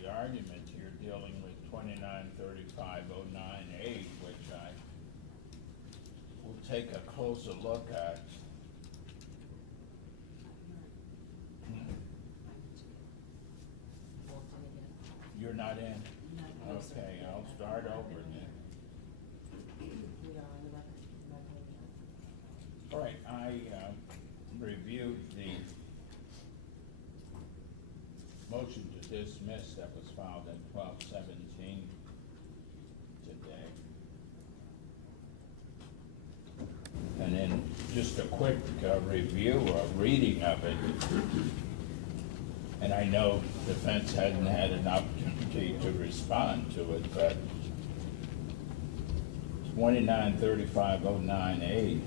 the argument here dealing with 293509A, which I will take a closer look at. You're not in? Okay, I'll start over then. All right, I reviewed the motion to dismiss that was filed at 12/17 today. And then just a quick review or reading of it. And I know defense hadn't had an opportunity to respond to it, but 293509A,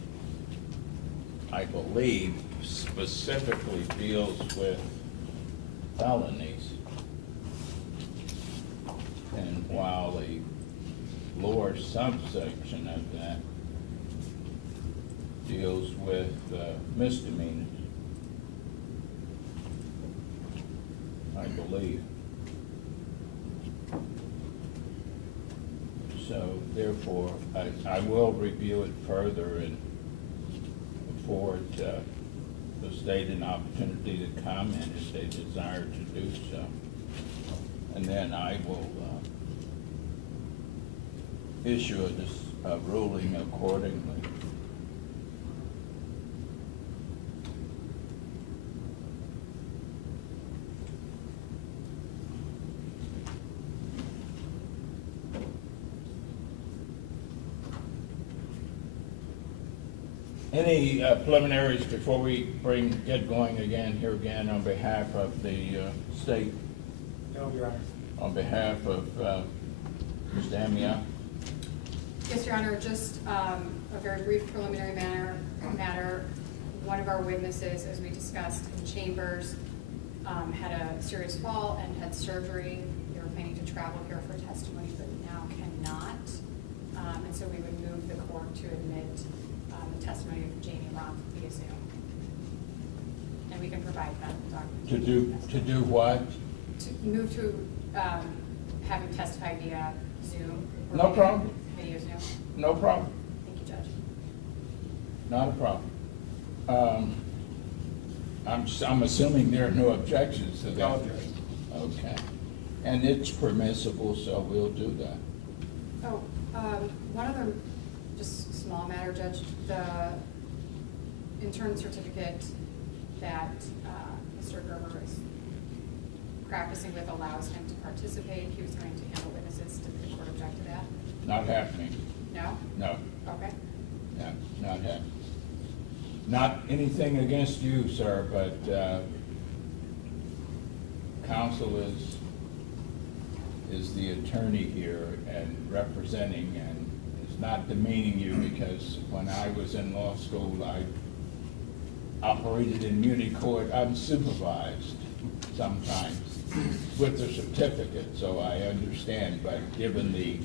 I believe, specifically deals with felonies. And while the lower subsection of that deals with misdemeanors, I believe. So therefore, I will review it further and afford the state an opportunity to comment if they desire to do so. And then I will issue a ruling accordingly. Any preliminaries before we get going here again on behalf of the state? No, Your Honor. On behalf of Mr. Amiott? Yes, Your Honor, just a very brief preliminary matter. One of our witnesses, as we discussed in chambers, had a serious fall and had surgery. They were planning to travel here for testimony, but now cannot. And so we would move the court to admit the testimony of Jamie Roth via Zoom. And we can provide that documentation. To do what? To move to have him testify via Zoom. or No problem. Video Zoom. No problem. Thank you, Judge. Not a problem. I'm assuming there are no objections to that. No objection. Okay. And it's permissible, so we'll do that. Oh, one other just small matter, Judge. The intern certificate that Mr. Gilmer is practicing with allows him to participate. He was going to handle witnesses. Did the court object to that? Not happening. No? No. Okay. Yeah, not happening. Not anything against you, sir, but counsel is the attorney here and representing, and is not demeaning you, because when I was in law school, I operated in muni court unsupervised sometimes with the certificate, so I understand, but given the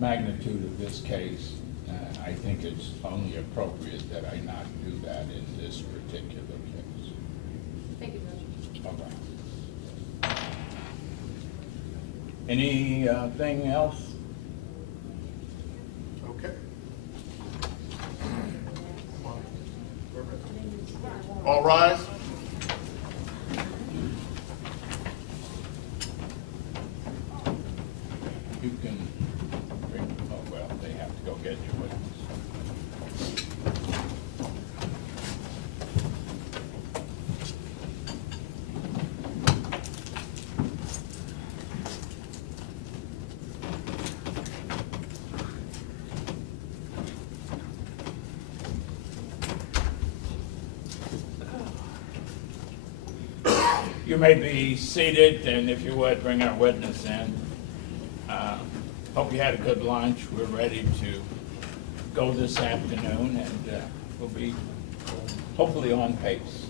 magnitude of this case, I think it's only appropriate that I not do that in this particular case. Thank you, Judge. All right. Anything else? Okay. All rise. You can bring, oh, well, they have to go get your witness. You may be seated, and if you would, bring our witness in. Hope you had a good lunch. We're ready to go this afternoon, and we'll be hopefully on pace.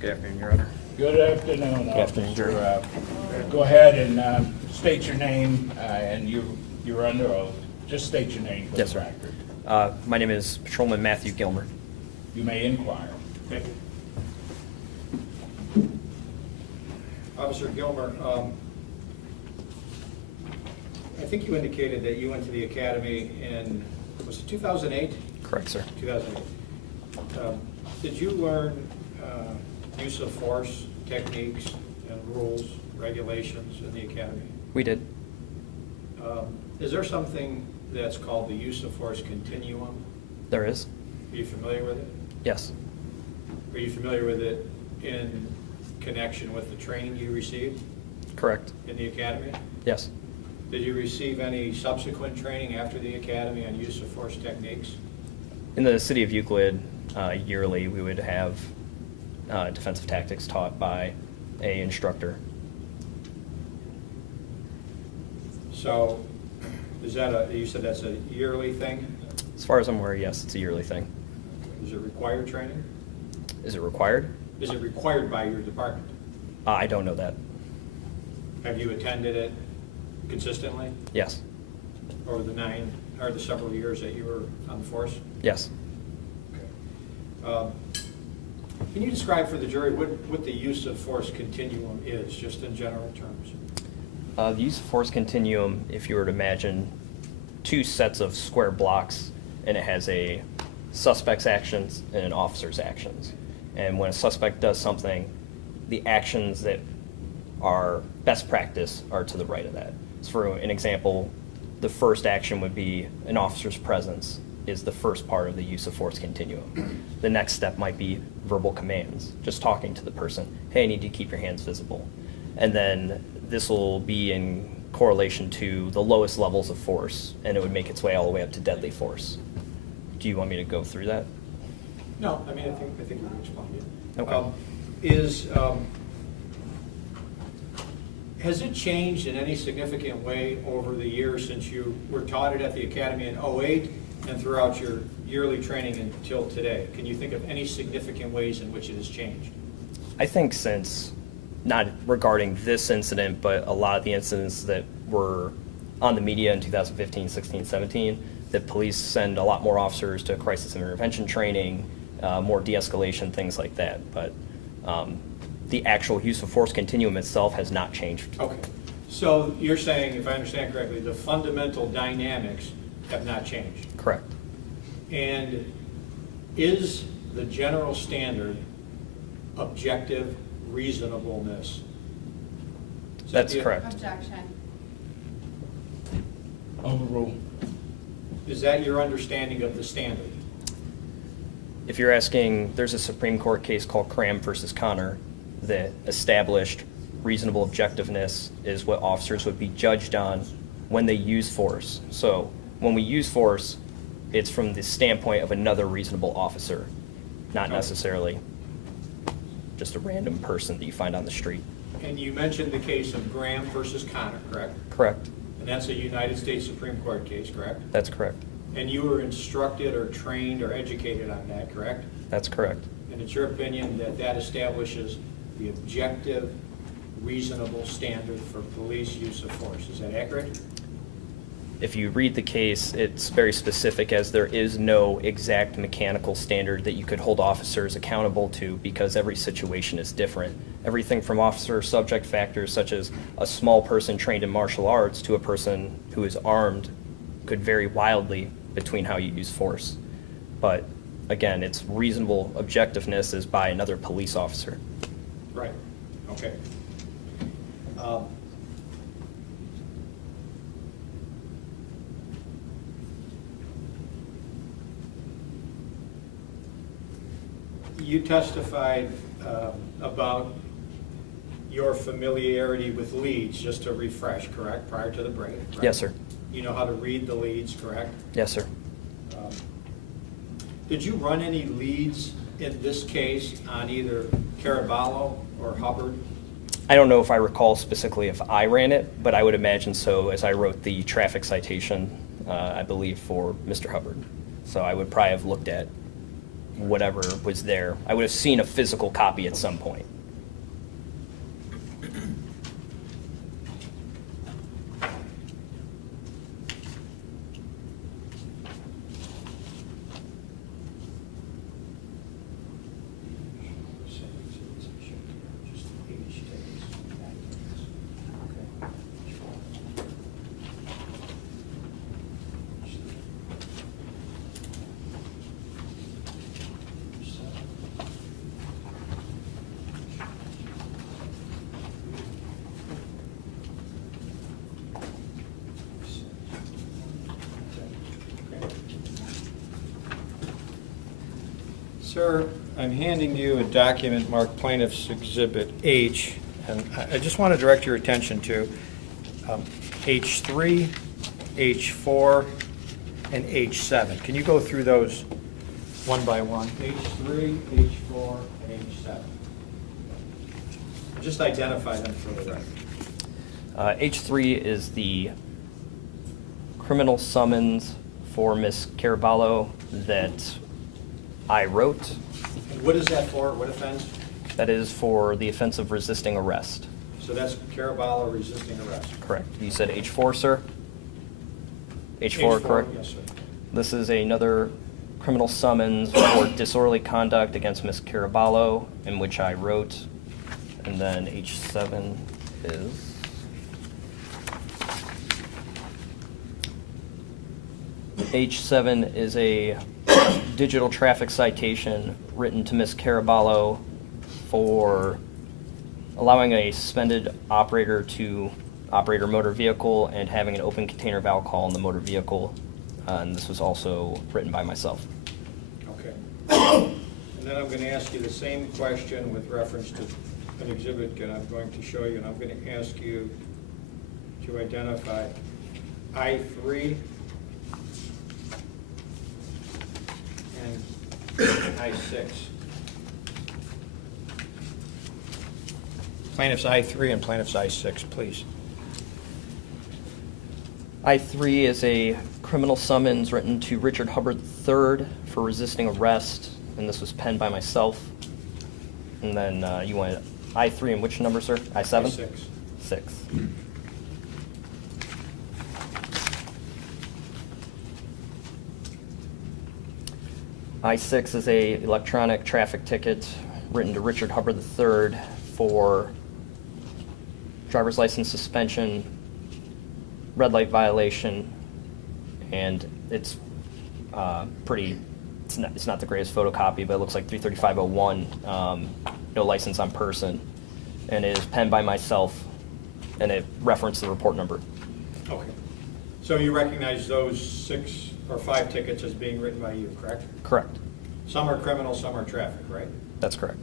Good afternoon, Your Honor. Good afternoon, Good afternoon, officer. Jerry. Go ahead and state your name, and you're under oath. Just state your name for the Yes, sir. record. My name is Patrolman Matthew Gilmer. You may inquire. Thank you. Officer Gilmer, I think you indicated that you went to the academy in, was it 2008? Correct, sir. 2008. Did you learn use of force techniques and rules, regulations in the academy? We did. Is there something that's called the use of force continuum? There is. Are you familiar with it? Yes. Are you familiar with it in connection with the training you received Correct. in the academy? Yes. Did you receive any subsequent training after the academy on use of force techniques? In the city of Euclid, yearly, we would have defensive tactics taught by an instructor. So, is that you said that's a yearly thing? As far as I'm aware, yes, it's a yearly thing. Is it required training? Is it required? Is it required by your department? I don't know that. Have you attended it consistently Yes. over the several years that you were on the force? Yes. Can you describe for the jury what the use of force continuum is, just in general terms? The use of force continuum, if you were to imagine two sets of square blocks, and it has a suspect's actions and an officer's actions. And when a suspect does something, the actions that are best practice are to the right of that. So for an example, the first action would be an officer's presence is the first part of the use of force continuum. The next step might be verbal commands, just talking to the person, hey, I need you to keep your hands visible. And then this will be in correlation to the lowest levels of force, and it would make its way all the way up to deadly force. Do you want me to go through that? No, I mean, I think you explained it. Okay. Has it changed in any significant way over the years since you were taught it at the academy in '08 and throughout your yearly training until today? Can you think of any significant ways in which it has changed? I think since, not regarding this incident, but a lot of the incidents that were on the media in 2015, 16, 17, that police send a lot more officers to crisis intervention training, more de-escalation, things like that. But the actual use of force continuum itself has not changed. Okay, so you're saying, if I understand correctly, the fundamental dynamics have not changed. Correct. And is the general standard objective reasonableness? Is that That's the- correct. Objection. Overrule. Is that your understanding of the standard? If you're asking, there's a Supreme Court case called Cram versus Connor that established reasonable objectiveness is what officers would be judged on when they use force. So when we use force, it's from the standpoint of another reasonable officer, not Okay. necessarily just a random person that you find on the street. And you mentioned the case of Graham versus Connor, correct? Correct. And that's a United States Supreme Court case, correct? That's correct. And you were instructed or trained or educated on that, correct? That's correct. And it's your opinion that that establishes the objective, reasonable standard for police use of force. Is that accurate? If you read the case, it's very specific, as there is no exact mechanical standard that you could hold officers accountable to, because every situation is different. Everything from officer subject factors such as a small person trained in martial arts to a person who is armed could vary wildly between how you use force. But again, it's reasonable objectiveness is by another police officer. Right, okay. You testified about your familiarity with leads, just to refresh, correct, prior to the break? Correct? Yes, sir. You know how to read the leads, correct? Yes, sir. Did you run any leads in this case on either Caraballo or Hubbard? I don't know if I recall specifically if I ran it, but I would imagine so, as I wrote the traffic citation, I believe, for Mr. Hubbard. So I would probably have looked at whatever was there. I would have seen a physical copy at some point. Sir, I'm handing you a document marked Plaintiff's Exhibit H, and I just want to direct your attention to H3, H4, and H7. Can you go through those one by one? H3, H4, and H7. Just identify them for the record. H3 is the criminal summons for Ms. Caraballo that I wrote. And what is that for? What offense? That is for the offense of resisting arrest. So that's Caraballo resisting arrest. Correct. You said H4, sir? H4, correct? Yes, sir. This is another criminal summons for disorderly conduct against Ms. Caraballo, in which I wrote. And then H7 is... H7 is a digital traffic citation written to Ms. Caraballo for allowing a suspended operator to operate her motor vehicle and having an open container of alcohol in the motor vehicle. And this was also written by myself. Okay. And then I'm going to ask you the same question with reference to an exhibit that I'm going to show you, and I'm going to ask you to identify I3 and I6. Plaintiff's I3 and plaintiff's I6, please. I3 is a criminal summons written to Richard Hubbard III for resisting arrest, and this was penned by myself. And then you want I3 and which number, sir? I7? I6. 6. I6 is a electronic traffic ticket written to Richard Hubbard III for driver's license suspension, red light violation, and it's it's not the greatest photocopy, but it looks like 33501, no license on Pearson, and it is penned by myself, and it referenced the report number. Okay. So you recognize those 6 or 5 tickets as being written by you, correct? Correct. Some are criminal, some are traffic, right? That's correct.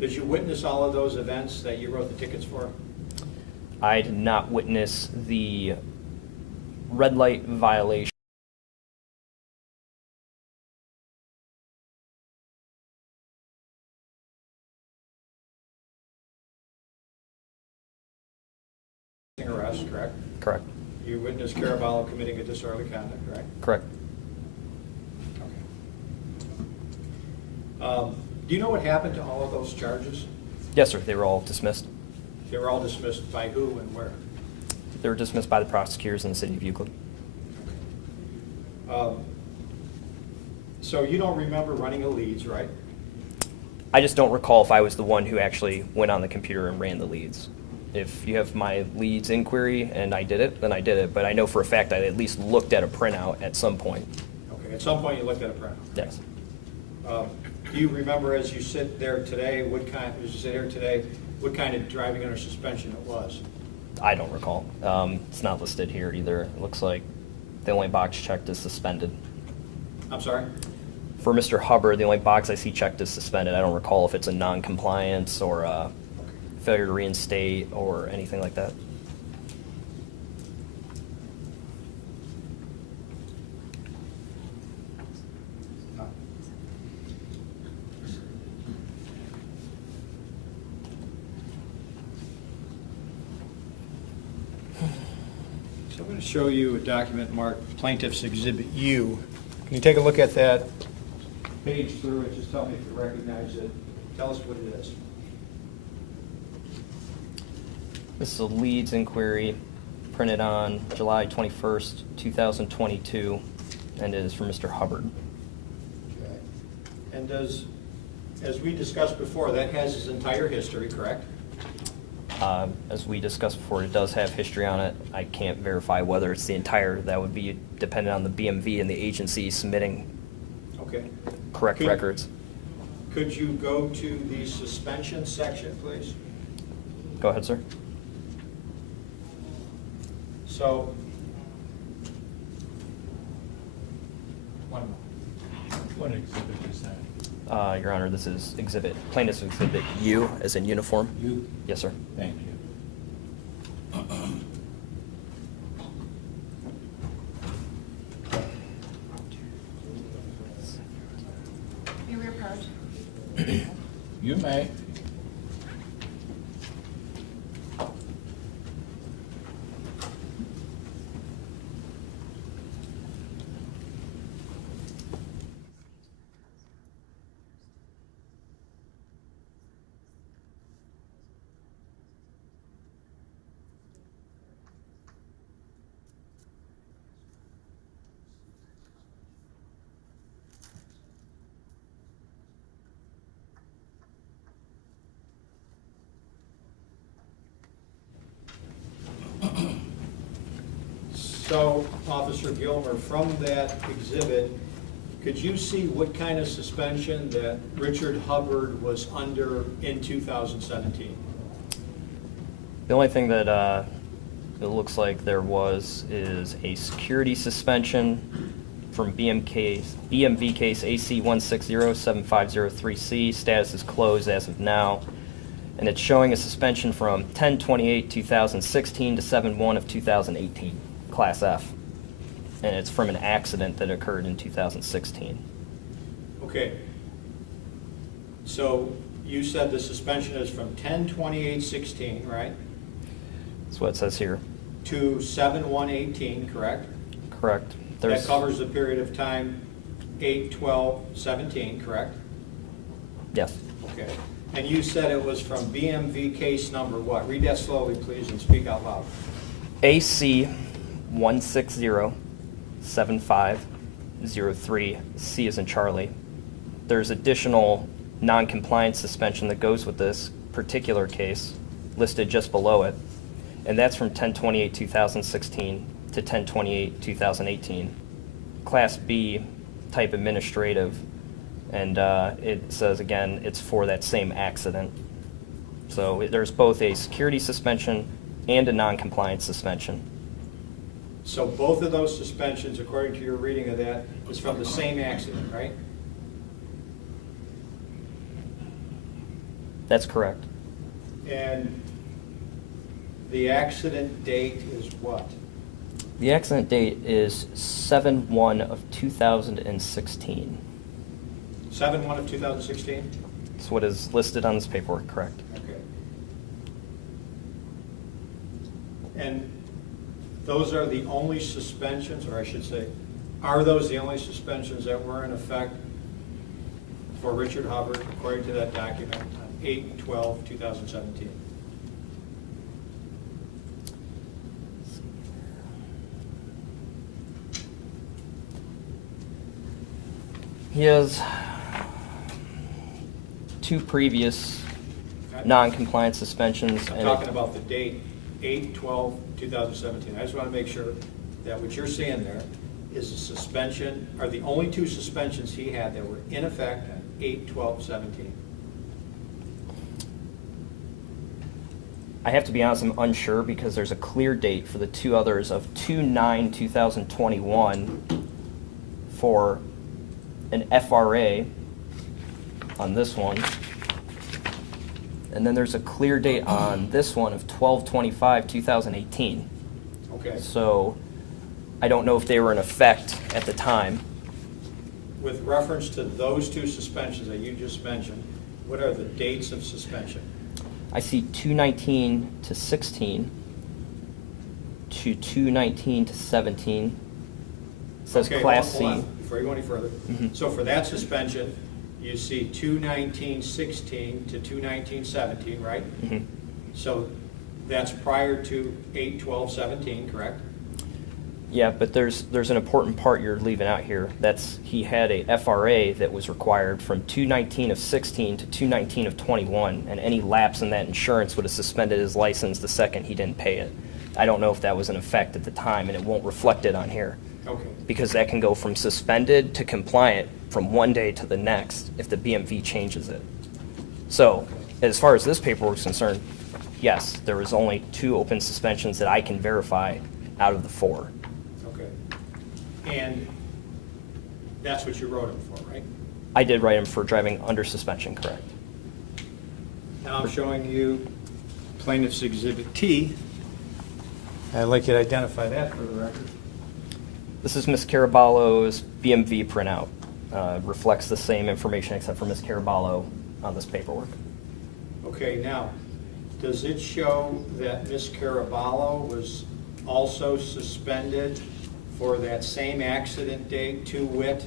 Did you witness all of those events that you wrote the tickets for? I did not witness the red light violation. Arrest, correct? Correct. You witnessed Caraballo committing a disorderly conduct, right? Correct. Okay. Do you know what happened to all of those charges? Yes, sir. They were all dismissed. They were all dismissed by who and where? They were dismissed by the prosecutors in the city of Euclid. So you don't remember running the leads, right? I just don't recall if I was the one who actually went on the computer and ran the leads. If you have my leads inquiry and I did it, then I did it. But I know for a fact I at least looked at a printout at some point. Okay, at some point you looked at a printout. Yes. Do you remember as you sit there today, what kind of driving under suspension it was? I don't recall. It's not listed here either. It looks like the only box checked is suspended. I'm sorry? For Mr. Hubbard, the only box I see checked is suspended. I don't recall if it's a non-compliance or a failure to reinstate or anything like that. So I'm going to show you a document marked Plaintiff's Exhibit U. Can you take a look at that page through it, just tell me if you recognize it. Tell us what it is. This is a Leeds inquiry printed on July 21st, 2022, and it is from Mr. Hubbard. Okay. And does, as we discussed before, that has his entire history, correct? As we discussed before, it does have history on it. I can't verify whether it's the entire. That would be dependent on the BMV and the agency submitting Okay. correct records. Could you go to the suspension section, please? Go ahead, sir. So, What exhibit is that? Your Honor, this is plaintiff's exhibit U, as in uniform. You? Yes, sir. Thank you. May we approach? You may. So, Officer Gilmer, from that exhibit, could you see what kind of suspension that Richard Hubbard was under in 2017? The only thing that it looks like there is a security suspension from BMV case AC 1607503C. Status is closed as of now. And it's showing a suspension from 10/28/2016 to 7/1/2018, Class F. And it's from an accident that occurred in 2016. Okay. So, you said the suspension is from 10/28/16, right? That's what it says here. To 7/1/18, correct? Correct. That covers the period of time 8/12/17, correct? Yes. Okay. And you said it was from BMV case number what? Read that slowly, please, and speak out loud. AC 1607503, C as in Charlie. There's additional non-compliance suspension that goes with this particular case, listed just below it, and that's from 10/28/2016 to 10/28/2018. Class B type administrative, and it says again it's for that same accident. So there's both a security suspension and a non-compliance suspension. So both of those suspensions, according to your reading of that, is from the same accident, right? That's correct. And the accident date is what? The accident date is 7/1/2016. 7/1/2016? That's what is listed on this paperwork, correct? Okay. And those are the only suspensions, or I should say, are those the only suspensions that were in effect for Richard Hubbard, according to that document, on 8/12/2017? He has two previous non-compliance suspensions. I'm talking about the date, 8/12/2017. I just want to make sure that what you're seeing there is a suspension, are the only two suspensions he had that were in effect on 8/12/17. I have to be honest, I'm unsure because there's a clear date for the two others of 2/9/2021 for an FRA on this one. And then there's a clear date on this one of 12/25/2018. Okay. So I don't know if they were in effect at the time. With reference to those two suspensions that you just mentioned, what are the dates of suspension? I see 2/19/16 to 2/19/17. It says Okay, Class hold C. on. before you go any further. Mhm. So for that suspension, you see 2/19/16 to 2/19/17, right? Mhm. So that's prior to 8/12/17, correct? Yeah, but there's an important part you're leaving out here. That's, he had a FRA that was required from 2/19/16 to 2/19/21, and any lapse in that insurance would have suspended his license the second he didn't pay it. I don't know if that was in effect at the time, and it won't reflect it on here. Okay. Because that can go from suspended to compliant from one day to the next if the BMV changes it. So, as far as this paperwork is concerned, yes, there was only 2 open suspensions that I can verify out of the 4. Okay. And that's what you wrote him for, right? I did write him for driving under suspension, correct? Now I'm showing you plaintiff's exhibit T. I'd like you to identify that for the record. This is Ms. Caraballo's BMV printout. Reflects the same information except for Ms. Caraballo on this paperwork. Okay, now, does it show that Ms. Caraballo was also suspended for that same accident date, to wit,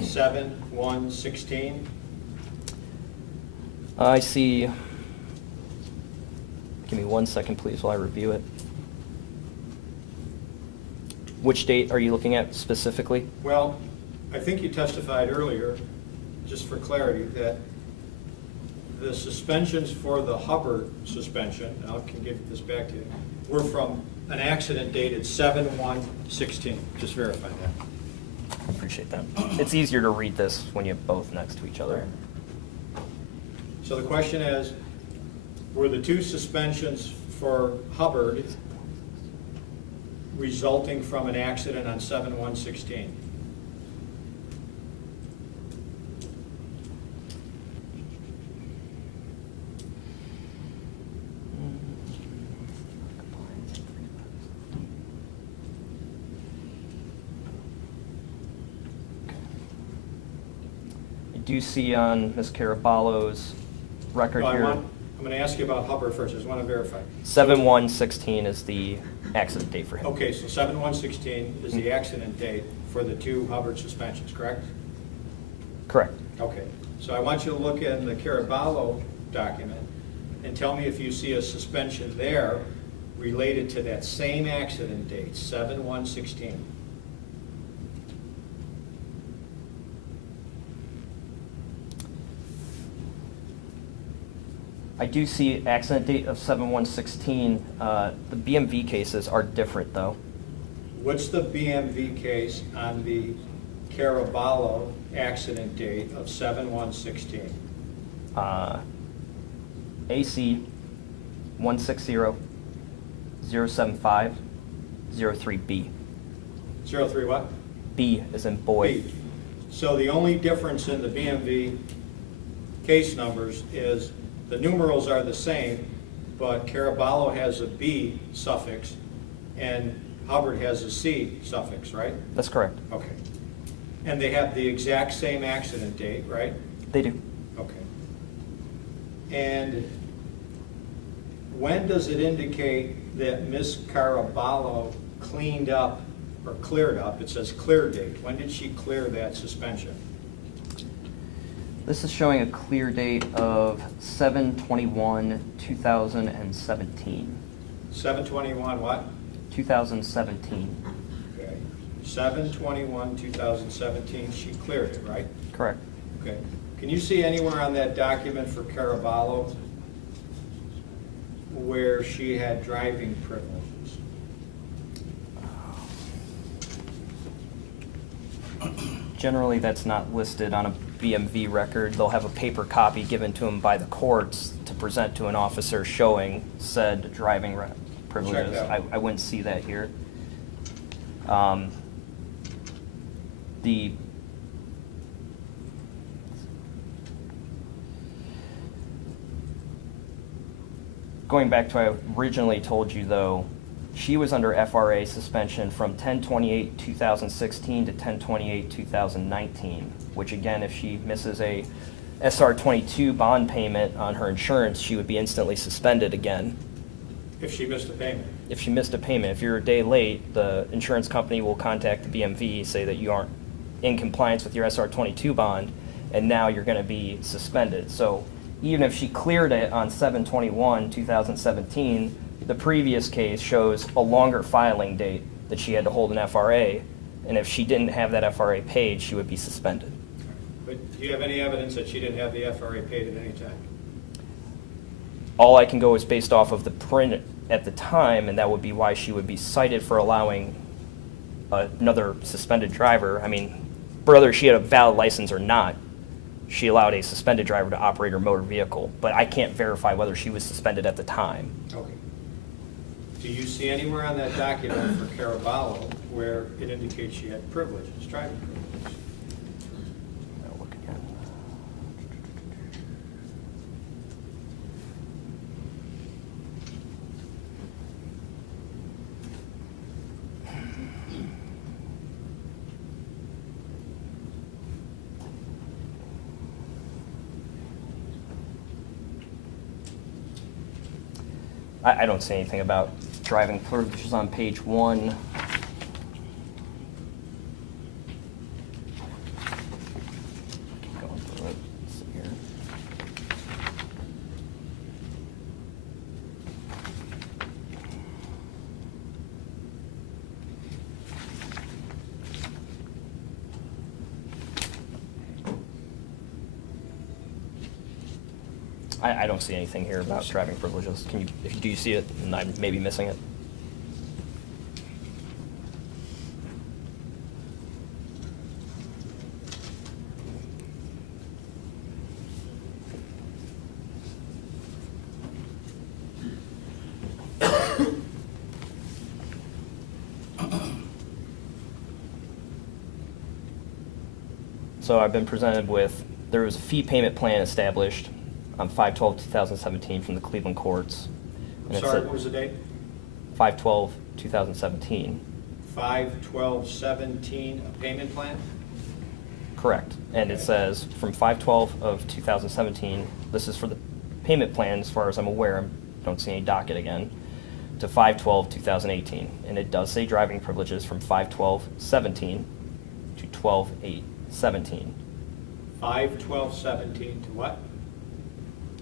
7/1/16? I see. Give me 1 second, please, while I review it. Which date are you looking at specifically? Well, I think you testified earlier, just for clarity, that the suspensions for the Hubbard suspension, and I can give this back to you, were from an accident dated 7/1/16. Just verify that. I appreciate that. It's easier to read this when you have both next to each other. So the question is, were the 2 suspensions for Hubbard resulting from an accident on 7/1/16? I do see on Ms. Caraballo's record No, here, I'm going to ask you about Hubbard first. I just want to verify. 7/1/16 is the accident date for him. Okay, so 7/1/16 is the accident date for the 2 Hubbard suspensions, correct? Correct. Okay, so I want you to look in the Caraballo document and tell me if you see a suspension there related to that same accident date, 7/1/16. I do see accident date of 7/1/16. The BMV cases are different, though. What's the BMV case on the Caraballo accident date of 7/1/16? AC 160-075-03B. 03 what? B as in boy. B. So the only difference in the BMV case numbers is the numerals are the same, but Caraballo has a B suffix and Hubbard has a C suffix, right? That's correct. Okay. And they have the exact same accident date, right? They do. Okay. And when does it indicate that Ms. Caraballo cleaned up or cleared up? It says clear date. When did she clear that suspension? This is showing a clear date of 7/21/2017. 7/21 what? 2017. Okay. 7/21/2017, she cleared it, right? Correct. Okay. Can you see anywhere on that document for Caraballo where she had driving privileges? Generally, that's not listed on a BMV record. They'll have a paper copy given to them by the courts to present to an officer showing said driving privileges. Check that. I wouldn't see that here. The going back to what I originally told you, though, she was under FRA suspension from 10/28/2016 to 10/28/2019, which again, if she misses a SR-22 bond payment on her insurance, she would be instantly suspended again. If she missed a payment? If she missed a payment, if you're a day late, the insurance company will contact the BMV, say that you aren't in compliance with your SR22 bond, and now you're going to be suspended. So even if she cleared it on 7/21/2017, the previous case shows a longer filing date that she had to hold an FRA, and if she didn't have that FRA paid, she would be suspended. But do you have any evidence that she didn't have the FRA paid at any time? All I can go is based off of the print at the time, and that would be why she would be cited for allowing another suspended driver. I mean, whether she had a valid license or not, she allowed a suspended driver to operate her motor vehicle, but I can't verify whether she was suspended at the time. Okay. Do you see anywhere on that document for Caraballo where it indicates she had privileges, driving privileges? I'll look again. I don't see anything about driving privileges on page 1. Keep going through it. Let's see here. I don't see anything here about driving privileges. Can you, do you see it, and I may be missing it? So I've been presented with, there was a fee payment plan established on 5/12/2017 from the Cleveland courts. And it Sorry, said what was the date? 5/12/2017. 5/12/17, a payment plan? Correct. And it Okay. says from 5/12/2017, this is for the payment plan as far as I'm aware, I don't see any docket again, to 5/12/2018. And it does say driving privileges from 5/12/17 to 12/8/17 5/12/17 to what?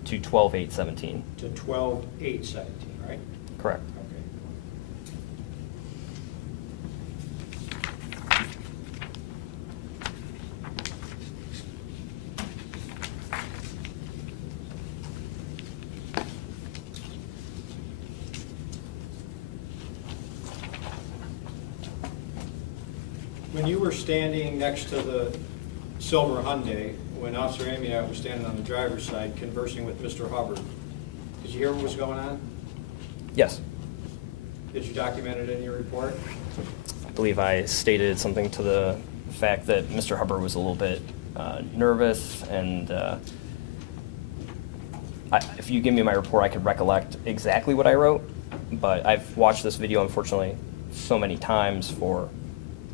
to 12/8/17. To 12/8/17, right? Correct. Okay. When you were standing next to the silver Hyundai, when Officer Amiott was standing on the driver's side conversing with Mr. Hubbard, did you hear what was going on? Yes. Did you document it in your report? I believe I stated something to the fact that Mr. Hubbard was a little bit nervous, and if you give me my report, I could recollect exactly what I wrote, but I've watched this video, unfortunately, so many times for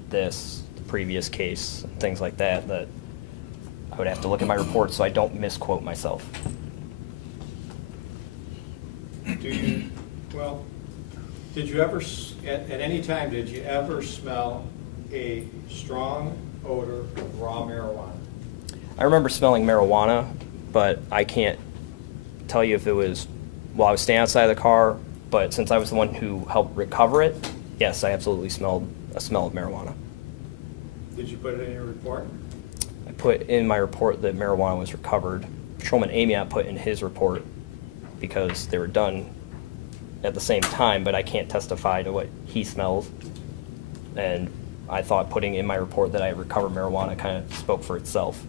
this, the previous case, and things like that, that I would have to look at my report so I don't misquote myself. Well, did you ever, at any time, did you ever smell a strong odor of raw marijuana? I remember smelling marijuana, but I can't tell you if it was while I was standing outside of the car, but since I was the one who helped recover it, yes, I absolutely smelled a smell of marijuana. Did you put it in your report? I put in my report that marijuana was recovered. Patrolman Amiott put in his report because they were done at the same time, but I can't testify to what he smells. And I thought putting in my report that I recovered marijuana kind of spoke for itself.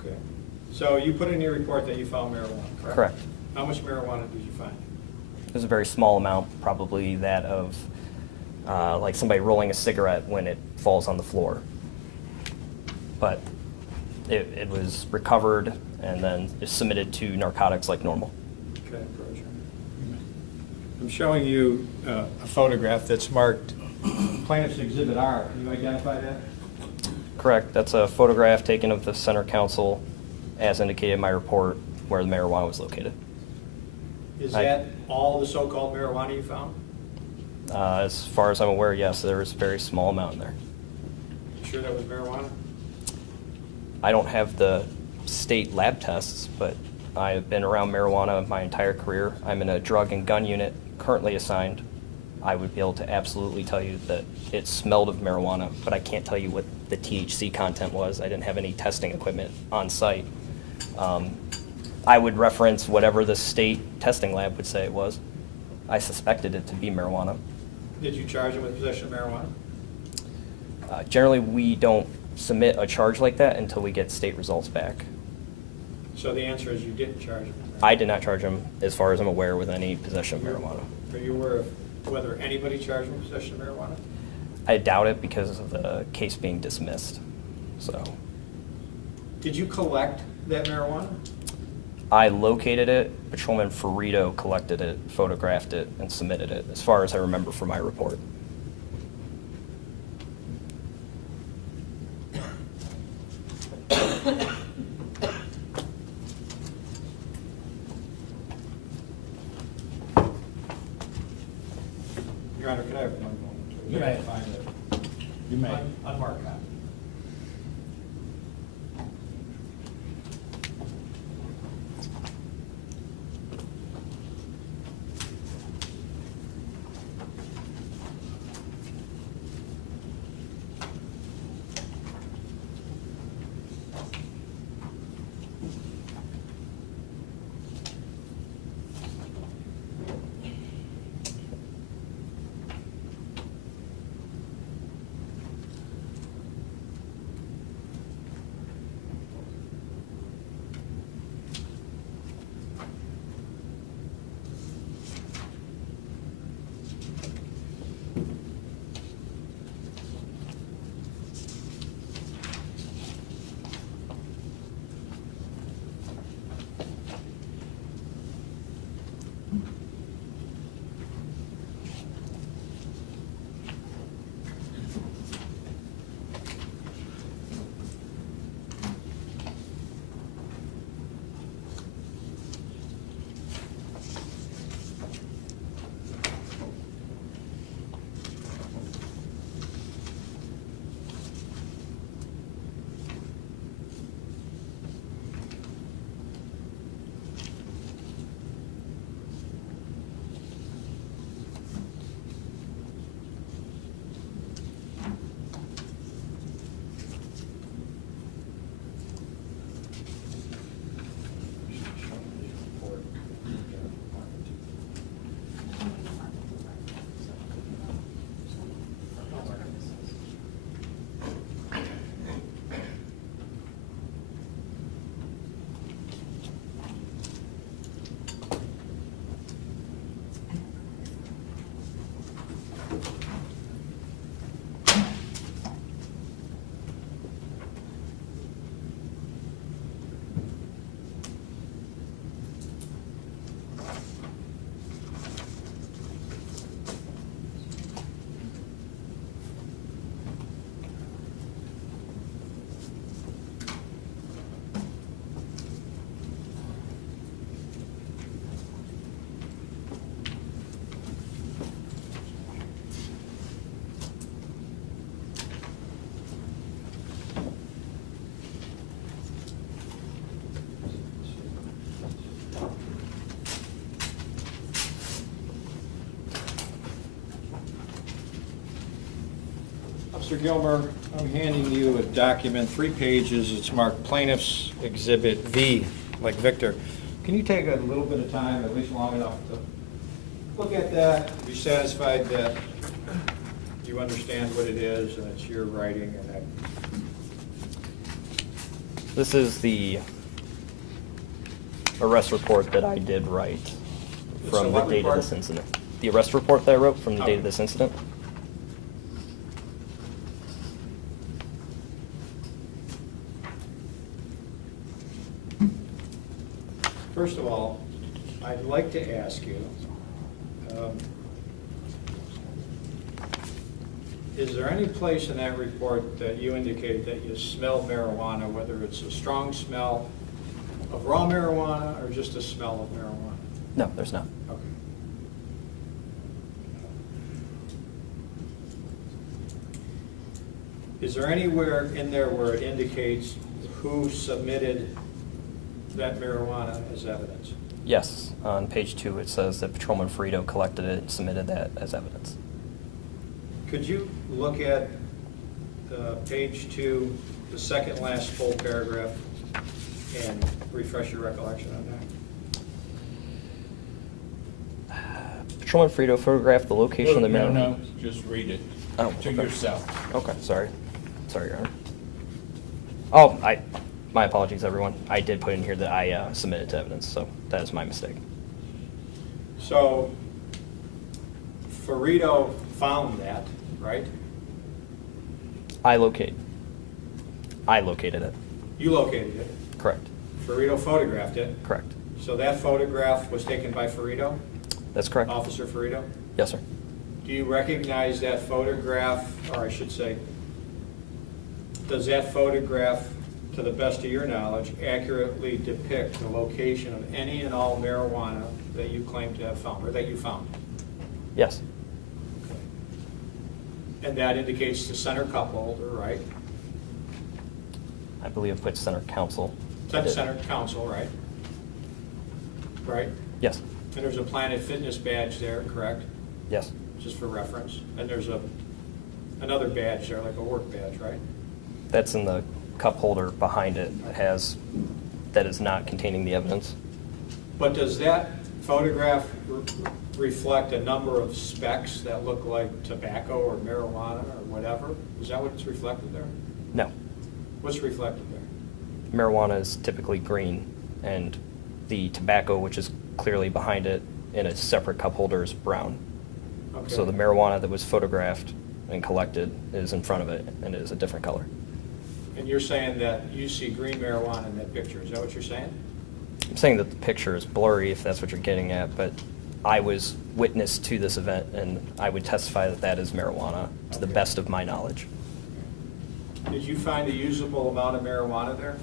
Okay. So you put in your report that you found marijuana, correct? Correct. How much marijuana did you find? It was a very small amount, probably that of like somebody rolling a cigarette when it falls on the floor. But it was recovered and then is submitted to narcotics like normal. Okay, Roger. I'm showing you a photograph that's marked Plaintiff's Exhibit R. Can you identify that? Correct. That's a photograph taken of the center console as indicated in my report where the marijuana was located. Is that all the so-called marijuana you found? As far as I'm aware, yes, there was a very small amount in there. sure that was marijuana? I don't have the state lab tests, but I've been around marijuana my entire career. I'm in a drug and gun unit currently assigned. I would be able to absolutely tell you that it smelled of marijuana, but I can't tell you what the THC content was. I didn't have any testing equipment on site. I would reference whatever the state testing lab would say it was. I suspected it to be marijuana. Did you charge him with possession of marijuana? Generally, we don't submit a charge like that until we get state results back. So the answer is you didn't charge him with marijuana? I did not charge him, as far as I'm aware, with any possession of marijuana. Are you aware of whether anybody charged him with possession of marijuana? I doubt it because of the case being dismissed. So Did you collect that marijuana? I located it. Patrolman Ferrito collected it, photographed it, and submitted it, as far as I remember from my report. Your Honor, could I have one moment? please? You may. Find it. You may. Unmarked copy. Mr. Gilmer, I'm handing you a document, 3 pages. It's marked Plaintiff's Exhibit V, like Victor. Can you take a little bit of time, at least long enough, to look at that, be satisfied that you understand what it is and it's your writing and that? This is the arrest report that I did write So from the what date of report? this incident. The arrest report that I wrote from the date of this incident. First of all, I'd like to ask you, is there any place in that report that you indicated that you smell marijuana, whether it's a strong smell of raw marijuana or just a smell of marijuana? No, there's not. Okay. Is there anywhere in there where it indicates who submitted that marijuana as evidence? Yes, on page 2 it says that Patrolman Frito collected it and submitted that as evidence. Could you look at page 2, the second last full paragraph, and refresh your recollection on that? Patrolman Frito photographed the location of the marijuana. No, just read it Oh, to okay. yourself. Okay, sorry. Sorry, Your Honor. Oh, my apologies, everyone. I did put in here that I submitted to evidence, so that is my mistake. So, Farito found that, right? I located it. You located it. Correct. Farito photographed it. Correct. So that photograph was taken by Farito, That's correct. Officer Farito? Yes, sir. Do you recognize that photograph, or I should say, does that photograph, to the best of your knowledge, accurately depict the location of any and all marijuana that you claim to have found, or that you found? Yes. Okay. And that indicates the center cup holder, right? I believe it puts center counsel. That's center console, right? Right? Yes. And there's a Planet Fitness badge there, correct? Yes. Just for reference. And there's another badge there, like a work badge, right? That's in the cup holder behind it. That is not containing the evidence. But does that photograph reflect a number of specs that look like tobacco or marijuana or whatever? Is that what's reflected there? No. What's reflected there? Marijuana is typically green, and the tobacco, which is clearly behind it in a separate cup holder, is brown. Okay. So the marijuana that was photographed and collected is in front of it and is a different color. And you're saying that you see green marijuana in that picture, is that what you're saying? I'm saying that the picture is blurry, if that's what you're getting at, but I was witness to this event, and I would testify that that is marijuana to the Okay. best of my knowledge. Did you find a usable amount of marijuana there?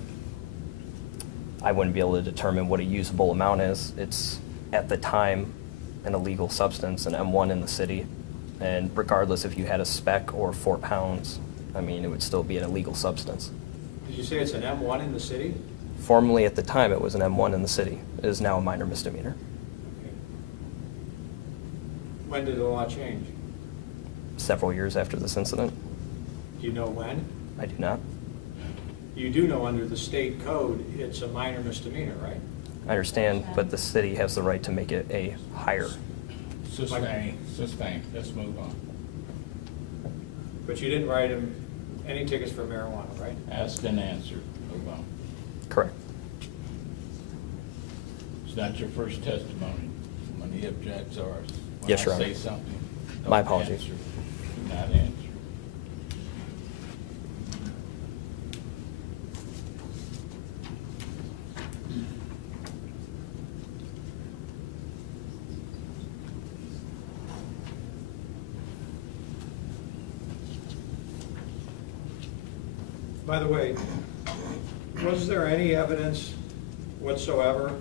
I wouldn't be able to determine what a usable amount is. It's, at the time, an illegal substance, an M1 in the city, and regardless if you had a spec or 4 pounds, I mean, it would still be an illegal substance. Did you say it's an M1 in the city? Formerly, at the time, it was an M1 in the city. It is now a minor misdemeanor. Okay. When did the law change? Several years after this incident. Do you know when? I do not. You do know under the state code, it's a minor misdemeanor, right? I understand, but the city has the right to make it a higher. Sustained. Let's move on. But you didn't write him any tickets for marijuana, right? Asked and answered. Move on. Correct. It's not your first testimony. When he objects ours. Yes, Your When I Honor. say something. My don't apologies. answer. Do not answer. By the way, was there any evidence whatsoever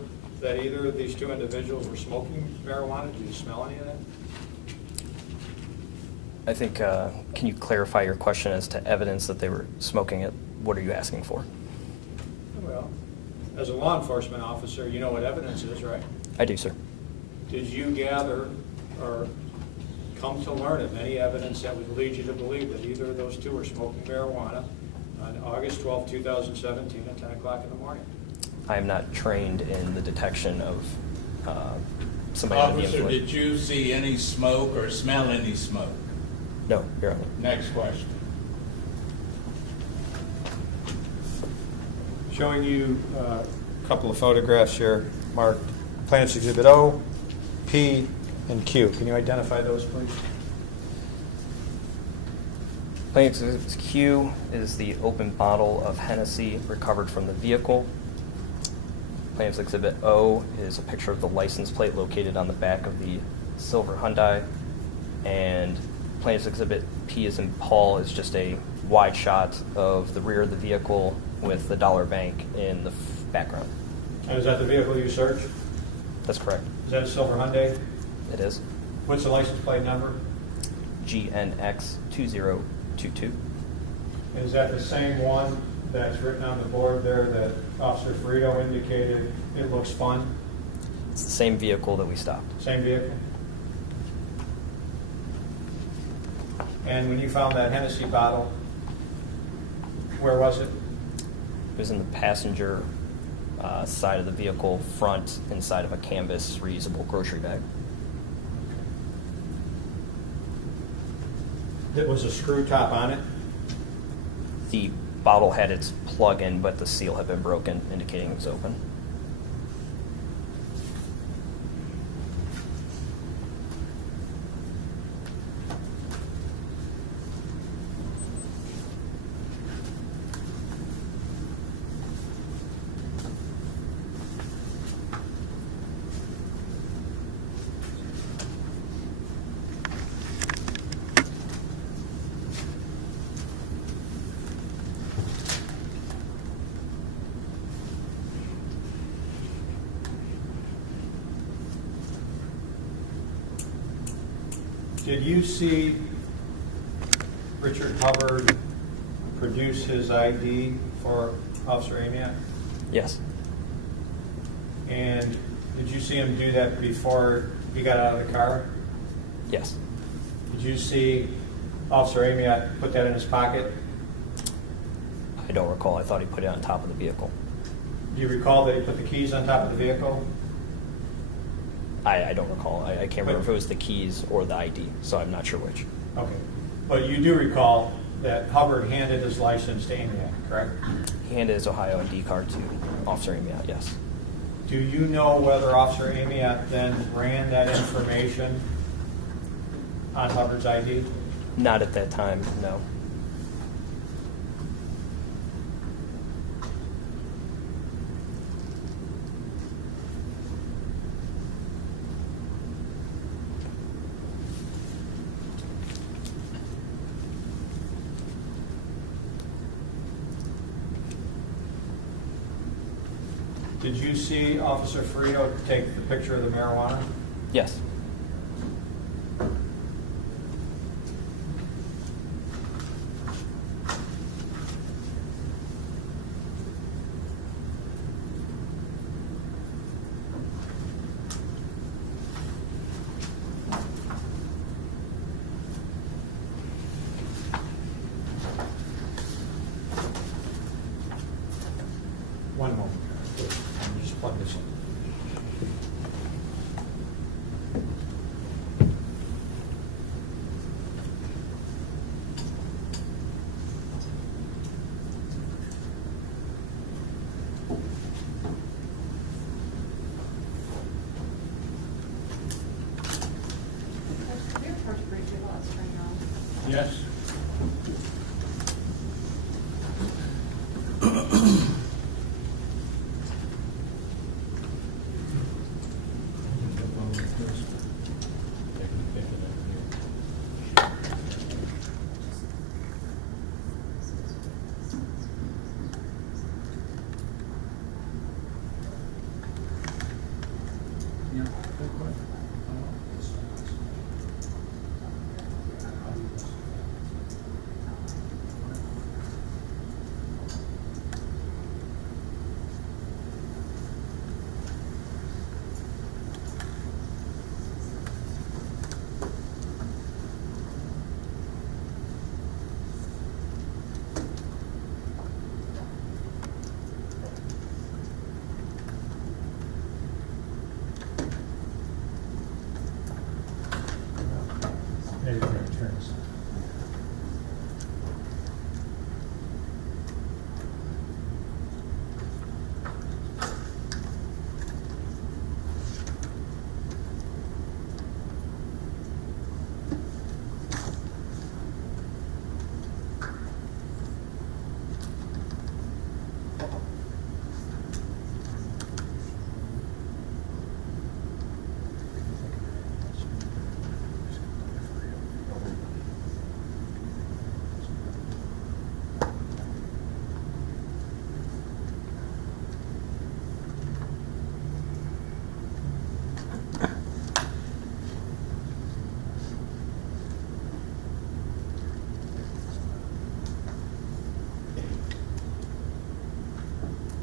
that either of these two individuals were smoking marijuana? Did you smell any of that? I think, can you clarify your question as to evidence that they were smoking it? What are you asking for? Well, as a law enforcement officer, you know what evidence is, right? I do, sir. Did you gather or come to learn of any evidence that would lead you to believe that either of those two were smoking marijuana on August 12, 2017 at 10 o'clock in the morning? I am not trained in the detection of somebody under the Officer, influence. did you see any smoke or smell any smoke? No, Your Honor. Next question. Showing you a couple of photographs here marked Plaintiff's Exhibit O, P, and Q. Can you identify those, please? Plaintiff's Exhibit Q is the open bottle of Hennessy recovered from the vehicle. Plaintiff's Exhibit O is a picture of the license plate located on the back of the silver Hyundai. And Plaintiff's Exhibit P as in Paul is just a wide shot of the rear of the vehicle with the dollar bank in the background. And is that the vehicle you searched? That's correct. Is that a silver Hyundai? It is. What's the license plate number? GNX 2022. Is that the same one that's written on the board there that Officer Ferrito indicated it looks fun? It's the same vehicle that we stopped. Same vehicle? And when you found that Hennessy bottle, where was it? It was in the passenger side of the vehicle, front, inside of a canvas reusable grocery bag. There was a screw top on it? The bottle had its plug in, but the seal had been broken, indicating it was open. Did you see Richard Hubbard produce his ID for Officer Amiott? Yes. And did you see him do that before he got out of the car? Yes. Did you see Officer Amiott put that in his pocket? I don't recall. I thought he put it on top of the vehicle. Do you recall that he put the keys on top of the vehicle? I don't recall. I can't remember if it was the keys or the ID, so I'm not sure which. Okay. But you do recall that Hubbard handed his license to Amiott, correct? He handed his Ohio ID card to Officer Amiott, yes. Do you know whether Officer Amiott then ran that information on Hubbard's ID? Not at that time, no. Did you see Officer Ferrito take the picture of the marijuana? Yes. One moment. Let me just plug this in. We approached briefly while it's turning on. Yes.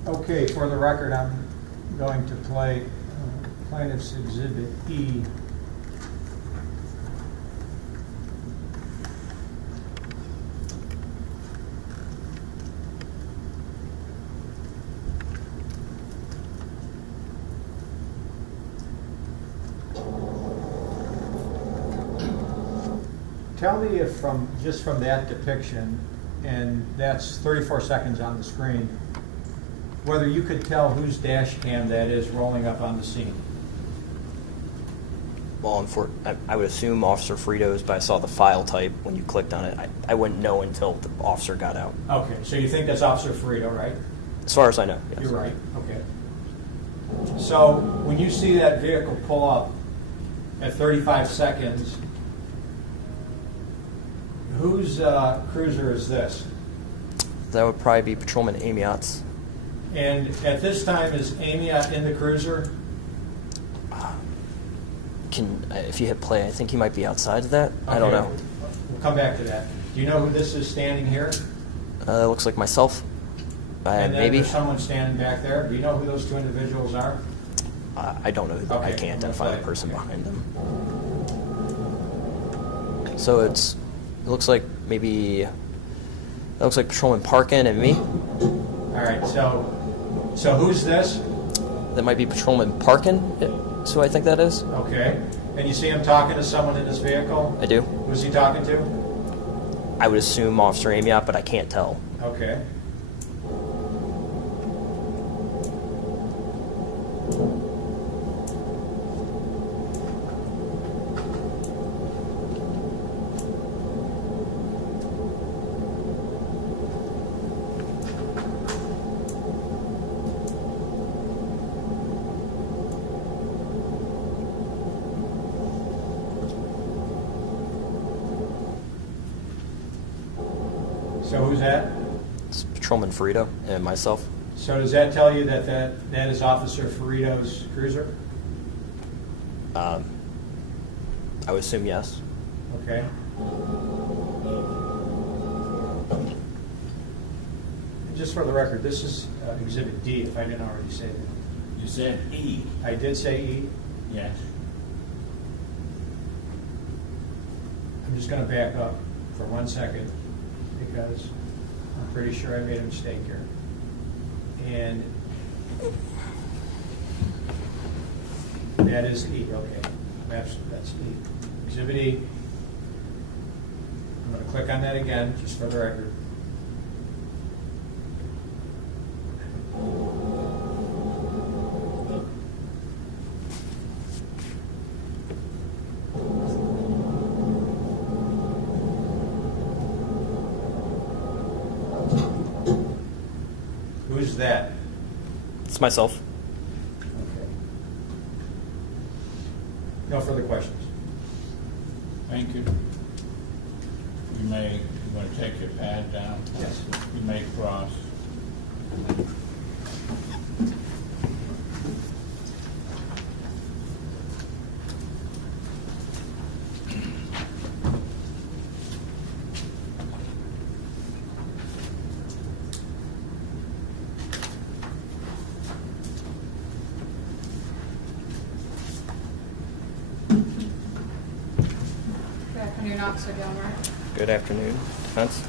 Okay, for the record, I'm going to play Plaintiff's Exhibit E. Tell me if just from that depiction, and that's 34 seconds on the screen, whether you could tell whose dash cam that is rolling up on the scene. Well, I would assume Officer Frito's, but I saw the file type when you clicked on it. I wouldn't know until the officer got out. Okay, so you think that's Officer Frito, right? As far as I know, yes. You're right, okay. So when you see that vehicle pull up at 35 seconds, whose cruiser is this? That would probably be Patrolman Amiott's. And at this time, is Amiott in the cruiser? If you hit play, I think he might be outside of that. I don't Okay, know. We'll come back to that. Do you know who this is standing here? That looks like myself. And then Maybe. there's someone standing back there. Do you know who those two individuals are? I don't know. I Okay, can't I'm gonna identify the play. person Okay. behind them. So it looks like maybe that looks like Patrolman Parkin and me. All right, so who's this? That might be Patrolman Parkin. So I think that is. Okay. And you see him talking to someone in this vehicle? I do. Who's he talking to? I would assume Officer Amiott, but I can't tell. Okay. So who's that? It's Patrolman Frito and myself. So does that tell you that that is Officer Ferrito's cruiser? I would assume yes. Okay. Just for the record, this is Exhibit D, if I didn't already say that. You said E. I did say E. Yes. I'm just going to back up for 1 second because I'm pretty sure I made a mistake here. And that is E, okay. That's E. Exhibit E. I'm going to click on that again, just for the record. Who's that? It's myself. Okay. No further questions. Thank you. You want to take your pad down? Yes. You may cross. Good afternoon, Officer Gilmer. Good afternoon, Defense.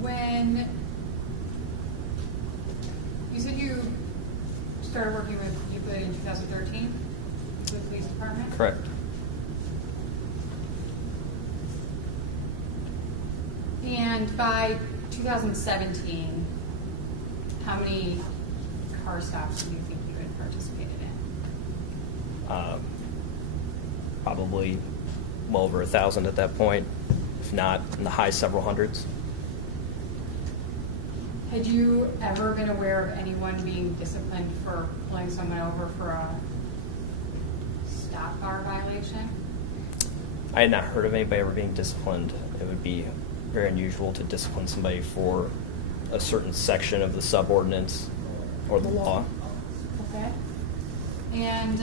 When you said you started working with Euclid in 2013 with the police department? Correct. And by 2017, how many car stops do you think you had participated in? Probably well over 1,000 at that point, if not in the high several hundreds. Had you ever been aware of anyone being disciplined for pulling someone over for a stop bar violation? I had not heard of anybody ever being disciplined. It would be very unusual to discipline somebody for a certain section of the subordinance or the law. Okay. And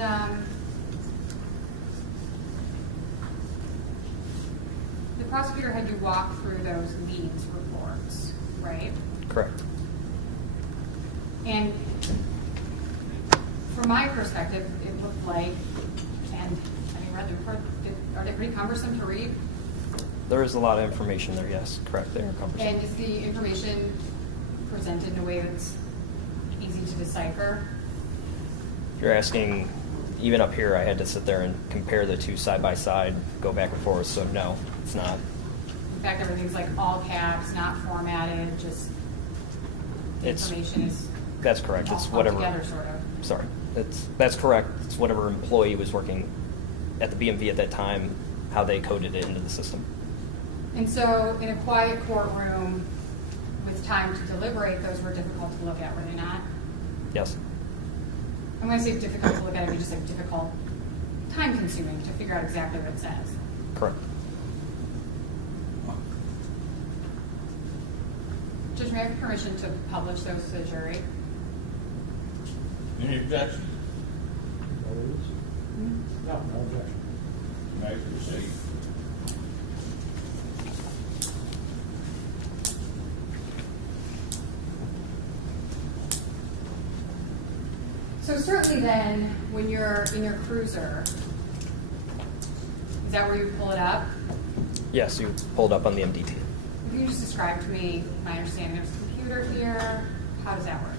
the prosecutor had you walk through those leads reports, right? Correct. And from my perspective, it looked like, and having read the report, are they pretty cumbersome to read? There is a lot of information there, yes, correct, they are cumbersome. And is the information presented in a way that's easy to decipher? If you're asking, even up here, I had to sit there and compare the two side by side, go back and forth, so no, it's not. In fact, everything's like all caps, not formatted, just It's, information is that's correct, it's all whatever. together, sort of. Sorry, that's correct, it's whatever employee was working at the BMV at that time, how they coded it into the system. And so in a quiet courtroom with time to deliberate, those were difficult to look at, were they not? Yes, I'm going to say difficult to look at, I mean just like difficult, time consuming to figure out exactly what it says. correct. Judge, may I have permission to publish those to the jury? Any objection? No, no objection. You may proceed. So certainly then, when you're in your cruiser, is that where you pull it up? Yes, you pulled up on the MDT. Can you just describe to me my understanding? There's a computer here. How does that work?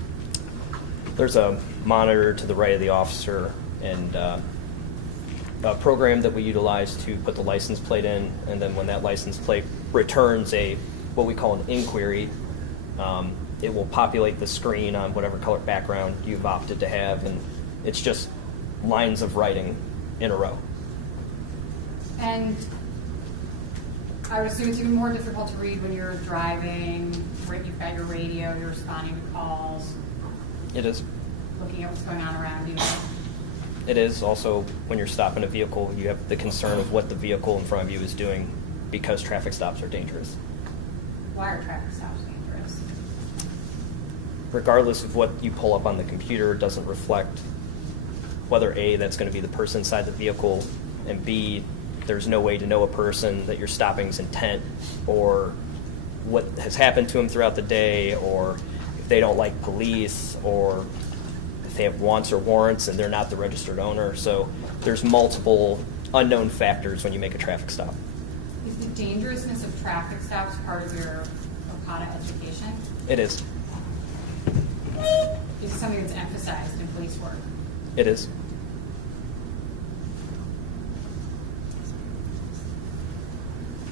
There's a monitor to the right of the officer and a program that we utilize to put the license plate in, and then when that license plate returns what we call an inquiry, it will populate the screen on whatever color background you've opted to have, and it's just lines of writing in a row. And I would assume it's even more difficult to read when you're driving, right? You've got your radio, you're responding to calls, It is. looking at what's going on around you. It is also when you're stopping a vehicle, you have the concern of what the vehicle in front of you is doing because traffic stops are dangerous. Why are traffic stops dangerous? Regardless of what you pull up on the computer, it doesn't reflect whether A, that's going to be the person inside the vehicle, and B, there's no way to know a person that you're stopping's intent or what has happened to them throughout the day, or if they don't like police, or if they have wants or warrants and they're not the registered owner. So there's multiple unknown factors when you make a traffic stop. Is the dangerousness of traffic stops part of your OCADA education? It is. Is it something that's emphasized in police work? It is.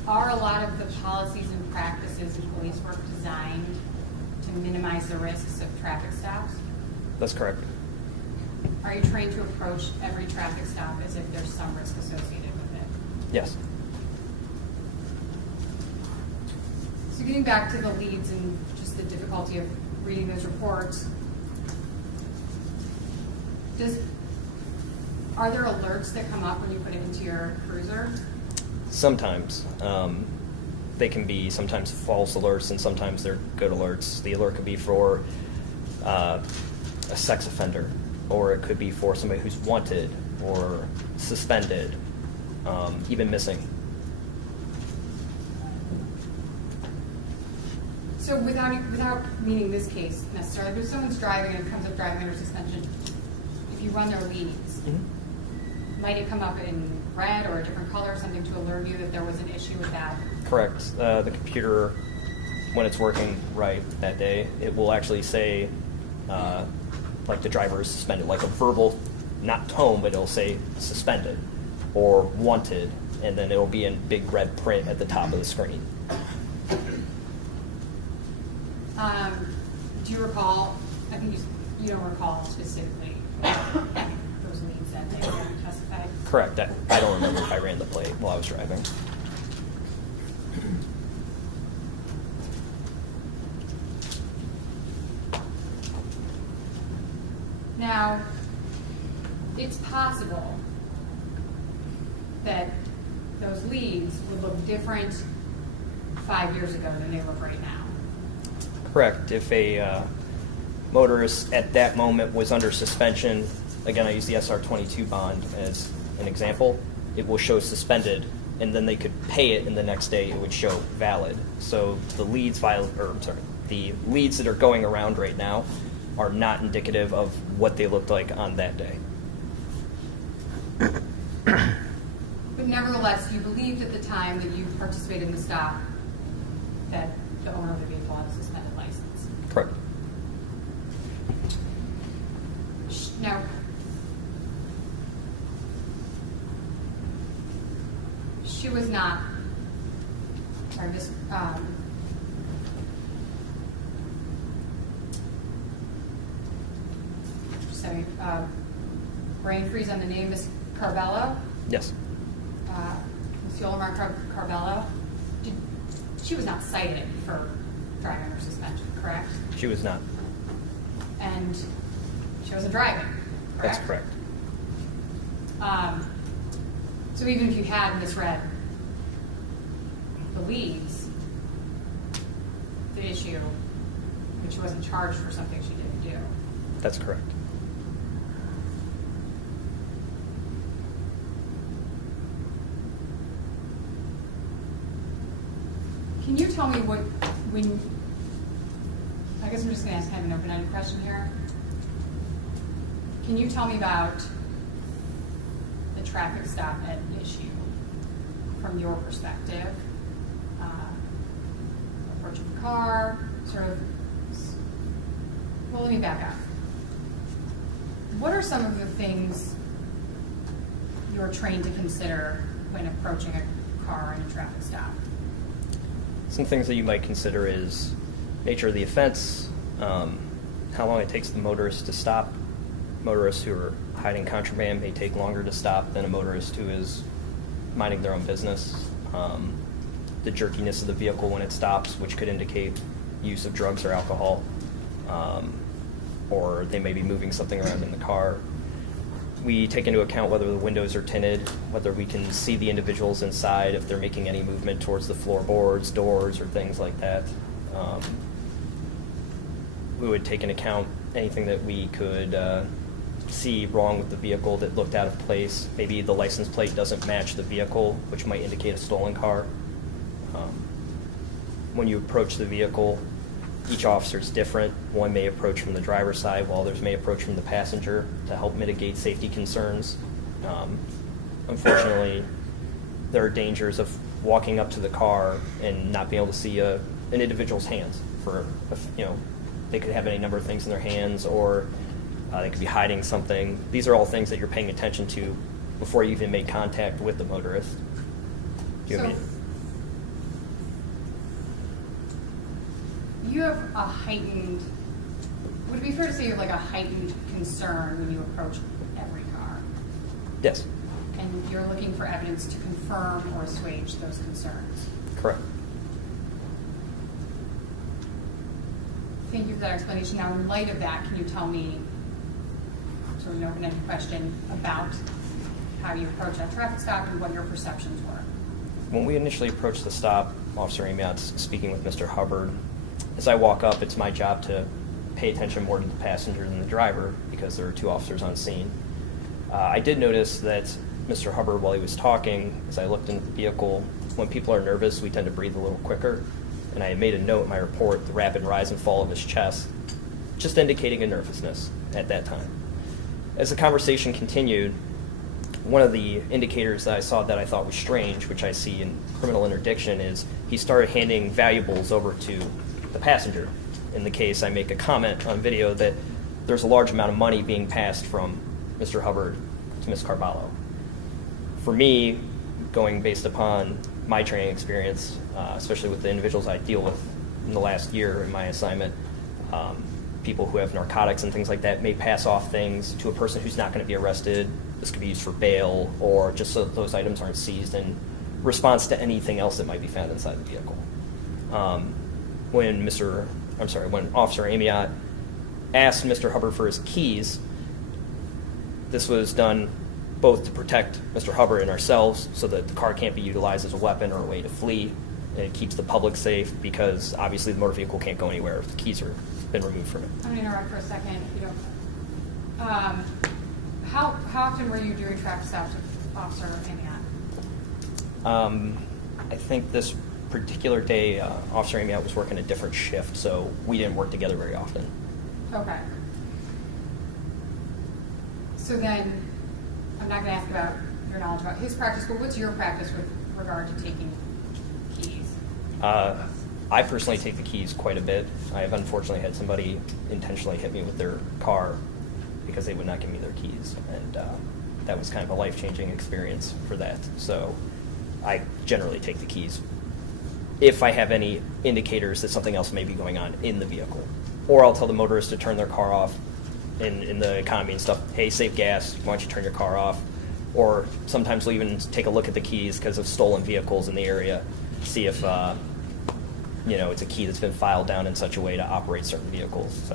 Are a lot of the policies and practices in police work designed to minimize the risks of traffic stops? That's correct. Are you trained to approach every traffic stop as if there's some risk associated with it? Yes. So getting back to the leads and just the difficulty of reading those reports, are there alerts that come up when you put it into your cruiser? Sometimes. They can be sometimes false alerts and sometimes they're good alerts. The alert could be for a sex offender, or it could be for somebody who's wanted or suspended, even missing. So without meaning this case necessarily, if someone's driving and it comes up driving under suspension, if you run their leads, might it come up in red or a different color, something to alert you that there was an issue with that? Correct. The computer, when it's working right that day, it will actually say, like the driver is suspended, like a verbal, not tone, but it'll say suspended or wanted, and then it'll be in big red print at the top of the screen. Do you recall, I think you don't recall specifically those leads that they testified? Correct. I don't remember if I ran the plate while I was driving. Now, it's possible that those leads would look different 5 years ago than they look right now. Correct. If a motorist at that moment was under suspension, again, I use the SR-22 bond as an example, it will show suspended, and then they could pay it, and the next day it would show valid. So the leads the leads that are going around right now are not indicative of what they looked like on that day. But nevertheless, you believed at the time that you participated in the stop that the owner of the vehicle had a suspended license. Correct. Now, she was not, sorry, this, just having brain freeze on the name, Miss Carbello? Yes. Ms. Yolamar Carbello? She was not cited for driving under suspension, correct? She was not. And she wasn't driving, correct? That's correct. So even if you had misread the leads, the issue, but she wasn't charged for something she didn't do. That's correct. Can you tell me what, when, I guess I'm just going to ask kind of an open-ended question here. Can you tell me about the traffic stop at issue from your perspective? Approaching the car, sort of, well, let me back up. What are some of the things you're trained to consider when approaching a car in a traffic stop? Some things that you might consider is nature of the offense, how long it takes the motorist to stop. Motorists who are hiding contraband may take longer to stop than a motorist who is minding their own business. The jerkiness of the vehicle when it stops, which could indicate use of drugs or alcohol, or they may be moving something around in the car. We take into account whether the windows are tinted, whether we can see the individuals inside, if they're making any movement towards the floorboards, doors, or things like that. We would take into account anything that we could see wrong with the vehicle that looked out of place. Maybe the license plate doesn't match the vehicle, which might indicate a stolen car. When you approach the vehicle, each officer is different. One may approach from the driver's side, while others may approach from the passenger to help mitigate safety concerns. Unfortunately, there are dangers of walking up to the car and not being able to see an individual's hands. They could have any number of things in their hands, or they could be hiding something. These are all things that you're paying attention to before you even make contact with the motorist. You have a heightened, would it be fair to say you have like a heightened concern when you approach every car? Yes. And you're looking for evidence to confirm or assuage those concerns? Correct. Thank you for that explanation. Now, in light of that, can you tell me, sort of an open-ended question, about how you approach that traffic stop and what your perceptions were? When we initially approached the stop, Officer Amiott's speaking with Mr. Hubbard. As I walk up, it's my job to pay attention more to the passenger than the driver because there are two officers on scene. I did notice that Mr. Hubbard, while he was talking, as I looked into the vehicle, when people are nervous, we tend to breathe a little quicker. And I made a note in my report, the rapid rise and fall of his chest, just indicating a nervousness at that time. As the conversation continued, one of the indicators that I saw that I thought was strange, which I see in criminal interdiction, is he started handing valuables over to the passenger. In the case, I make a comment on video that there's a large amount of money being passed from Mr. Hubbard to Ms. Carvalho. For me, going based upon my training experience, especially with the individuals I deal with in the last year in my assignment, people who have narcotics and things like that may pass off things to a person who's not going to be arrested. This could be used for bail or just so that those items aren't seized in response to anything else that might be found inside the vehicle. When Officer Amiott asked Mr. Hubbard for his keys, this was done both to protect Mr. Hubbard and ourselves so that the car can't be utilized as a weapon or a way to flee, and it keeps the public safe because obviously the motor vehicle can't go anywhere if the keys are been removed from it. I'm gonna interrupt for a second, if you don't. How often were you doing traffic stops with Officer Amiott? I think this particular day, Officer Amiott was working a different shift, so we didn't work together very often. Okay. So then, I'm not gonna ask about your knowledge about his practice, but what's your practice with regard to taking keys? I personally take the keys quite a bit. I have unfortunately had somebody intentionally hit me with their car because they would not give me their keys, and that was kind of a life-changing experience for that. So I generally take the keys if I have any indicators that something else may be going on in the vehicle. Or I'll tell the motorist to turn their car off in the economy and stuff. Hey, save gas, why don't you turn your car off? Or sometimes we'll even take a look at the keys because of stolen vehicles in the area, see if it's a key that's been filed down in such a way to operate certain vehicles.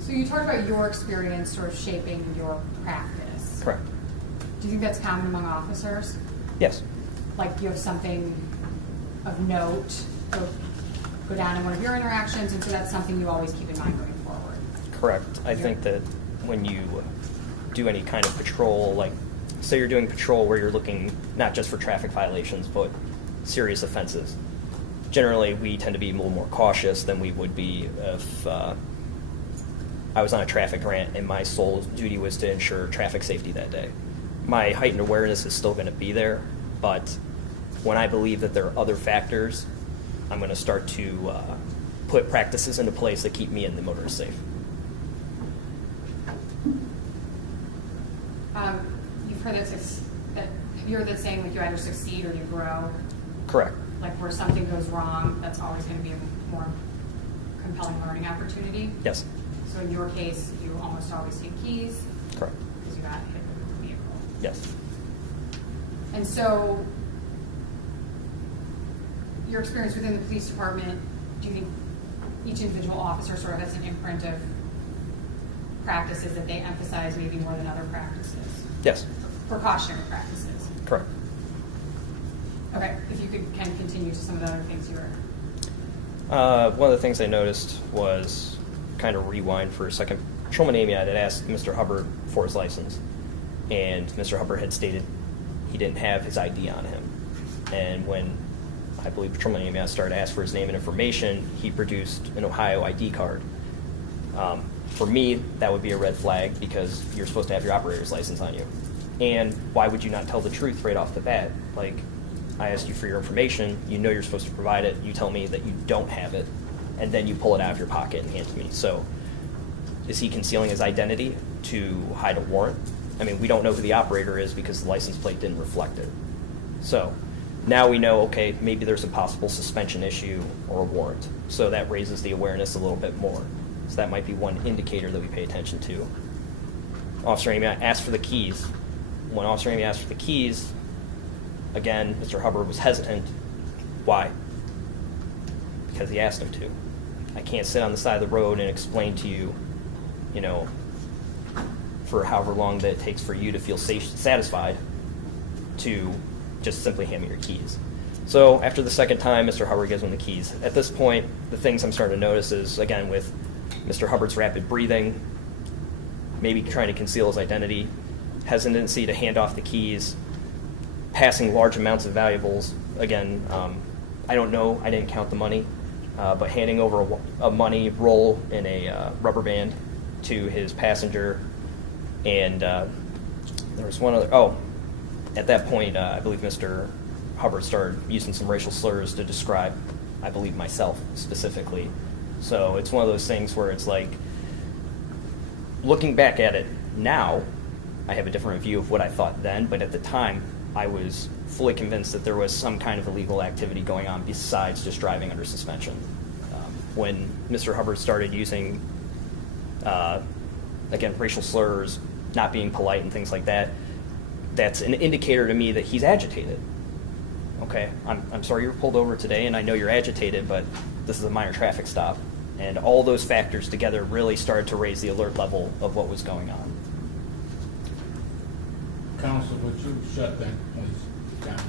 So you talked about your experience sort of shaping your practice. Correct. Do you think that's common among officers? Yes. Like you have something of note, go down in one of your interactions, and so that's something you always keep in mind going forward? Correct. I think that when you do any kind of patrol, like say you're doing patrol where you're looking not just for traffic violations, but serious offenses, generally we tend to be a little more cautious than we would be if I was on a traffic grant and my sole duty was to ensure traffic safety that day. My heightened awareness is still going to be there, but when I believe that there are other factors, I'm going to start to put practices into place that keep me and the motorist safe. You've heard that have you heard that saying, like, you either succeed or you grow? Correct. Like where something goes wrong, that's always going to be a more compelling learning opportunity? Yes. So in your case, you almost always take keys? Correct. Because you got hit with the vehicle. Yes. And so, your experience within the police department, do you think each individual officer sort of has an imprint of practices that they emphasize maybe more than other practices? Yes. Precautionary practices? Correct. Okay, if you could kind of continue to some of the other things you were... One of the things I noticed was, kind of rewind for a second, Patrolman Amiott had asked Mr. Hubbard for his license, and Mr. Hubbard had stated he didn't have his ID on him. And when I believe Patrolman Amiott started to ask for his name and information, he produced an Ohio ID card. For me, that would be a red flag because you're supposed to have your operator's license on you. And why would you not tell the truth right off the bat? Like, I asked you for your information, you know you're supposed to provide it, you tell me that you don't have it, and then you pull it out of your pocket and hand it to me. So, is he concealing his identity to hide a warrant? I mean, we don't know who the operator is because the license plate didn't reflect it. So, now we know, okay, maybe there's a possible suspension issue or a warrant. So that raises the awareness a little bit more. So that might be one indicator that we pay attention to. Officer Amiott asked for the keys. When Officer Amiott asked for the keys, again, Mr. Hubbard was hesitant. Why? Because he asked him to. I can't sit on the side of the road and explain to you, for however long that it takes for you to feel satisfied to just simply hand me your keys. So after the second time, Mr. Hubbard gives him the keys. At this point, the things I'm starting to notice is, again, with Mr. Hubbard's rapid breathing, maybe trying to conceal his identity, hesitancy to hand off the keys, passing large amounts of valuables. Again, I don't know, I didn't count the money, but handing over a money roll in a rubber band to his passenger. And there was one other, at that point, I believe Mr. Hubbard started using some racial slurs to describe, I believe, myself specifically. So it's one of those things where it's like, looking back at it now, I have a different view of what I thought then, but at the time, I was fully convinced that there was some kind of illegal activity going on besides just driving under suspension. When Mr. Hubbard started using, again, racial slurs, not being polite and things like that, that's an indicator to me that he's agitated. Okay, I'm sorry you were pulled over today, and I know you're agitated, but this is a minor traffic stop. And all those factors together really started to raise the alert level of what was going on. Counsel, would you shut that, please? Down.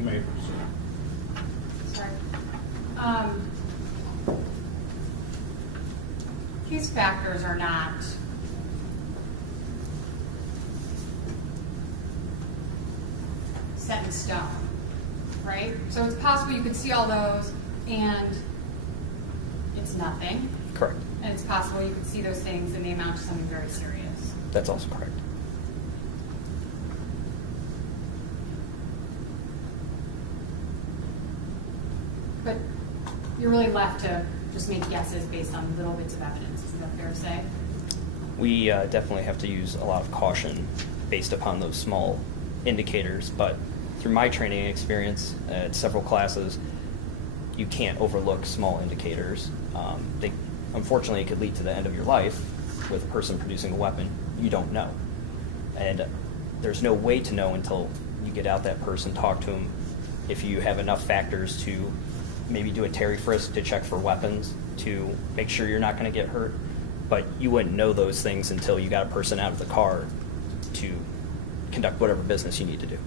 You may proceed. Sorry. These factors are not set in stone, right? So it's possible you could see all those and it's nothing. Correct. And it's possible you could see those things and they amount to something very serious. That's also correct. But you're really left to just make guesses based on little bits of evidence. Is that fair to say? We definitely have to use a lot of caution based upon those small indicators, but through my training experience at several classes, you can't overlook small indicators. They, unfortunately, it could lead to the end of your life with a person producing a weapon. You don't know. And there's no way to know until you get out that person, talk to them. If you have enough factors to maybe do a Terry frisk to check for weapons, to make sure you're not going to get hurt, but you wouldn't know those things until you got a person out of the car to conduct whatever business you need to do.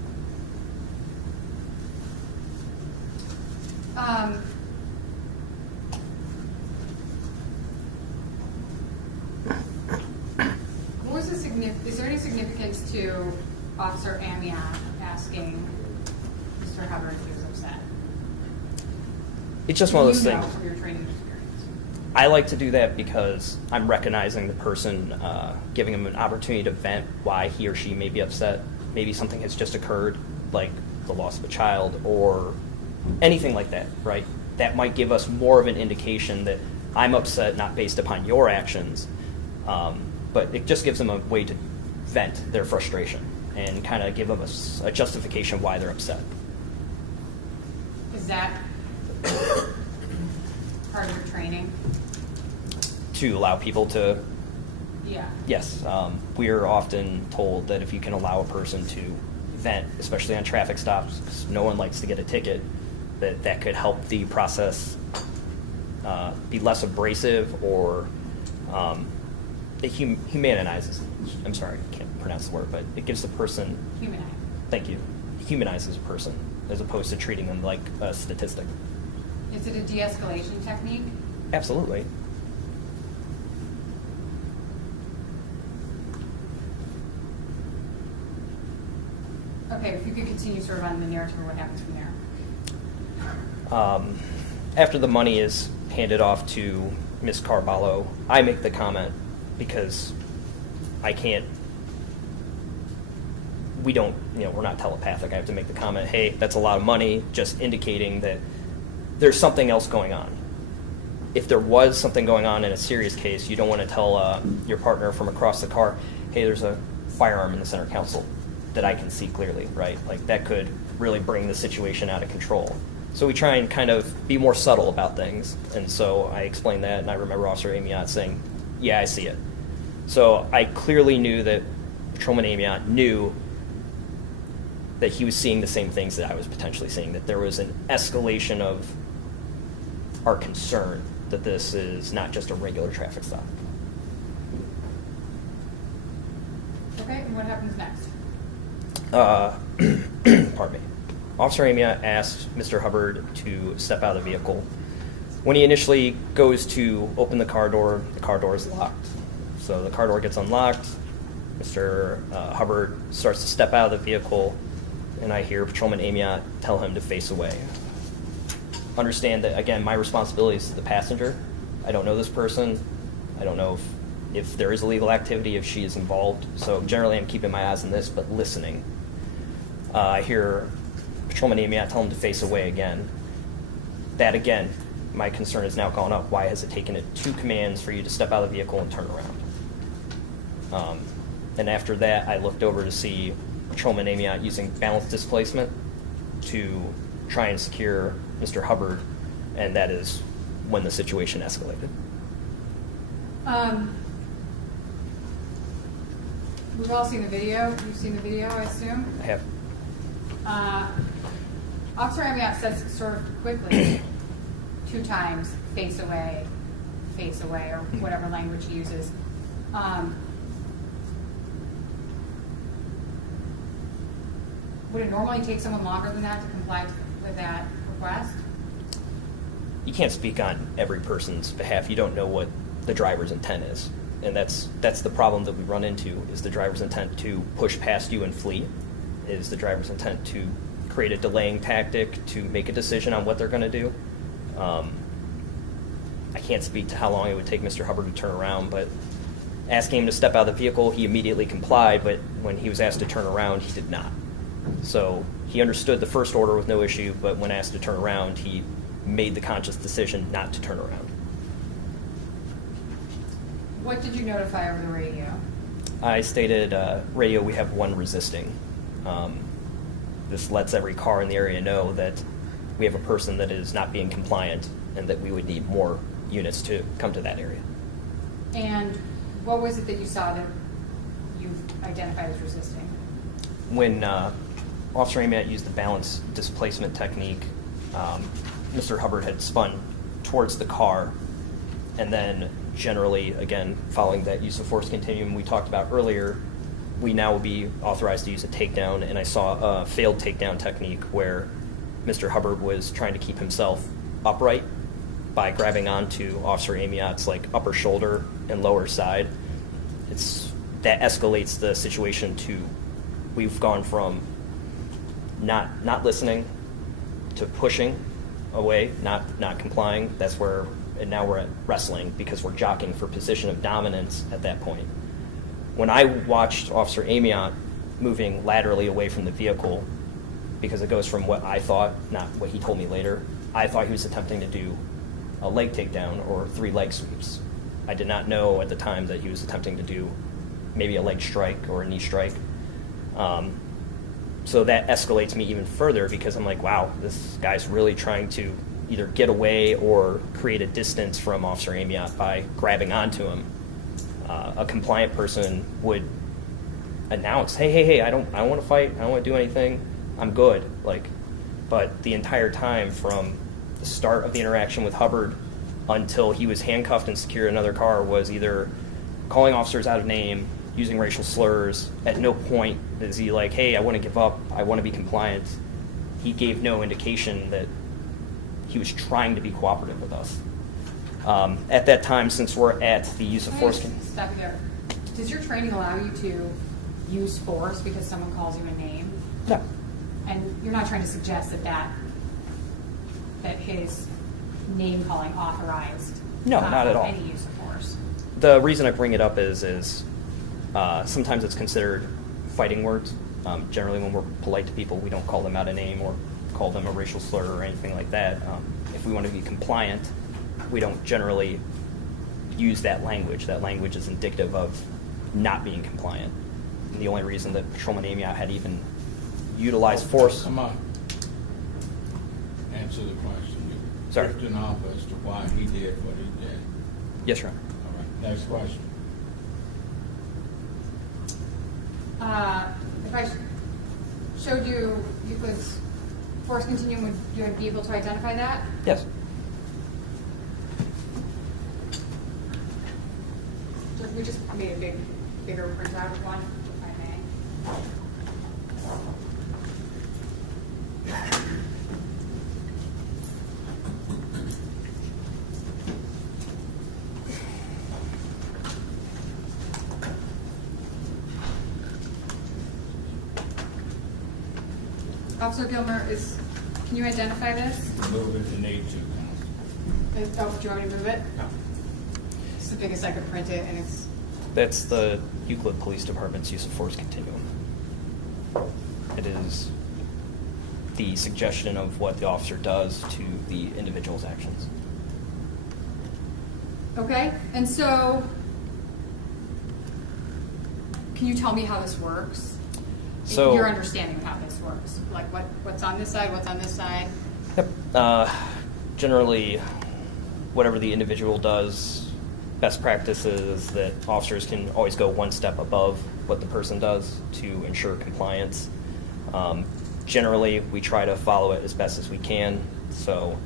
What was the is there any significance to Officer Amiott asking Mr. Hubbard if he was upset? It's just one of those You know things. from your training experience. I like to do that because I'm recognizing the person, giving them an opportunity to vent why he or she may be upset. Maybe something has just occurred, like the loss of a child or anything like that, right? That might give us more of an indication that I'm upset not based upon your actions, but it just gives them a way to vent their frustration and kind of give them a justification why they're upset. Is that part of your training? To allow people to, Yeah. yes, we are often told that if you can allow a person to vent, especially on traffic stops, because no one likes to get a ticket, that could help the process be less abrasive or it humanizes. I'm sorry, I can't pronounce the word, but it gives the person, Humanize. thank you, humanizes a person as opposed to treating them like a statistic. Is it a de-escalation technique? Absolutely. Okay, if you could continue sort of on the narrative of what happens from there. After the money is handed off to Ms. Carballo, I make the comment because I can't, we're not telepathic. I have to make the comment, hey, that's a lot of money, just indicating that there's something else going on. If there was something going on in a serious case, you don't want to tell your partner from across the car, hey, there's a firearm in the center console that I can see clearly, right? Like that could really bring the situation out of control. So we try and kind of be more subtle about things. And so I explained that, and I remember Officer Amiott saying, yeah, I see it. So I clearly knew that Patrolman Amiott knew that he was seeing the same things that I was potentially seeing, that there was an escalation of our concern that this is not just a regular traffic stop. Okay, and what happens next? Pardon me. Officer Amiott asked Mr. Hubbard to step out of the vehicle. When he initially goes to open the car door is locked. So the car door gets unlocked. Mr. Hubbard starts to step out of the vehicle, and I hear Patrolman Amiott tell him to face away. Understand that, again, my responsibility is to the passenger. I don't know this person. I don't know if there is illegal activity, if she is involved. So generally I'm keeping my eyes on this, but listening. I hear Patrolman Amiott tell him to face away again. That, again, my concern has now gone up. Why has it taken it 2 commands for you to step out of the vehicle and turn around? And after that, I looked over to see Patrolman Amiott using balance displacement to try and secure Mr. Hubbard, and that is when the situation escalated. We've all seen the video. You've seen the video, I assume? I have. Officer Amiott says sort of quickly 2 times, face away, or whatever language he uses. would it normally take someone longer than that to comply with that request? You can't speak on every person's behalf. You don't know what the driver's intent is. And that's the problem that we run into, is the driver's intent to push past you and flee, is the driver's intent to create a delaying tactic to make a decision on what they're going to do. I can't speak to how long it would take Mr. Hubbard to turn around, but asking him to step out of the vehicle, he immediately complied, but when he was asked to turn around, he did not. So he understood the first order with no issue, but when asked to turn around, he made the conscious decision not to turn around. What did you notify over the radio? I stated, radio, we have one resisting. This lets every car in the area know that we have a person that is not being compliant and that we would need more units to come to that area. And what was it that you saw that you identified as resisting? When Officer Amiott used the balance displacement technique, Mr. Hubbard had spun towards the car, and then generally, again, following that use of force continuum we talked about earlier, we now will be authorized to use a takedown, and I saw a failed takedown technique where Mr. Hubbard was trying to keep himself upright by grabbing onto Officer Amiott's upper shoulder and lower side. That escalates the situation to, we've gone from not listening to pushing away, not complying. That's where, and now we're at wrestling because we're jockeying for position of dominance at that point. When I watched Officer Amiott moving laterally away from the vehicle, because it goes from what I thought, not what he told me later, I thought he was attempting to do a leg takedown or 3 leg sweeps. I did not know at the time that he was attempting to do maybe a leg strike or a knee strike. So that escalates me even further because I'm like, wow, this guy's really trying to either get away or create a distance from Officer Amiott by grabbing onto him. A compliant person would announce, hey, I don't want to fight, I don't want to do anything, I'm good. But the entire time from the start of the interaction with Hubbard until he was handcuffed and secured in another car was either calling officers out of name, using racial slurs. At no point is he like, hey, I want to give up, I want to be compliant. He gave no indication that he was trying to be cooperative with us. At that time, since we're at the use of force... Stop you there. Does your training allow you to use force because someone calls you a name? No. And you're not trying to suggest that his name calling authorized No, not at all. any use of force? The reason I bring it up is sometimes it's considered fighting words. Generally, when we're polite to people, we don't call them out a name or call them a racial slur or anything like that. If we want to be compliant, we don't generally use that language. That language is indicative of not being compliant. And the only reason that Patrolman Amiott had even utilized force... Come on. Answer the question. Sorry. Drifting off as to why he did what he did. Yes, Your Honor. All right, next question. If I showed you Euclid's force continuum, would you be able to identify that? Yes. We just made a bigger printout of one, if I may. Officer Gilmer, can you identify this? Move it to need to, Counsel. Do you want me to move it? No. It's the biggest I could print it, and it's... That's the Euclid Police Department's use of force continuum. It is the suggestion of what the officer does to the individual's actions. Okay, and so, can you tell me how this works? So, your understanding of how this works, like what's on this side, what's on this side? Yep. Generally, whatever the individual does, best practice is that officers can always go one step above what the person does to ensure compliance. Generally, we try to follow it as best as we can. So,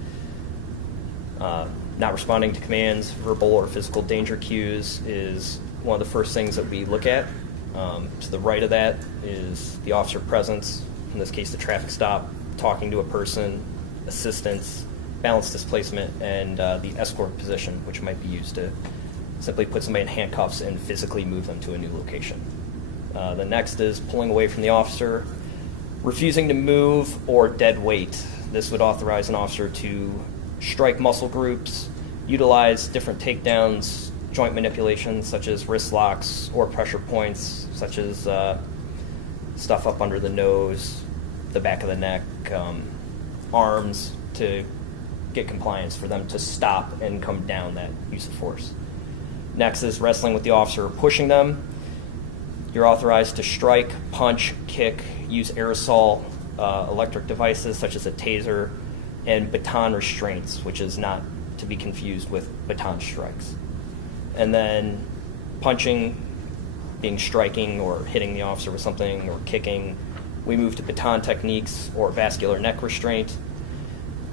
not responding to commands, verbal or physical danger cues is one of the first things that we look at. To the right of that is the officer presence. in this case the traffic stop, talking to a person, assistance, balance displacement, and the escort position, which might be used to simply put somebody in handcuffs and physically move them to a new location. The next is pulling away from the officer, refusing to move, or dead weight. This would authorize an officer to strike muscle groups, utilize different takedowns, joint manipulations such as wrist locks, or pressure points such as stuff up under the nose, the back of the neck, arms, to get compliance for them to stop and come down that use of force. Next is wrestling with the officer or pushing them. You're authorized to strike, punch, kick, use aerosol, electric devices such as a taser, and baton restraints, which is not to be confused with baton strikes. And then punching, being striking or hitting the officer with something, or kicking. We move to baton techniques or vascular neck restraint.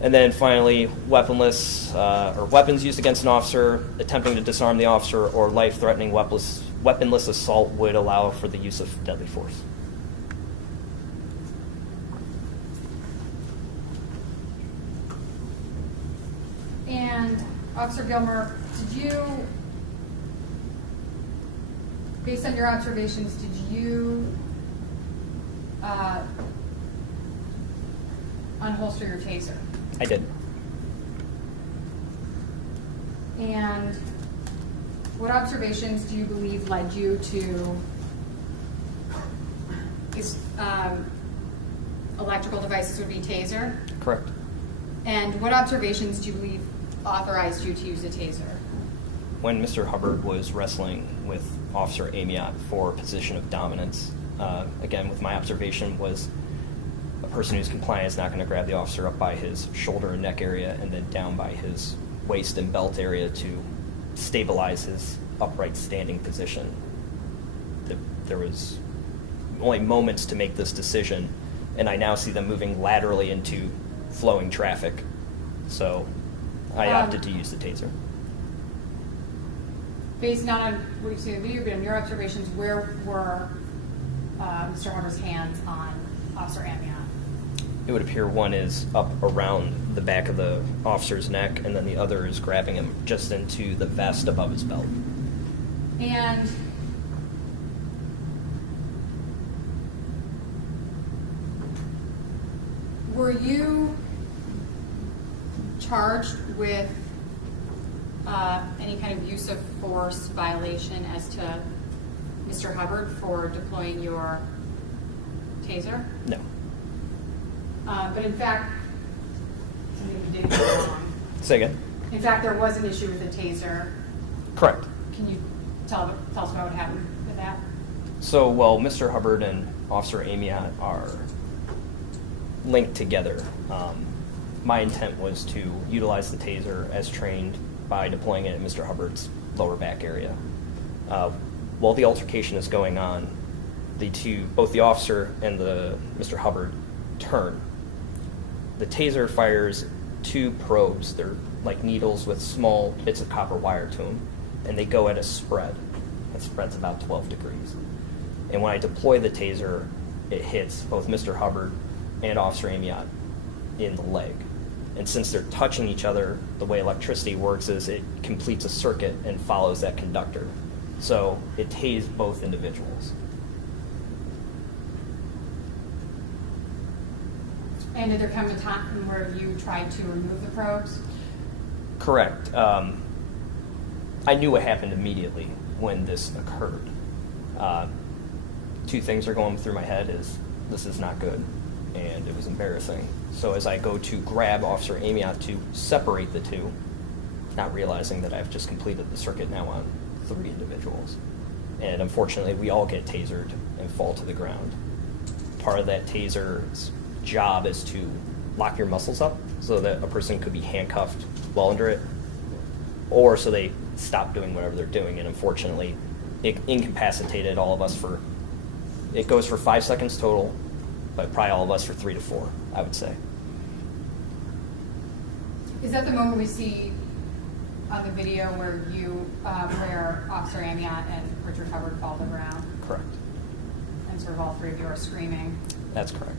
And then finally, weaponless or weapons used against an officer, attempting to disarm the officer, or life-threatening weaponless assault would allow for the use of deadly force. And Officer Gilmer, did you, based on your observations, did you unholster your taser? I did. And what observations do you believe led you to electrical devices would be taser? Correct. And what observations do you believe authorized you to use a taser? When Mr. Hubbard was wrestling with Officer Amiott for position of dominance, again, with my observation was a person who's compliant is not going to grab the officer up by his shoulder and neck area and then down by his waist and belt area to stabilize his upright standing position. There was only moments to make this decision, and I now see them moving laterally into flowing traffic. So I opted to use the taser. Based not on what you've seen in the video, but on your observations, where were Mr. Hubbard's hands on Officer Amiott? It would appear one is up around the back of the officer's neck, and then the other is grabbing him just into the vest above his belt. And were you charged with any kind of use of force violation as to Mr. Hubbard for deploying your taser? No. But in fact, something you did go wrong. Say again? In fact, there was an issue with the taser. Correct. Can you tell us about what happened with that? So, well, Mr. Hubbard and Officer Amiott are linked together. My intent was to utilize the taser as trained by deploying it in Mr. Hubbard's lower back area. While the altercation is going on, both the officer and Mr. Hubbard turn. The taser fires two probes. They're like needles with small bits of copper wire to them, and they go at a spread. That spread's about 12 degrees. And when I deploy the taser, it hits both Mr. Hubbard and Officer Amiott in the leg. And since they're touching each other, the way electricity works is it completes a circuit and follows that conductor. So it tased both individuals. And did there come a time where you tried to remove the probes? Correct. I knew what happened immediately when this occurred. Two things are going through my head is this is not good, and it was embarrassing. So as I go to grab Officer Amiott to separate the two, not realizing that I've just completed the circuit now on 3 individuals. And unfortunately, we all get tasered and fall to the ground. Part of that taser's job is to lock your muscles up so that a person could be handcuffed while under it, or so they stop doing whatever they're doing. And unfortunately, it incapacitated all of us it goes for 5 seconds total, but probably all of us for 3 to 4, I would say. Is that the moment we see on the video where Officer Amiott and Richard Hubbard fall to the ground? Correct. And sort of all 3 of you are screaming? That's correct.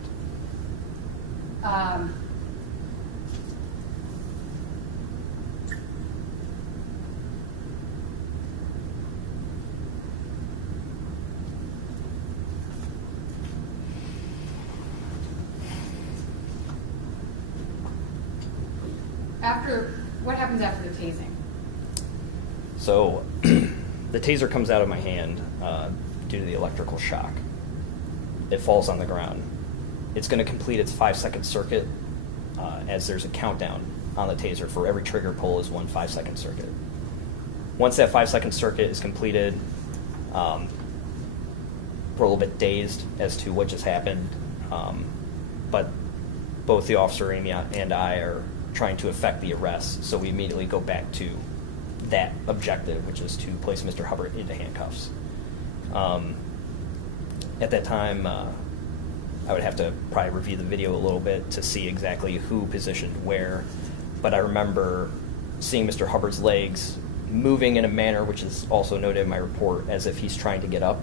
What happens after the tasing? So the taser comes out of my hand due to the electrical shock. It falls on the ground. It's going to complete its 5-second circuit as there's a countdown on the taser. For every trigger pull is one 5-second circuit. Once that 5-second circuit is completed, we're a little bit dazed as to what just happened, but both the officer, Amiott, and I are trying to effect the arrest, so we immediately go back to that objective, which is to place Mr. Hubbard into handcuffs. At that time, I would have to probably review the video a little bit to see exactly who positioned where, but I remember seeing Mr. Hubbard's legs moving in a manner which is also noted in my report as if he's trying to get up,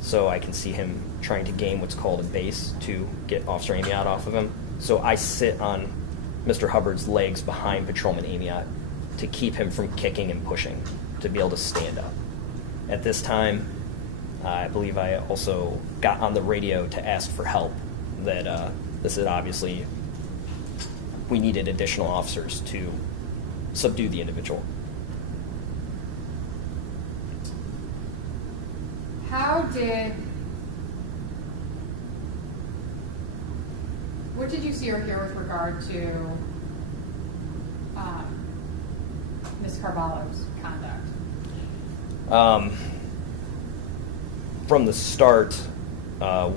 so I can see him trying to gain what's called a base to get Officer Amiott off of him. So I sit on Mr. Hubbard's legs behind Patrolman Amiott to keep him from kicking and pushing, to be able to stand up. At this time, I believe I also got on the radio to ask for help, that this is obviously, we needed additional officers to subdue the individual. What did you see or hear with regard to Ms. Carvalho's conduct? From the start,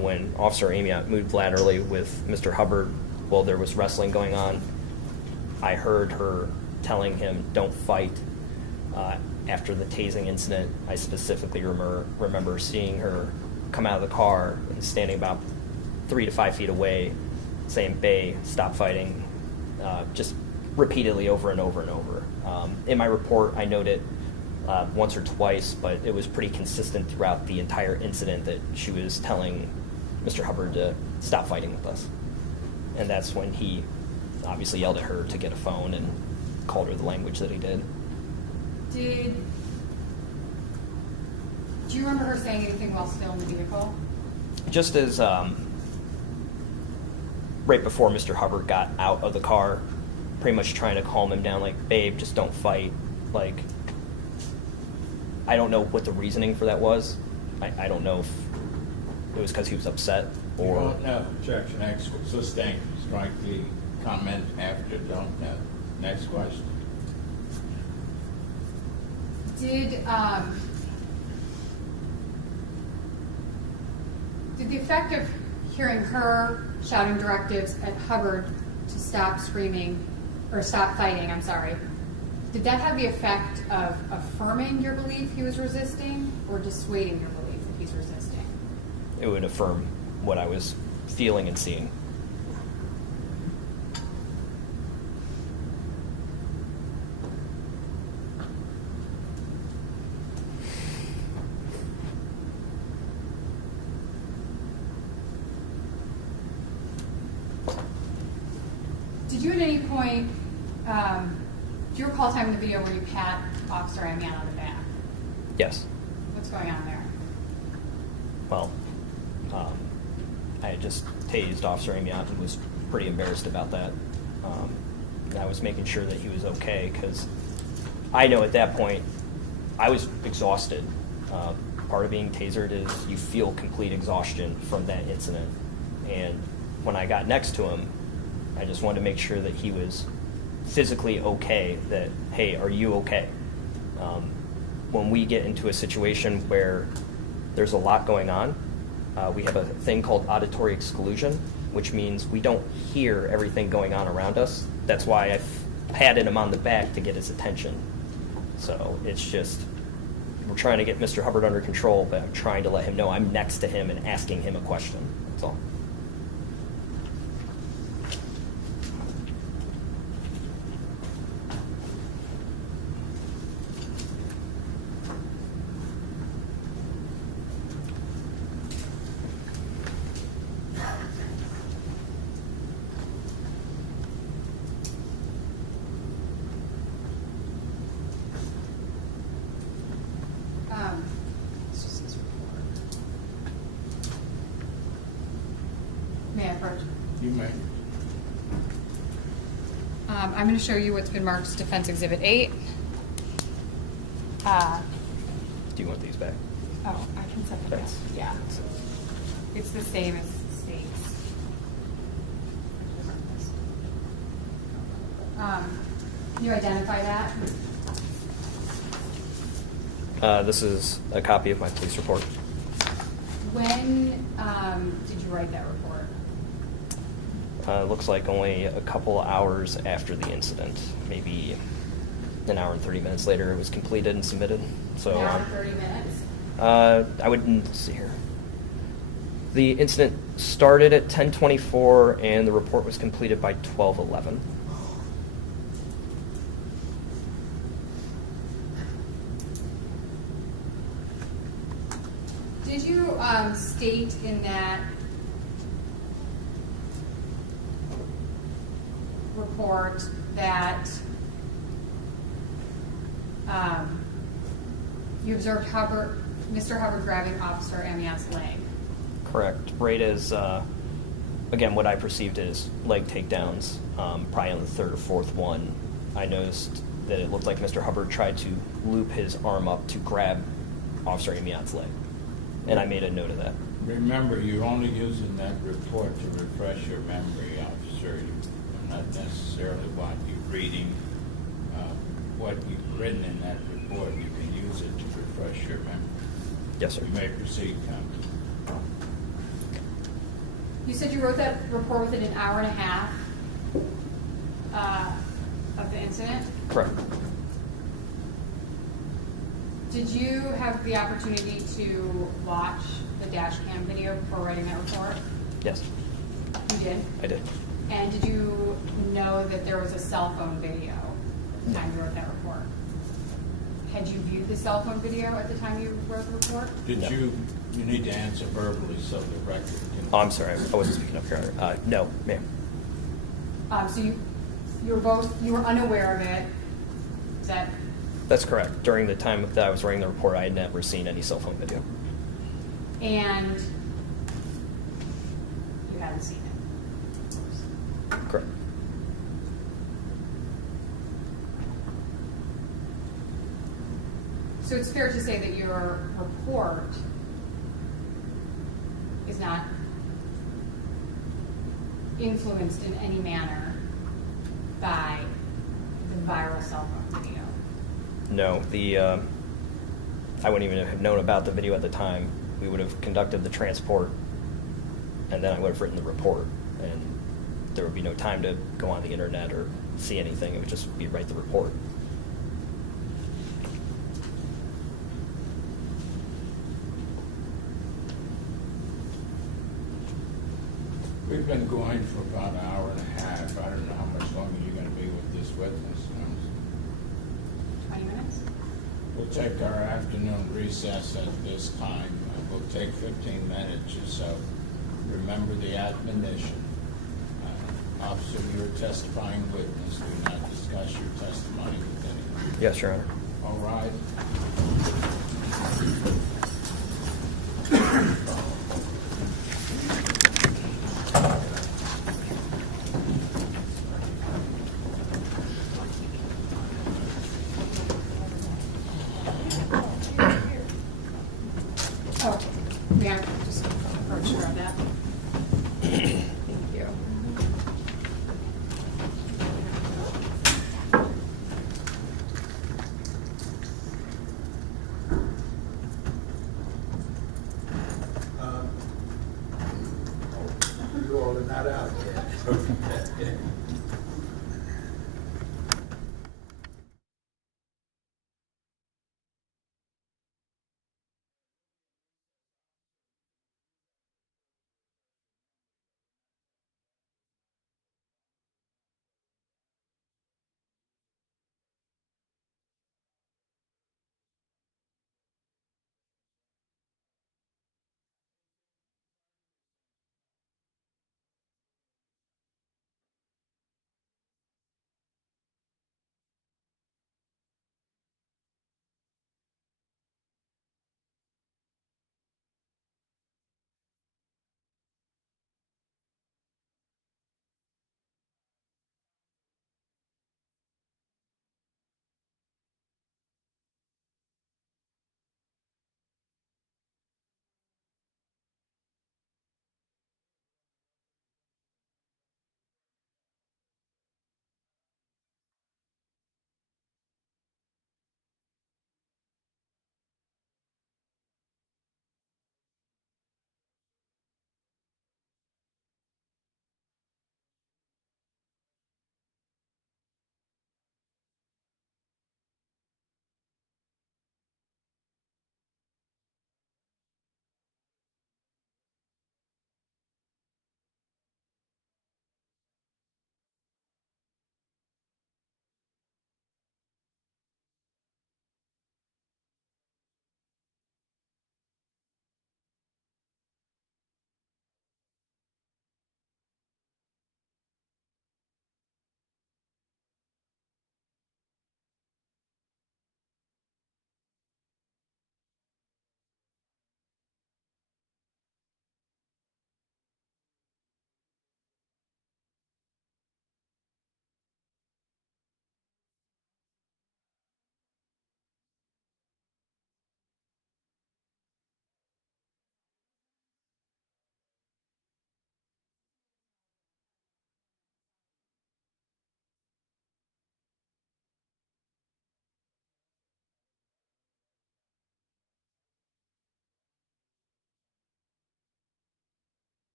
when Officer Amiott moved laterally with Mr. Hubbard while there was wrestling going on, I heard her telling him, "Don't fight." After the tasing incident, I specifically remember seeing her come out of the car and standing about 3 to 5 feet away, saying, "Bae, stop fighting," just repeatedly over and over and over. In my report, I noted once or twice, but it was pretty consistent throughout the entire incident that she was telling Mr. Hubbard to stop fighting with us. And that's when he obviously yelled at her to get a phone and called her the language that he did. Do you remember her saying anything while still in the vehicle? Just as right before Mr. Hubbard got out of the car, pretty much trying to calm him down, like, "Babe, just don't fight." Like, I don't know what the reasoning for that was. I don't know if it was because he was upset or... No, objection. Next, sustain. Strike the comment after don't know. Next question. Did the effect of hearing her shouting directives at Hubbard to stop screaming, or stop fighting, I'm sorry, did that have the effect of affirming your belief he was resisting, or dissuading your belief that he's resisting? It would affirm what I was feeling and seeing. Did you at any point, do you recall time in the video where you pat Officer Amiott on the back? Yes. What's going on there? Well, I had just tased Officer Amiott and was pretty embarrassed about that. I was making sure that he was okay because I know at that point I was exhausted. Part of being tasered is you feel complete exhaustion from that incident. And when I got next to him, I just wanted to make sure that he was physically okay, that, hey, are you okay? When we get into a situation where there's a lot going on, we have a thing called auditory exclusion, which means we don't hear everything going on around us. That's why I patted him on the back to get his attention. So it's just, we're trying to get Mr. Hubbard under control, but I'm trying to let him know I'm next to him and asking him a question. That's all. I'm gonna show you what's been marked as Defense Exhibit 8. Do you want these back? Oh, I can set them down. Thanks. Yeah. It's the same as states. Can you identify that? This is a copy of my police report. When did you write that report? Looks like only a couple hours after the incident, maybe an hour and 30 minutes later it was completed and submitted. So An hour and 30 minutes? I would see here. The incident started at 10:24 and the report was completed by 12:11. Did you state in that report that you observed Mr. Hubbard grabbing Officer Amiott's leg? Correct. Right as, again, what I perceived as leg takedowns, probably on the third or fourth one, I noticed that it looked like Mr. Hubbard tried to loop his arm up to grab Officer Amiott's leg. And I made a note of that. Remember, you're only using that report to refresh your memory, officer. I'm not necessarily want you reading what you've written in that report. You can use it to refresh your memory. Yes, sir. You may proceed, Captain. You said you wrote that report within an hour and a half of the incident. Correct. Did you have the opportunity to watch the dash cam video before writing that report? Yes, You did? I did. And did you know that there was a cell phone video at the time you wrote that report? Had you viewed the cell phone video at the time you wrote the report? Did No. you need to answer verbally so the record can... Oh, I'm sorry. I wasn't speaking up, Your Honor. No, ma'am. So you were unaware of it, that, That's correct. During the time that I was writing the report, I had never seen any cell phone video. and you hadn't seen it? Correct. So it's fair to say that your report is not influenced in any manner by the viral cell phone video? No, I wouldn't even have known about the video at the time. We would have conducted the transport, and then I would have written the report, and there would be no time to go on the internet or see anything. It would just be write the report. We've been going for about an hour and a half. I don't know how much longer you're going to be with this witness. 20 minutes? We'll take our afternoon recess at this time. We'll take 15 minutes or so. Remember the admonition. Officer, you're a testifying witness. Do not discuss your testimony with anyone. Yes, Your Honor. All right? Oh, we have to just approach her on that. Thank you.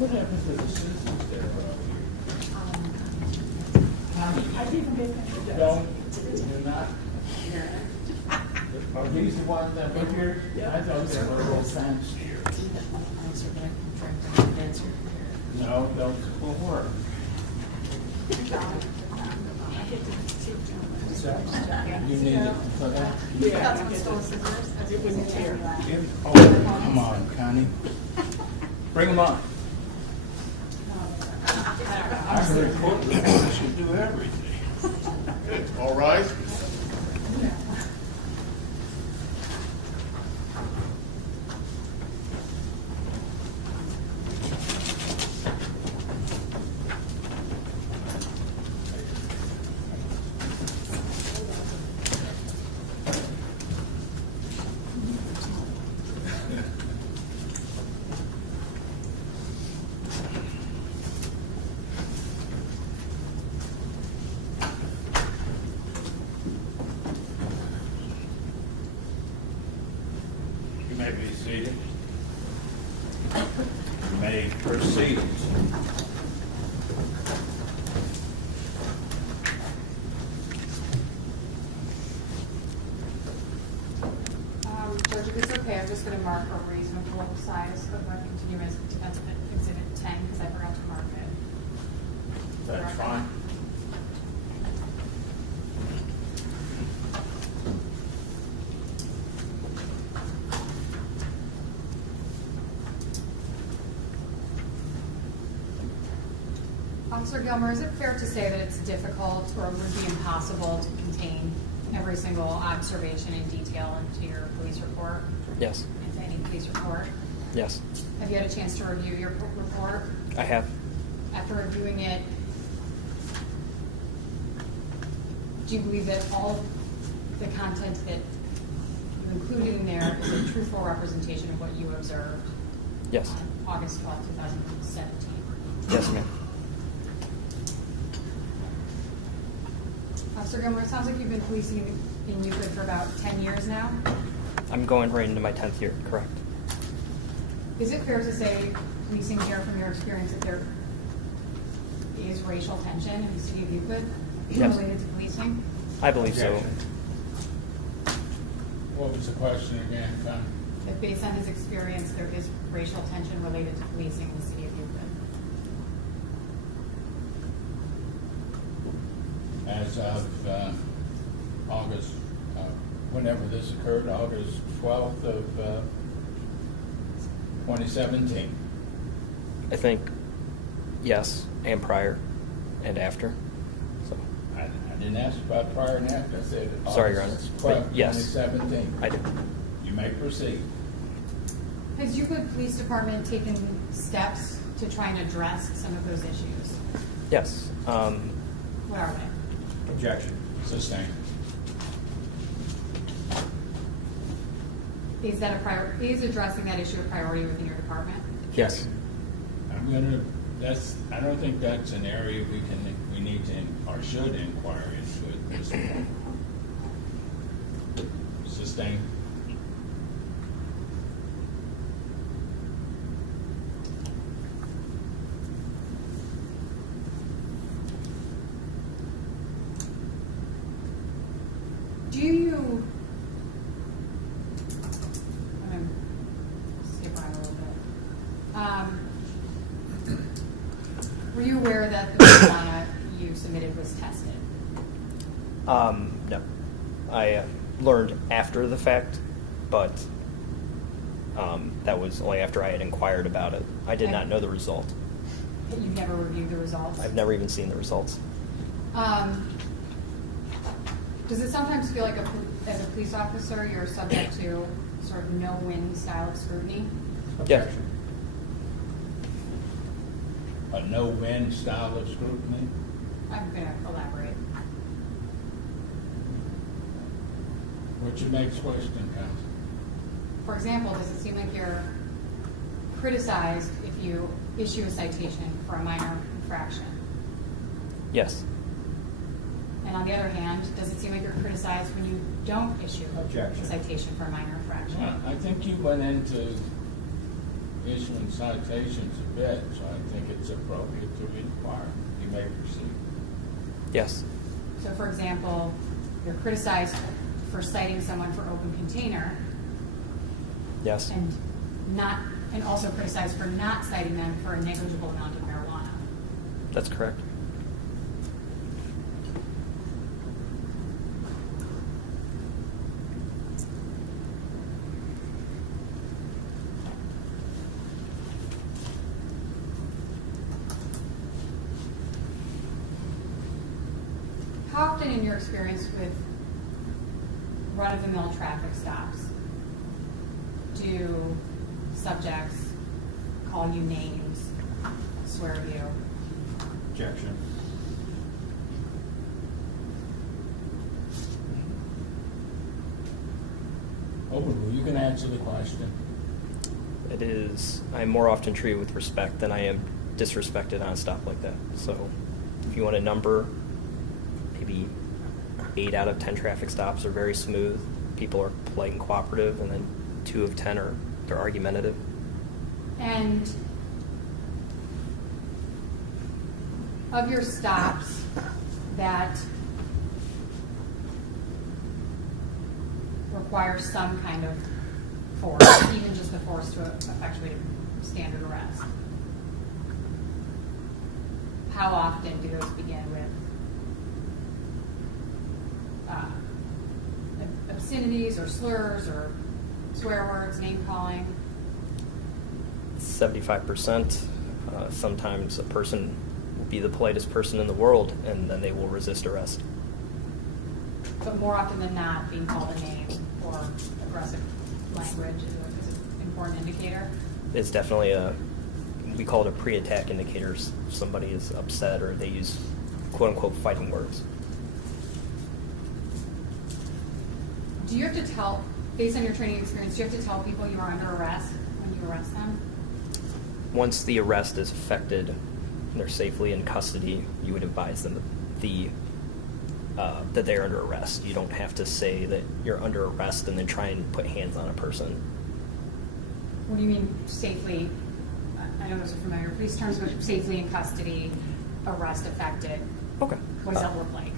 What happened to the citizens there earlier? Don't, you're not? Are these the ones that were here? I thought they were a little fancy. No, those will work. You need it for that? That's what stole scissors. It wasn't here. Oh, come on, Connie. Bring them on. I can report that we should do everything. All rise. You may be seated. You may proceed. Judge, if it's okay, I'm just gonna mark a reasonable size of a continuous defense exhibit 10, because I forgot to mark it. That's fine. Officer Gilmer, is it fair to say that it's difficult or would be impossible to contain every single observation in detail into your police report? Yes. Into any police report? Yes. Have you had a chance to review your report? I have. After reviewing it, do you believe that all the content that you included in there is a truthful representation of what you observed? Yes. On August 12, 2017. Yes, ma'am. Officer Gilmer, it sounds like you've been policing in Euclid for about 10 years now. I'm going right into my 10th year, correct? Is it fair to say, policing here from your experience, that there is racial tension in the city of Euclid Yes. related to policing? I believe so. Objection. What was the question again, Connie? That based on his experience, there is racial tension related to policing in the city of Euclid? As of August, whenever this occurred, August 12th of 2017. I think yes, and prior and after. So I didn't ask about prior and after. I said Sorry, Your Honor. August But 12th, yes. 2017. I do. You may proceed. Has Euclid Police Department taken steps to try and address some of those issues? Yes. What are they? Objection. Sustained. Is that is addressing that issue a priority within your department? Yes. I don't think that's an area we need to, or should inquire into at this point. Sustained. Do you, I'm going to skip around a little bit. Were you aware that the marijuana you submitted was tested? No. I learned after the fact, but that was only after I had inquired about it. I did Okay. not know the result. You've never reviewed the results? I've never even seen the results. Does it sometimes feel like as a police officer, you're subject to sort of no-win style of scrutiny? Yeah. Objection. A no-win style of scrutiny? I'm going to elaborate. What's your next question, Counsel? For example, does it seem like you're criticized if you issue a citation for a minor infraction? Yes. And on the other hand, does it seem like you're criticized when you don't issue Objection. a citation for a minor infraction? Well, I think you went into issuing citations a bit, so I think it's appropriate to inquire. You may proceed. Yes. So for example, you're criticized for citing someone for open container Yes. and also criticized for not citing them for a negligible amount of marijuana. That's correct. How often in your experience with run-of-the-mill traffic stops do subjects call you names, swear at you? Objection. Overrule, you can answer the question. It is, I'm more often treated with respect than I am disrespected on a stop like that. So if you want a number, maybe 8 out of 10 traffic stops are very smooth. People are polite and cooperative, and then 2 of 10 they're argumentative. And of your stops that require some kind of force, even just the force to effectuate a standard arrest, how often do those begin with obscenities or slurs or swear words, name calling? 75%. Sometimes a person will be the politest person in the world, and then they will resist arrest. But more often than not, being called a name or aggressive language is an important indicator. It's definitely we call it a pre-attack indicator. Somebody is upset or they use quote-unquote fighting words. Do you have to tell, based on your training experience, do you have to tell people you are under arrest when you arrest them? Once the arrest is effected and they're safely in custody, you would advise them that they're under arrest. You don't have to say that you're under arrest and then try and put hands on a person. What do you mean safely? I know those are familiar police terms, but safely in custody, arrest effected. Okay. What does that look like?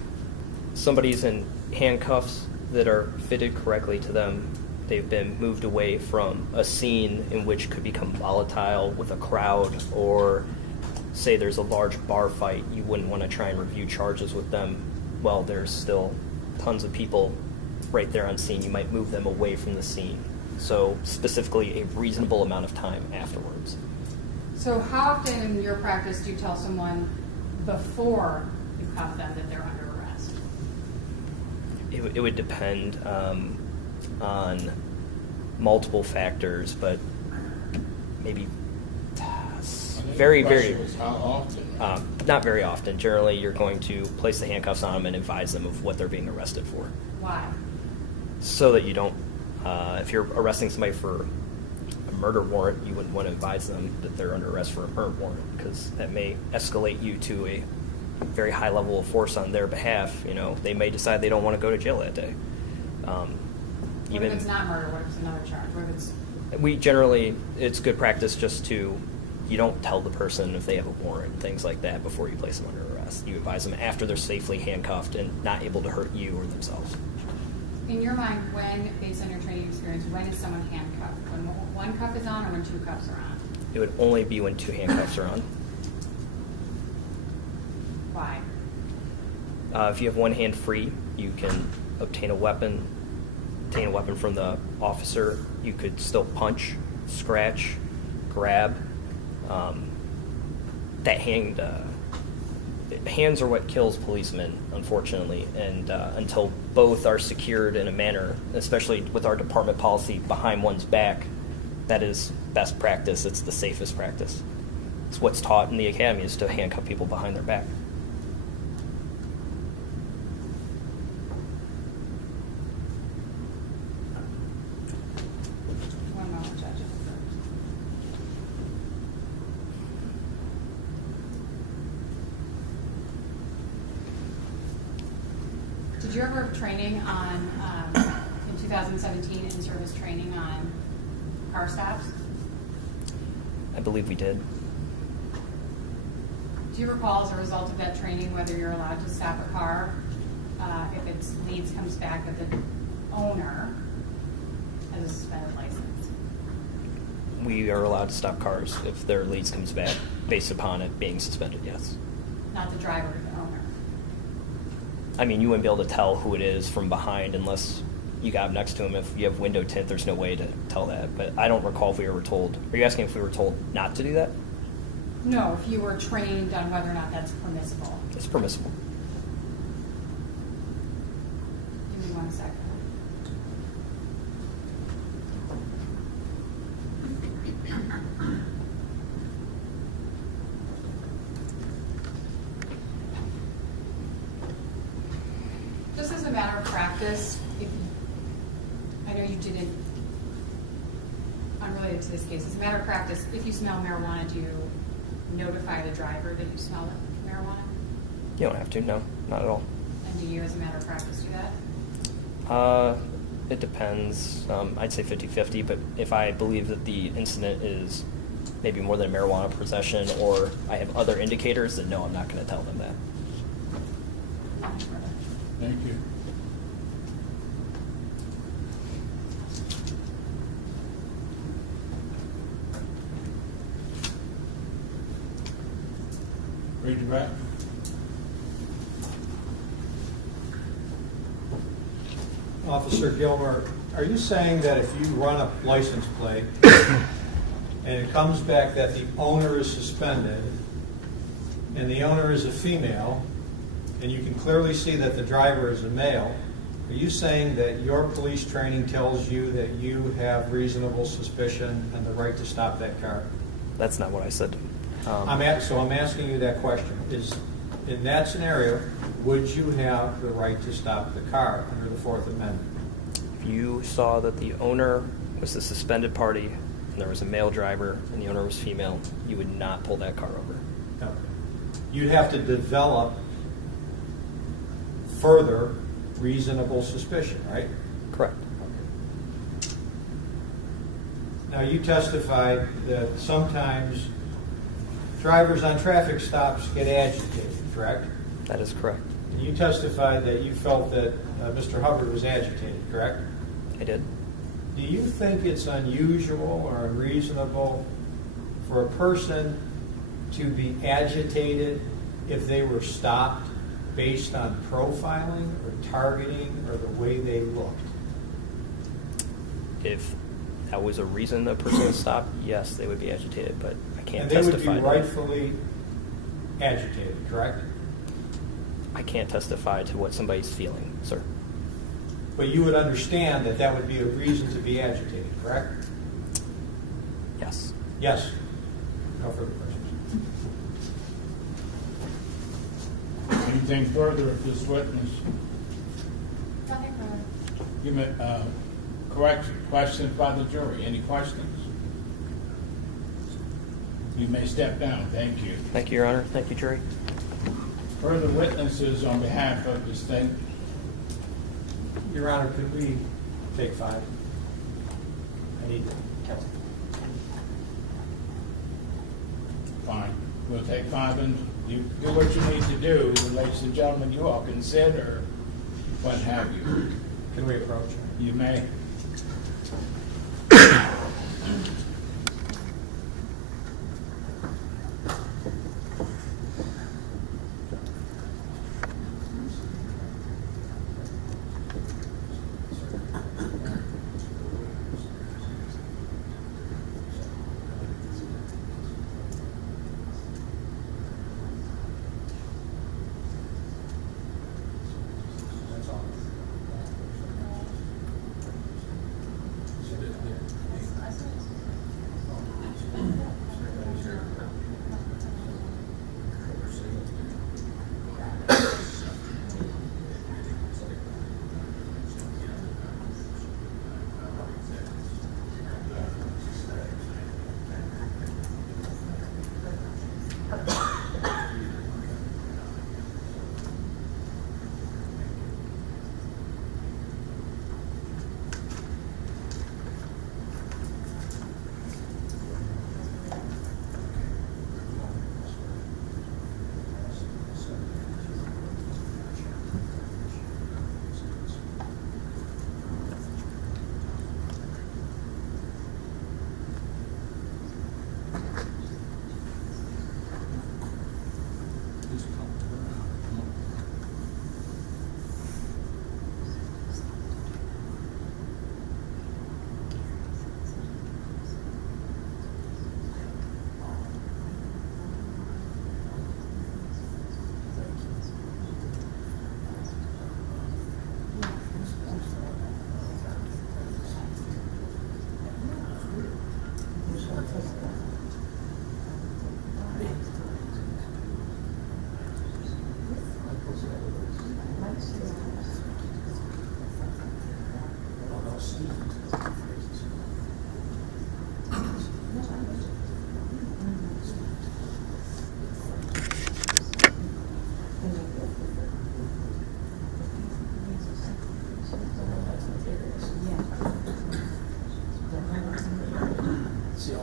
Somebody's in handcuffs that are fitted correctly to them. They've been moved away from a scene in which could become volatile with a crowd, or say there's a large bar fight. You wouldn't want to try and review charges with them while there's still tons of people right there on scene. You might move them away from the scene. So specifically a reasonable amount of time afterwards. So how often in your practice do you tell someone before you cuff them that they're under arrest? It would depend on multiple factors, but maybe very, The very, question is how often? not very often. Generally, you're going to place the handcuffs on them and advise them of what they're being arrested for. Why? So that you don't, if you're arresting somebody for a murder warrant, you wouldn't want to advise them that they're under arrest for a murder warrant, because that may escalate you to a very high level of force on their behalf. You know, they may decide they don't want to go to jail that day. What if it's not murder? What if it's another charge? What if it's... We generally, it's good practice just to, you don't tell the person if they have a warrant, things like that, before you place them under arrest. You advise them after they're safely handcuffed and not able to hurt you or themselves. In your mind, when, based on your training experience, when is someone handcuffed? When one cuff is on or when 2 cuffs are on? It would only be when 2 handcuffs are on. Why? If you have one hand free, you can obtain a weapon from the officer. You could still punch, scratch, grab. Hands are what kills policemen, unfortunately, and until both are secured in a manner, especially with our department policy behind one's back, that is best practice. It's the safest practice. It's what's taught in the academy, is to handcuff people behind their back. One moment, Judge. Did you ever have training on, in 2017, in-service training on car stops? I believe we did. Do you recall, as a result of that training, whether you're allowed to stop a car if its leads comes back that the owner has a suspended license? We are allowed to stop cars if their leads comes back based upon it being suspended, yes. Not the driver, the owner. I mean, you wouldn't be able to tell who it is from behind unless you got up next to him. If you have window tint, there's no way to tell that. But I don't recall if we were told. Are you asking if we were told not to do that? No, if you were trained on whether or not that's permissible. It's permissible. Give me 1 second. Just as a matter of practice, I know you didn't, unrelated to this case, as a matter of practice, if you smell marijuana, do you notify the driver that you smell marijuana? You don't have to, no, not at all. And do you, as a matter of practice, do that? It depends. I'd say 50-50, but if I believe that the incident is maybe more than a marijuana possession or I have other indicators, then no, I'm not going to tell them that. Thank you. Read it back. Officer Gilmer, are you saying that if you run a license plate and it comes back that the owner is suspended and the owner is a female and you can clearly see that the driver is a male, are you saying that your police training tells you that you have reasonable suspicion and the right to stop that car? That's not what I said. I'm asking you that question. In that scenario, would you have the right to stop the car under the Fourth Amendment? If you saw that the owner was the suspended party and there was a male driver and the owner was female, you would not pull that car over. No. You'd have to develop further reasonable suspicion, right? Correct. Now, you testified that sometimes drivers on traffic stops get agitated, correct? That is correct. You testified that you felt that Mr. Hubbard was agitated, correct? I did. Do you think it's unusual or unreasonable for a person to be agitated if they were stopped based on profiling or targeting or the way they looked? If that was a reason the person was stopped, yes, they would be agitated, but I can't And they would be testify to that. rightfully agitated, correct? I can't testify to what somebody's feeling, sir. But you would understand that that would be a reason to be agitated, correct? Yes. Yes. No further questions. Anything further of this witness? Nothing further. Give me, correction, questions by the jury. Any questions? You may step down. Thank you. Thank you, Your Honor. Thank you, jury. Further witnesses on behalf of the state. Your Honor, could we take 5? I need to. Fine. We'll take 5 and you do what you need to do. Ladies and gentlemen, you all can sit or what have you. Can we approach? You may. All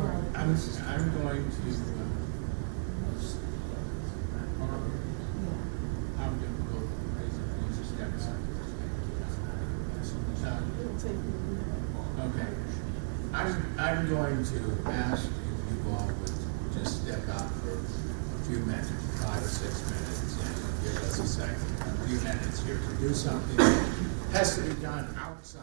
right, I'm going to, I'm going to go raise it, you just got something. Okay, I'm going to ask if you all would just step out for a few minutes, 5 or 6 minutes, and give us a few minutes here to do something that has to be done outside.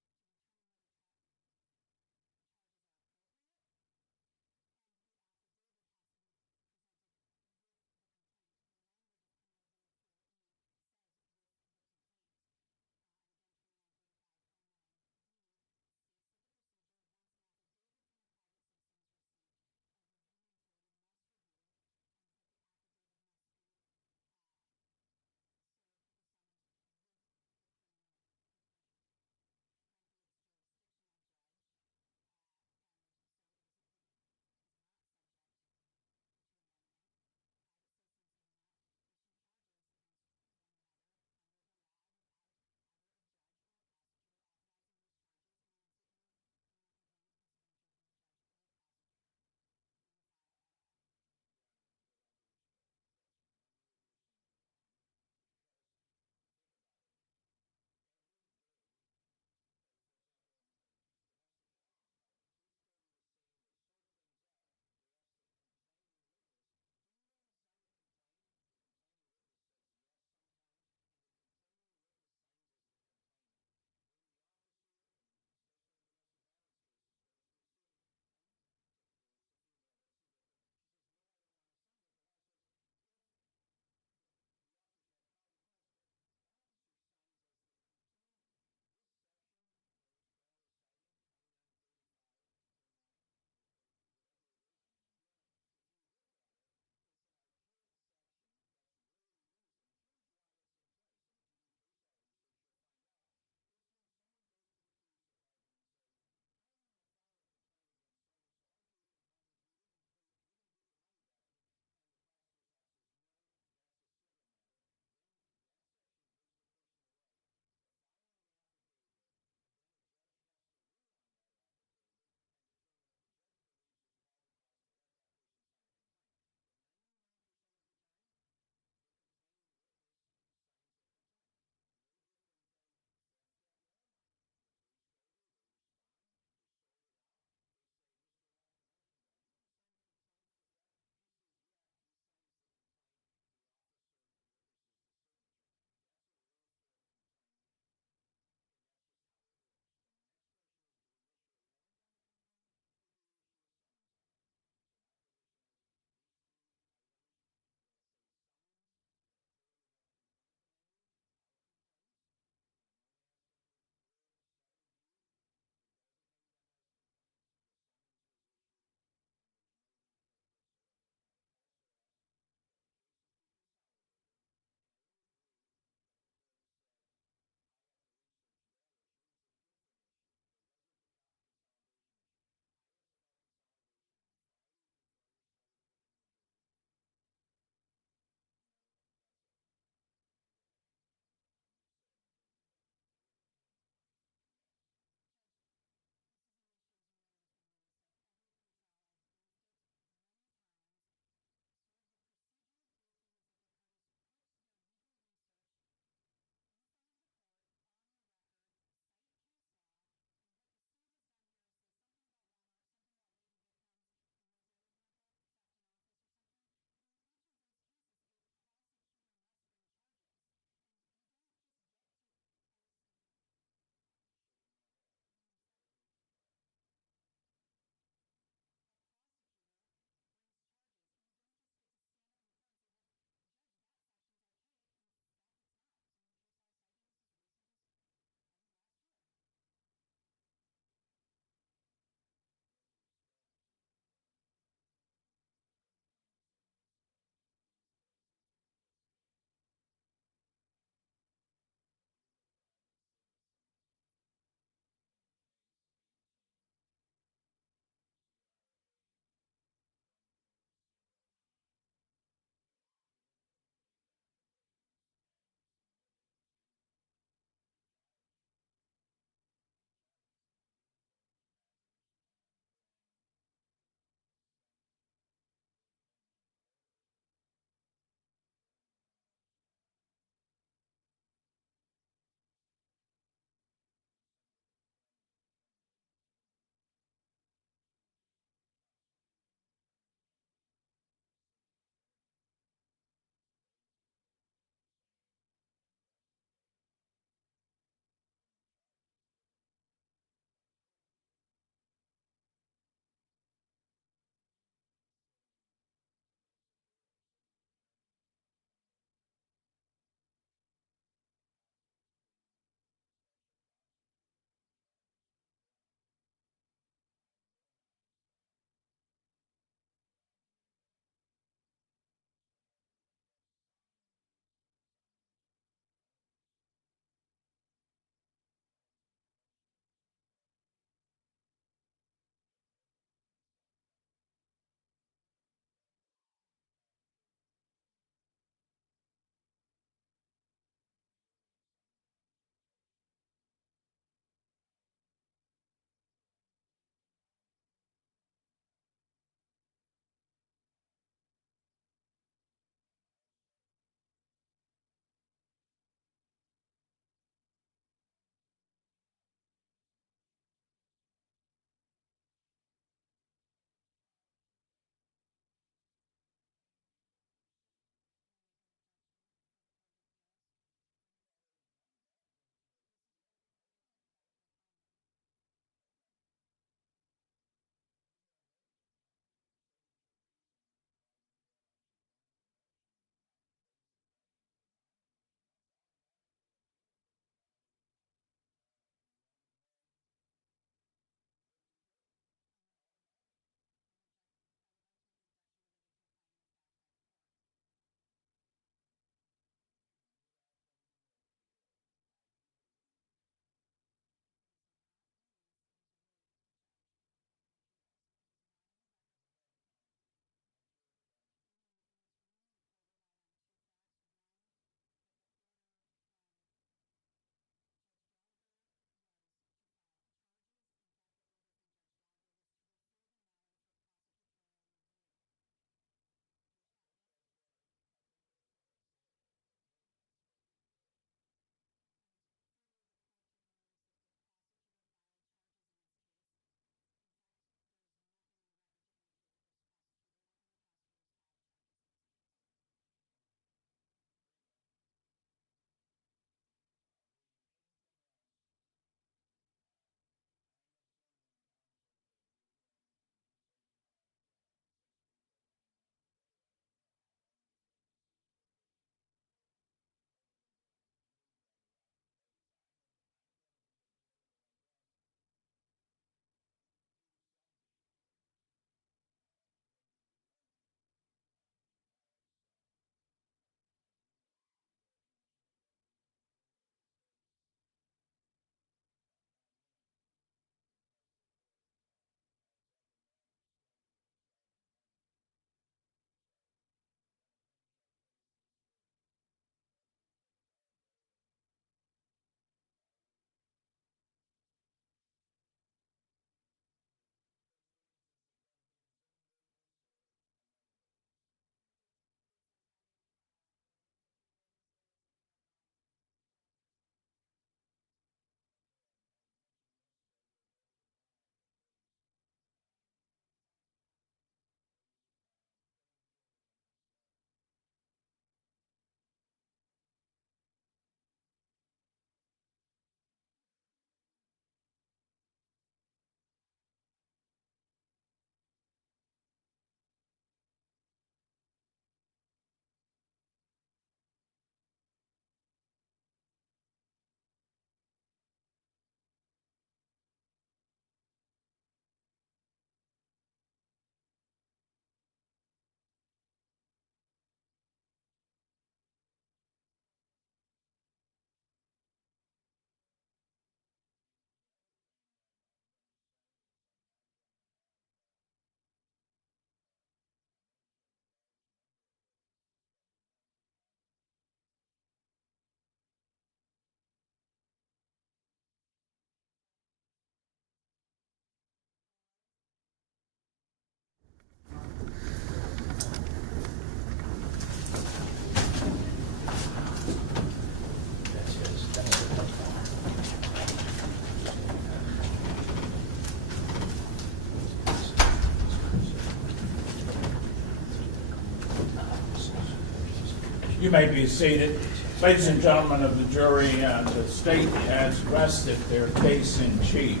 You may be seated. Ladies and gentlemen of the jury, the state has rested their case in chief.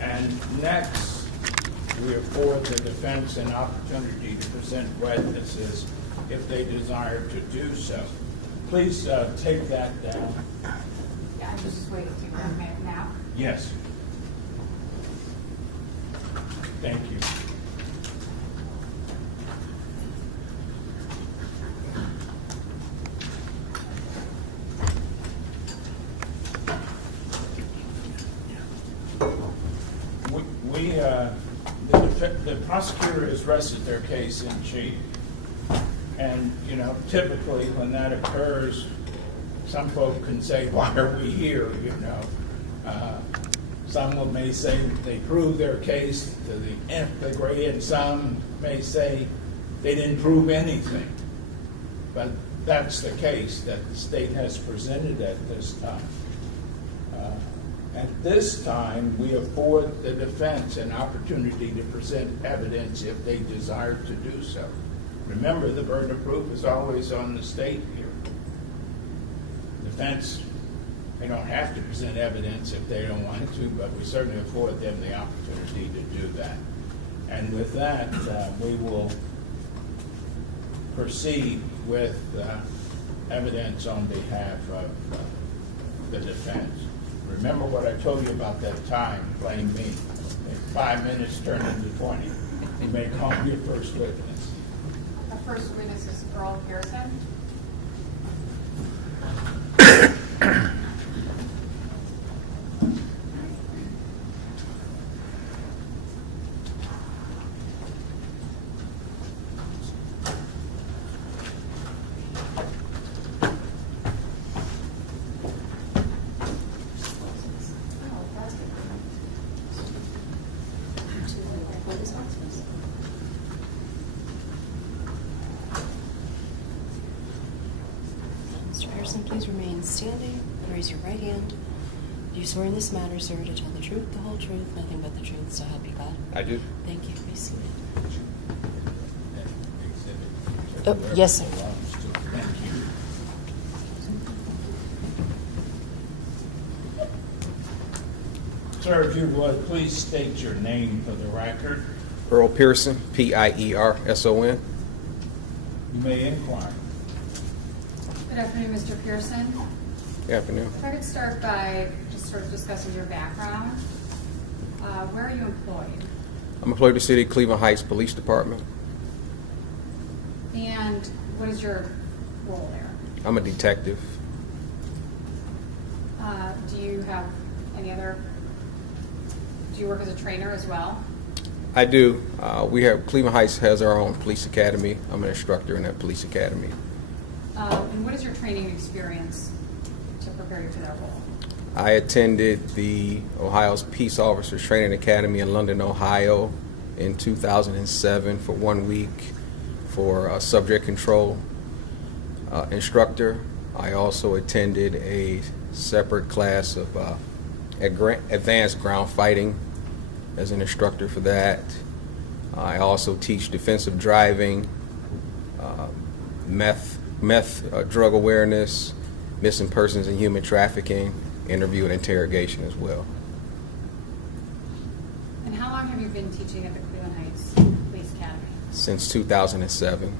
And next, we afford the defense an opportunity to present witnesses if they desire to do so. Please take that down. Yeah, I'm just waiting to grab my map. Yes. Thank you. The prosecutor has rested their case in chief. And, you know, typically when that occurs, some folk can say, why are we here, you know? Some may say they proved their case to the nth degree, and some may say they didn't prove anything. But that's the case that the state has presented at this time. At this time, we afford the defense an opportunity to present evidence if they desire to do so. Remember, the burden of proof is always on the state here. Defense, they don't have to present evidence if they don't want to, but we certainly afford them the opportunity to do that. And with that, we will proceed with evidence on behalf of the defense. Remember what I told you about that time, blame me. If 5 minutes turn into 20, you may call your first witness. The first witness is Earl Pearson. Mr. Pearson, please remain standing and raise your right hand. Do you swear in this matter, sir, to tell the truth, the whole truth, nothing but the truth, so help you God? I do. Thank you. Be seated. Exhibit. Oh, yes, sir. Thank you. Sir, if you would, please state your name for the record. Earl Pearson, Pierson. You may inquire. Good afternoon, Mr. Pearson. Good afternoon. If I could start by just sort of discussing your background. Where are you employed? I'm employed at the City of Cleveland Heights Police Department. And what is your role there? I'm a detective. Do you have any other, do you work as a trainer as well? I do. Cleveland Heights has our own police academy. I'm an instructor in that police academy. And what is your training experience to prepare you for that role? I attended the Ohio's Peace Officers Training Academy in London, Ohio in 2007 for 1 week for a subject control instructor. I also attended a separate class of advanced ground fighting as an instructor for that. I also teach defensive driving, meth, drug awareness, missing persons and human trafficking, interview and interrogation as well. And how long have you been teaching at the Cleveland Heights Police Academy? Since 2007.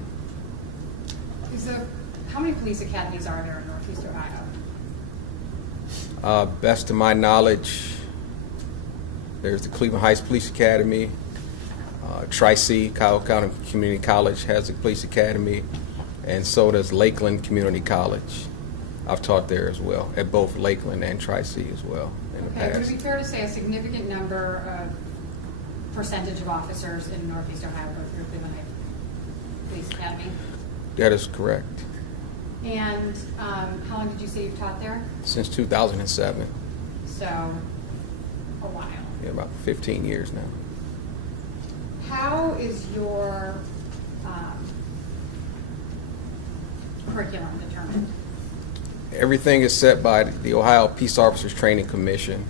How many police academies are there in Northeast Ohio? Best of my knowledge, there's the Cleveland Heights Police Academy, Tri-C, Kyle County Community College has a police academy, and so does Lakeland Community College. I've taught there as well, at both Lakeland and Tri-C as well in the Okay, would it past. be fair to say a significant number of percentage of officers in Northeast Ohio go through Cleveland Heights Police Academy? That is correct. And how long did you say you've taught there? Since 2007, So, a while. yeah, about 15 years now. How is your curriculum determined? Everything is set by the Ohio Peace Officers Training Commission.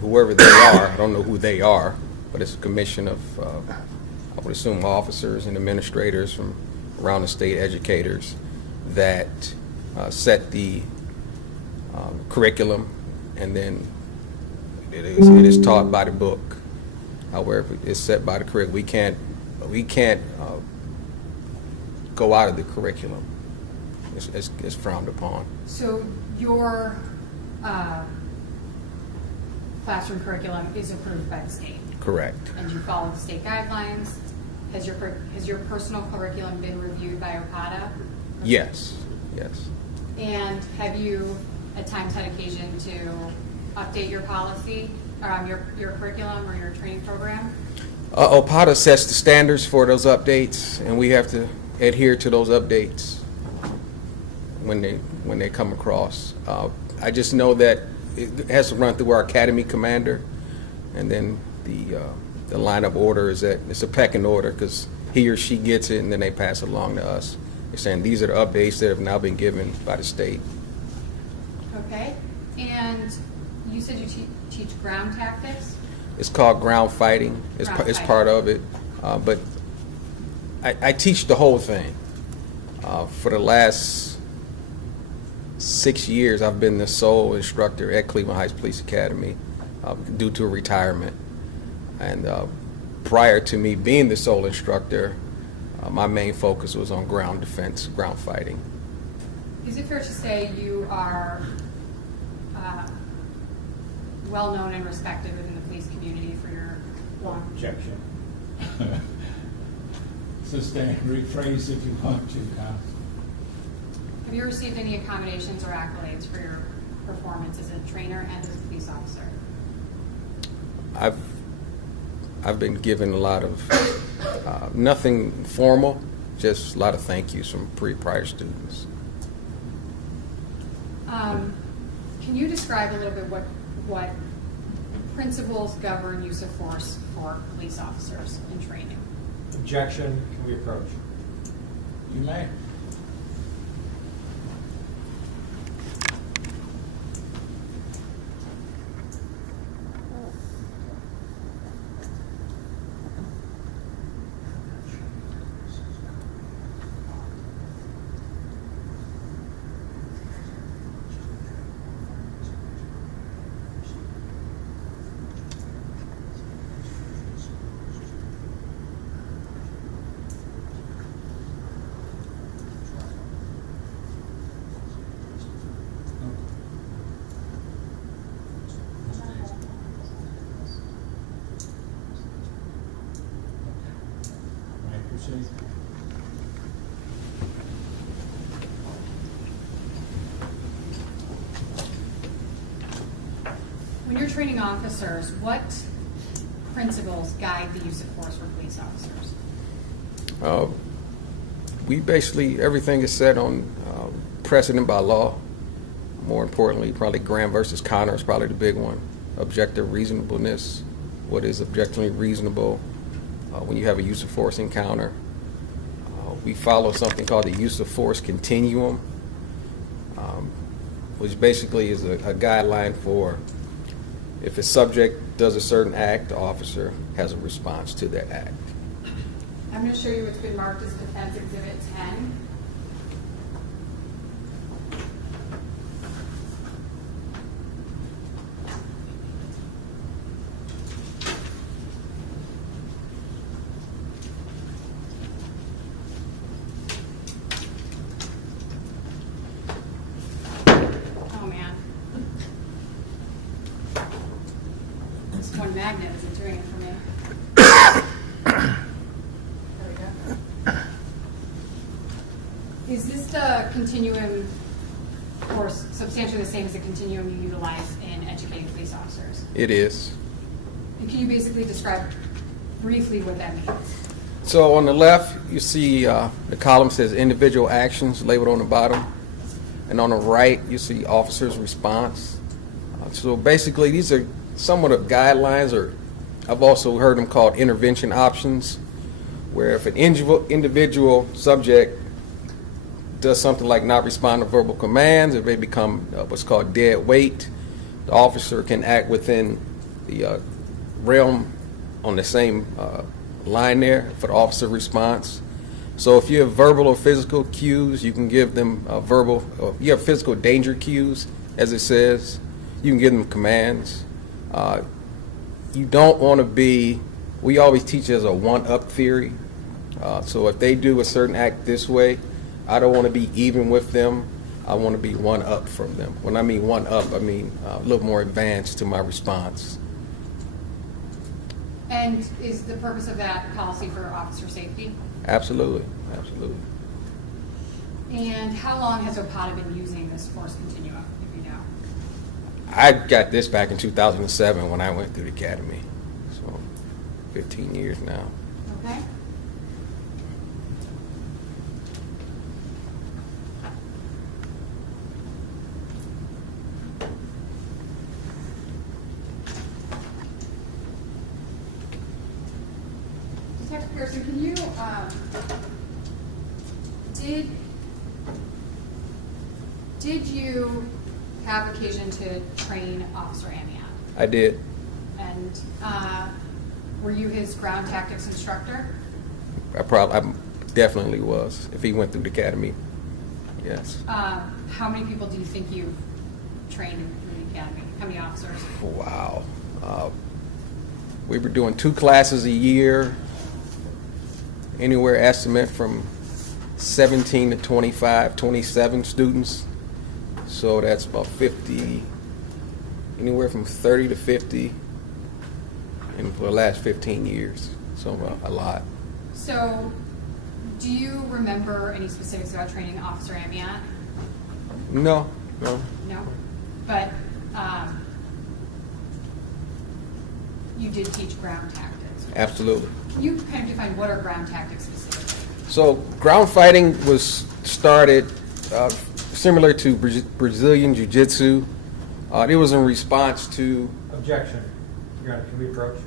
Whoever they are, I don't know who they are, but it's a commission of, I would assume, officers and administrators from around the state educators that set the curriculum, and then it is taught by the book. However, it's set by the curriculum. We can't go out of the curriculum. It's frowned upon. So your classroom curriculum is approved by the state, Correct. and you follow the state guidelines. Has your personal curriculum been reviewed by OPATA? Yes. And have you at times had occasion to update your policy, your curriculum or your training program? OPATA sets the standards for those updates, and we have to adhere to those updates when they come across. I just know that it has to run through our academy commander, and then the line of order is that it's a pecking order, because he or she gets it and then they pass it along to us. They're saying these are the updates that have now been given by the state. Okay. And you said you teach ground tactics? It's called ground fighting. It's part of it. But I teach the whole thing. For the last 6 years, I've been the sole instructor at Cleveland Heights Police Academy due to a retirement. And prior to me being the sole instructor, my main focus was on ground defense, ground fighting. Is it fair to say you are well-known and respected within the police community for your long... Objection. Sustain, rephrase if you want to, Counsel. Have you received any accommodations or accolades for your performance as a trainer and as a police officer? I've been given a lot of nothing formal, just a lot of thank yous from prior students. Can you describe a little bit what principles govern use of force for police officers in training? Objection, can we approach? You may. When you're training officers, what principles guide the use of force for police officers? We basically, everything is set on precedent by law. More importantly, probably Graham versus Connor is probably the big one. Objective reasonableness. What is objectively reasonable when you have a use of force encounter? We follow something called the use of force continuum, which basically is a guideline for if a subject does a certain act, the officer has a response to that act. I'm going to show you what's been marked as Defense Exhibit 10. Oh man. This one magnet isn't doing it for me. There we go. Is this the continuum, or substantially the same as the continuum you utilize in educating police officers? It is. And can you basically describe briefly what that means? So on the left, you see the column says individual actions labeled on the bottom. And on the right, you see officer's response. So basically, these are somewhat of guidelines, or I've also heard them called intervention options, where if an individual subject does something like not respond to verbal commands, it may become what's called dead weight. The officer can act within the realm on the same line there for the officer response. So if you have verbal or physical cues, you can give them you have physical danger cues, as it says. You can give them commands. You don't want to be, we always teach as a one-up theory. So if they do a certain act this way, I don't want to be even with them. I want to be one up from them. When I mean one up, I mean a little more advanced to my response. And is the purpose of that policy for officer safety? Absolutely, absolutely. And how long has OPATA been using this force continuum, if you know? I got this back in 2007 when I went through the academy. So 15 years now. Okay. Detective Pearson, can you, did you have occasion to train Officer Amiott? I did. And were you his ground tactics instructor? I definitely was. If he went through the academy, yes. How many people do you think you've trained in the academy? How many officers? Wow. We were doing 2 classes a year, anywhere estimate from 17 to 25, 27 students. So that's about 50, anywhere from 30 to 50 in the last 15 years. So a lot. So, do you remember any specifics about training Officer Amiott? No. No? But you did teach ground tactics. Absolutely. Can you kind of define what are ground tactics specifically? So ground fighting was started similar to Brazilian Jiu-Jitsu. It was in response to... Objection. Your Honor, can we approach?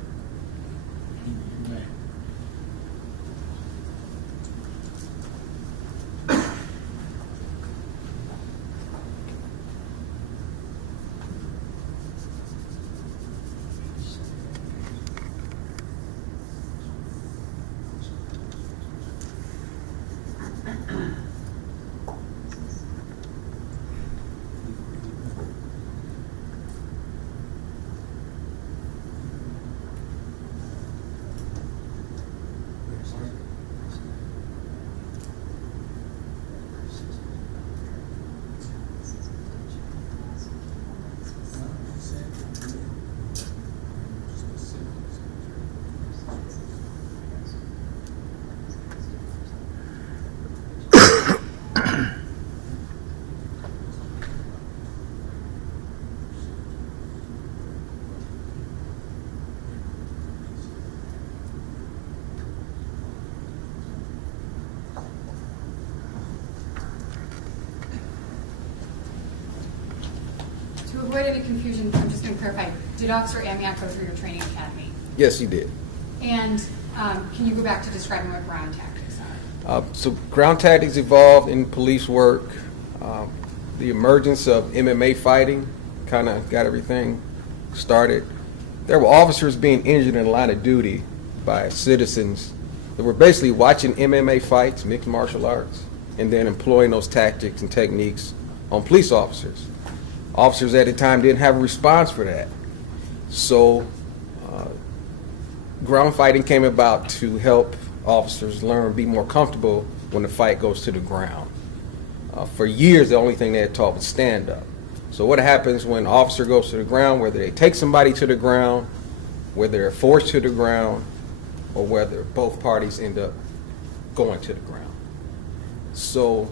To avoid any confusion, I'm just going to clarify. Did Officer Amiott go through your training academy? Yes, he did. And can you go back to describing what ground tactics are? So ground tactics evolved in police work. The emergence of MMA fighting kind of got everything started. There were officers being injured in the line of duty by citizens that were basically watching MMA fights, mixed martial arts, and then employing those tactics and techniques on police officers. Officers at the time didn't have a response for that. So ground fighting came about to help officers learn, be more comfortable when the fight goes to the ground. For years, the only thing they had taught was stand up. So what happens when an officer goes to the ground, whether they take somebody to the ground, whether they're forced to the ground, or whether both parties end up going to the ground. So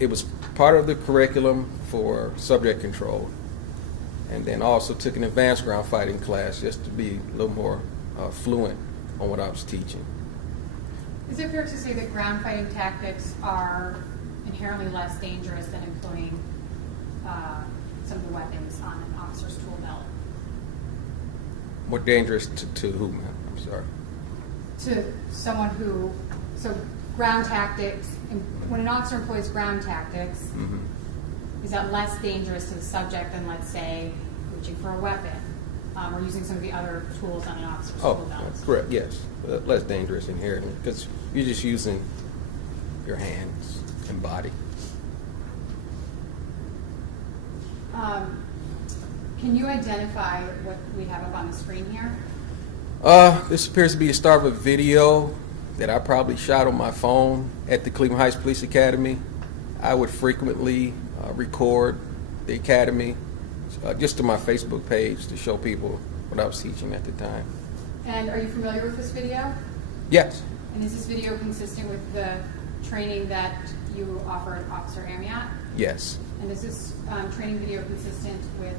it was part of the curriculum for subject control, and then also took an advanced ground fighting class just to be a little more fluent on what I was teaching. Is it fair to say that ground fighting tactics are inherently less dangerous than employing some of the weapons on an officer's tool belt? More dangerous to who, ma'am? I'm sorry. To someone who, so ground tactics, when an officer employs ground tactics, is that less dangerous to the subject than, let's say, reaching for a weapon or using some of the other tools on an officer's tool belt? Correct, yes. Less dangerous inherently, because you're just using your hands and body. Can you identify what we have up on the screen here? This appears to be the start of a video that I probably shot on my phone at the Cleveland Heights Police Academy. I would frequently record the academy just to my Facebook page to show people what I was teaching at the time. And are you familiar with this video? Yes, And is this video consistent with the training that you offered Officer Amiott? yes, And is this training video consistent with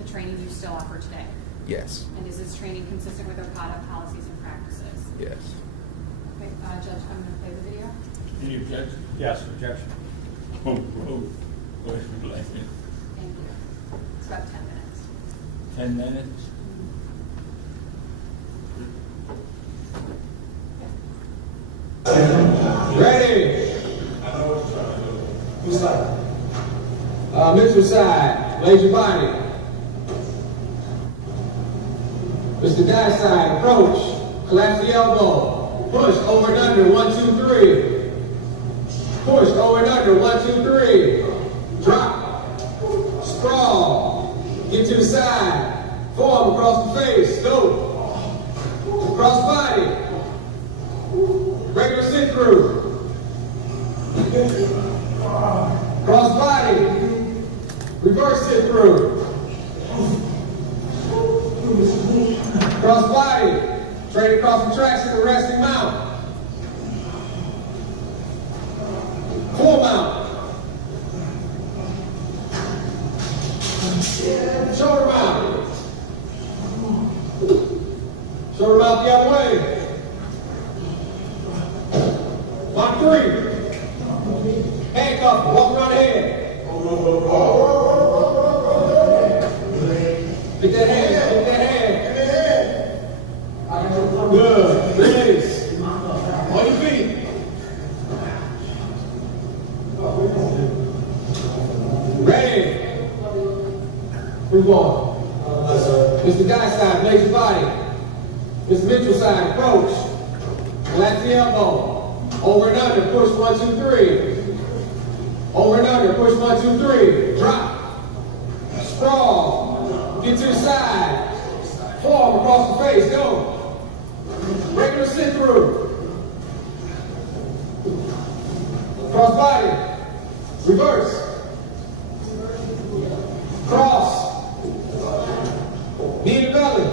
the training you still offer today? yes, And is this training consistent with OCADA policies and practices? yes. Okay, Judge, I'm going to play the video. Any objection? Yes, objection. Oh, where's the license? Thank you. It's about 10 minutes. 10 minutes? Ready? Mitchell side, raise your body. Mr. Guy side, approach, collapse the elbow, push over and under, 1, 2, 3. Push over and under, 1, 2, 3. Drop, sprawl, get to the side, form across the face, go. Across the body. Regular sit through. Cross body. Reverse sit through. Cross body. Straight across the tracks in the resting mount. Full mount. Shoulder mount. Shoulder mount the other way. On 3. Handcuff, walk around the head. Get that hand, get that hand. Good, release. On your feet. Ready. Where you going? Mr. Guy side, blaze your body. Mr. Mitchell side, approach. Collapse the elbow. Over and under, push 1, 2, 3. Over and under, push 1, 2, 3. Drop. Sprawl. Get to the side. Form across the face. Go. Regular sit through. Cross body. Reverse. Cross. Knee to belly.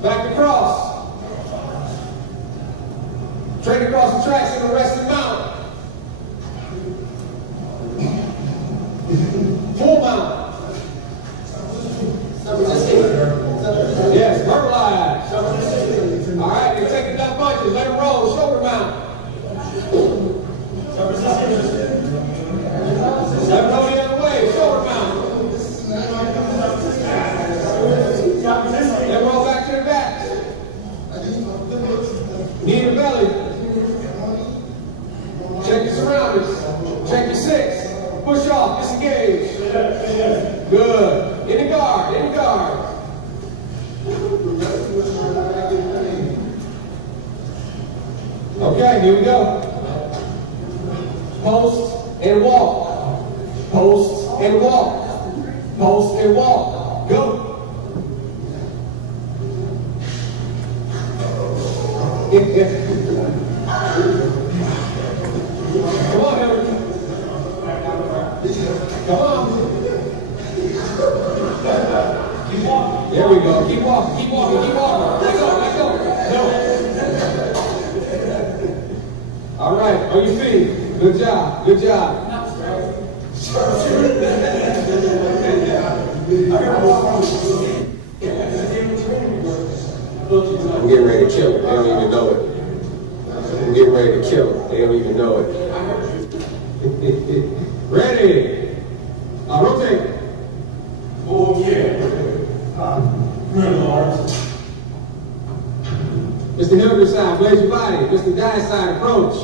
Back to cross. Straight across the tracks in the resting mount. Full mount. Yes, verbalize. All right, you're taking down punches. Let them roll. Shoulder mount. Let them go the other way. Shoulder mount. Then roll back to the back. Knee to belly. Check your surroundings. Check your 6. Push off. Disengage. Good. In the guard. In the guard. Okay, here we go. Post and walk. Post and walk. Post and walk. Go. Come on, Henry. Come on. Keep walking. There we go. Keep walking. Keep walking. Keep walking. Let go. Let go. No. All right. On your feet. Good job. Good job. I'm getting ready to kill it. They don't even know it. I'm getting ready to kill it. They don't even know it. Ready. Rotate. Oh, yeah. Mr. Hilger side, blaze your body. Mr. Guy side, approach.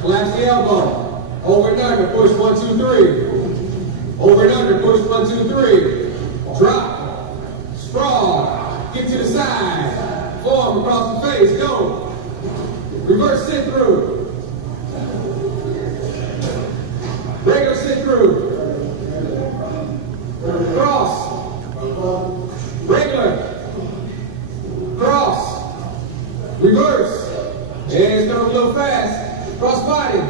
Collapse the elbow. Over and under, push 1, 2, 3. Over and under, push 1, 2, 3. Drop. Sprawl. Get to the side. Form across the face. Go. Reverse sit through. Regular sit through. Cross. Regular. Cross. Reverse. And it's going a little fast. Cross body.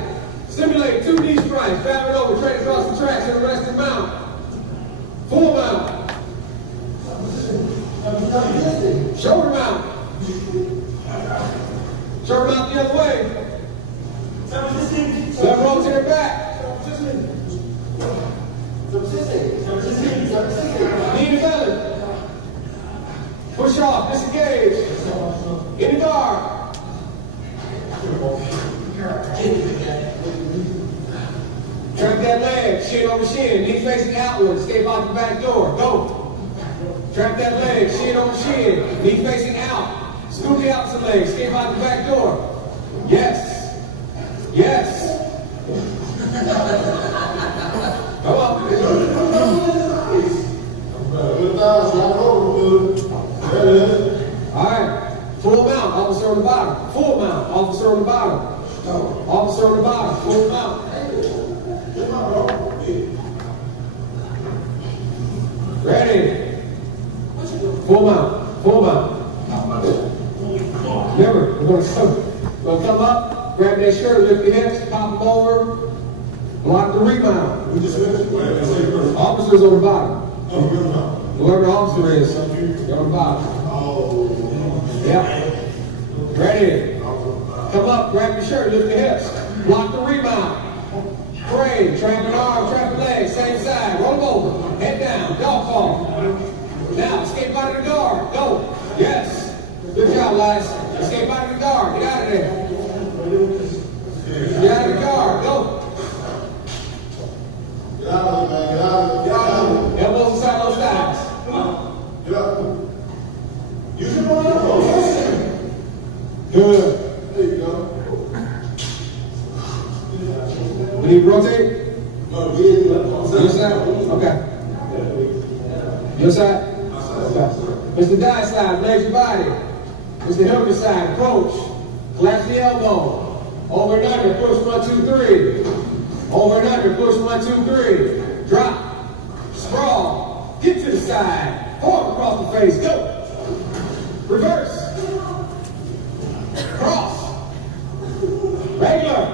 Simulate 2 knee strikes. Bam it over. Trade across the tracks and resting mount. Full mount. Shoulder mount. Shoulder mount the other way. Left rotate back. Knee to belly. Push off, disengage. In the guard. Trap that leg, shin over shin, knee facing outward, escape out the back door. Go. Trap that leg, shin over shin, knee facing out. Scoop the opposite leg, escape out the back door. Yes. Yes. Come on. All right. Full mount, officer on the bottom. Full mount, officer on the bottom. Officer on the bottom, full mount. Ready. Full mount, full mount. Remember, we're going to come up, grab that shirt, lift your hips, pop them over, block the rebound. Officers on the bottom. Whoever the officer is, they're on the bottom. Yeah. Ready. Come up, grab your shirt, lift your hips, block the rebound. Pray, trap an arm, trap a leg, same side, roll over, head down, dog fall. Now, escape out of the guard, go. Yes. Good job, lads. Escape out of the guard, get out of there. Get out of the guard, go. Get out of it, man. Get out of it. Get out of it. Elbows inside those thighs. Get out of it. Use your body. Good. There you go. We need to rotate? No, we didn't do that. Your side? Okay. Your side? Okay. Mr. Die side, raise your body. Mr. Hilger side, approach. Collapse the elbow. Over and under, push 1, 2, 3. Over and under, push 1, 2, 3. Drop. Sprawl. Get to the side. Forward across the face. Go. Reverse. Cross. Regular.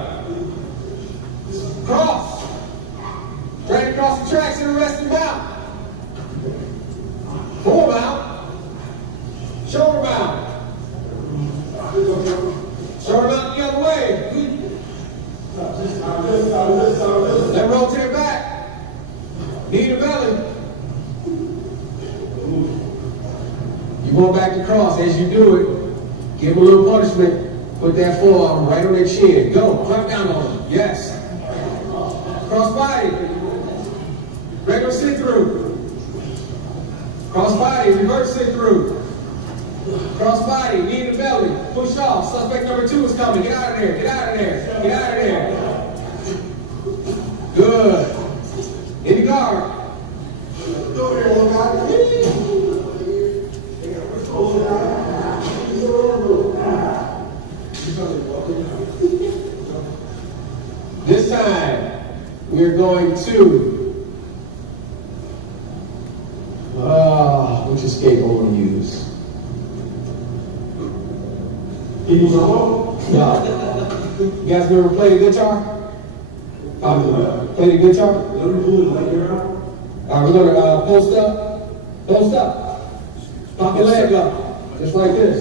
Cross. Straight across the tracks and resting mount. Full mount. Shoulder mount. Shoulder mount the other way. Then rotate back. Knee to belly. You go back to cross. As you do it, give them a little punishment. Put that forearm right on their chin. Go. Drop down on them. Yes. Cross body. Regular sit through. Cross body. Reverse sit through. Cross body. Knee to belly. Push off. Suspect number 2 is coming. Get out of there. Get out of there. Get out of there. Good. In the guard. Go here, little guy. This time, we're going to, which escape I want to use? No. You guys ever play the guitar? Play the guitar? All right, we're going to post up. Post up. Pop your leg up. Just like this.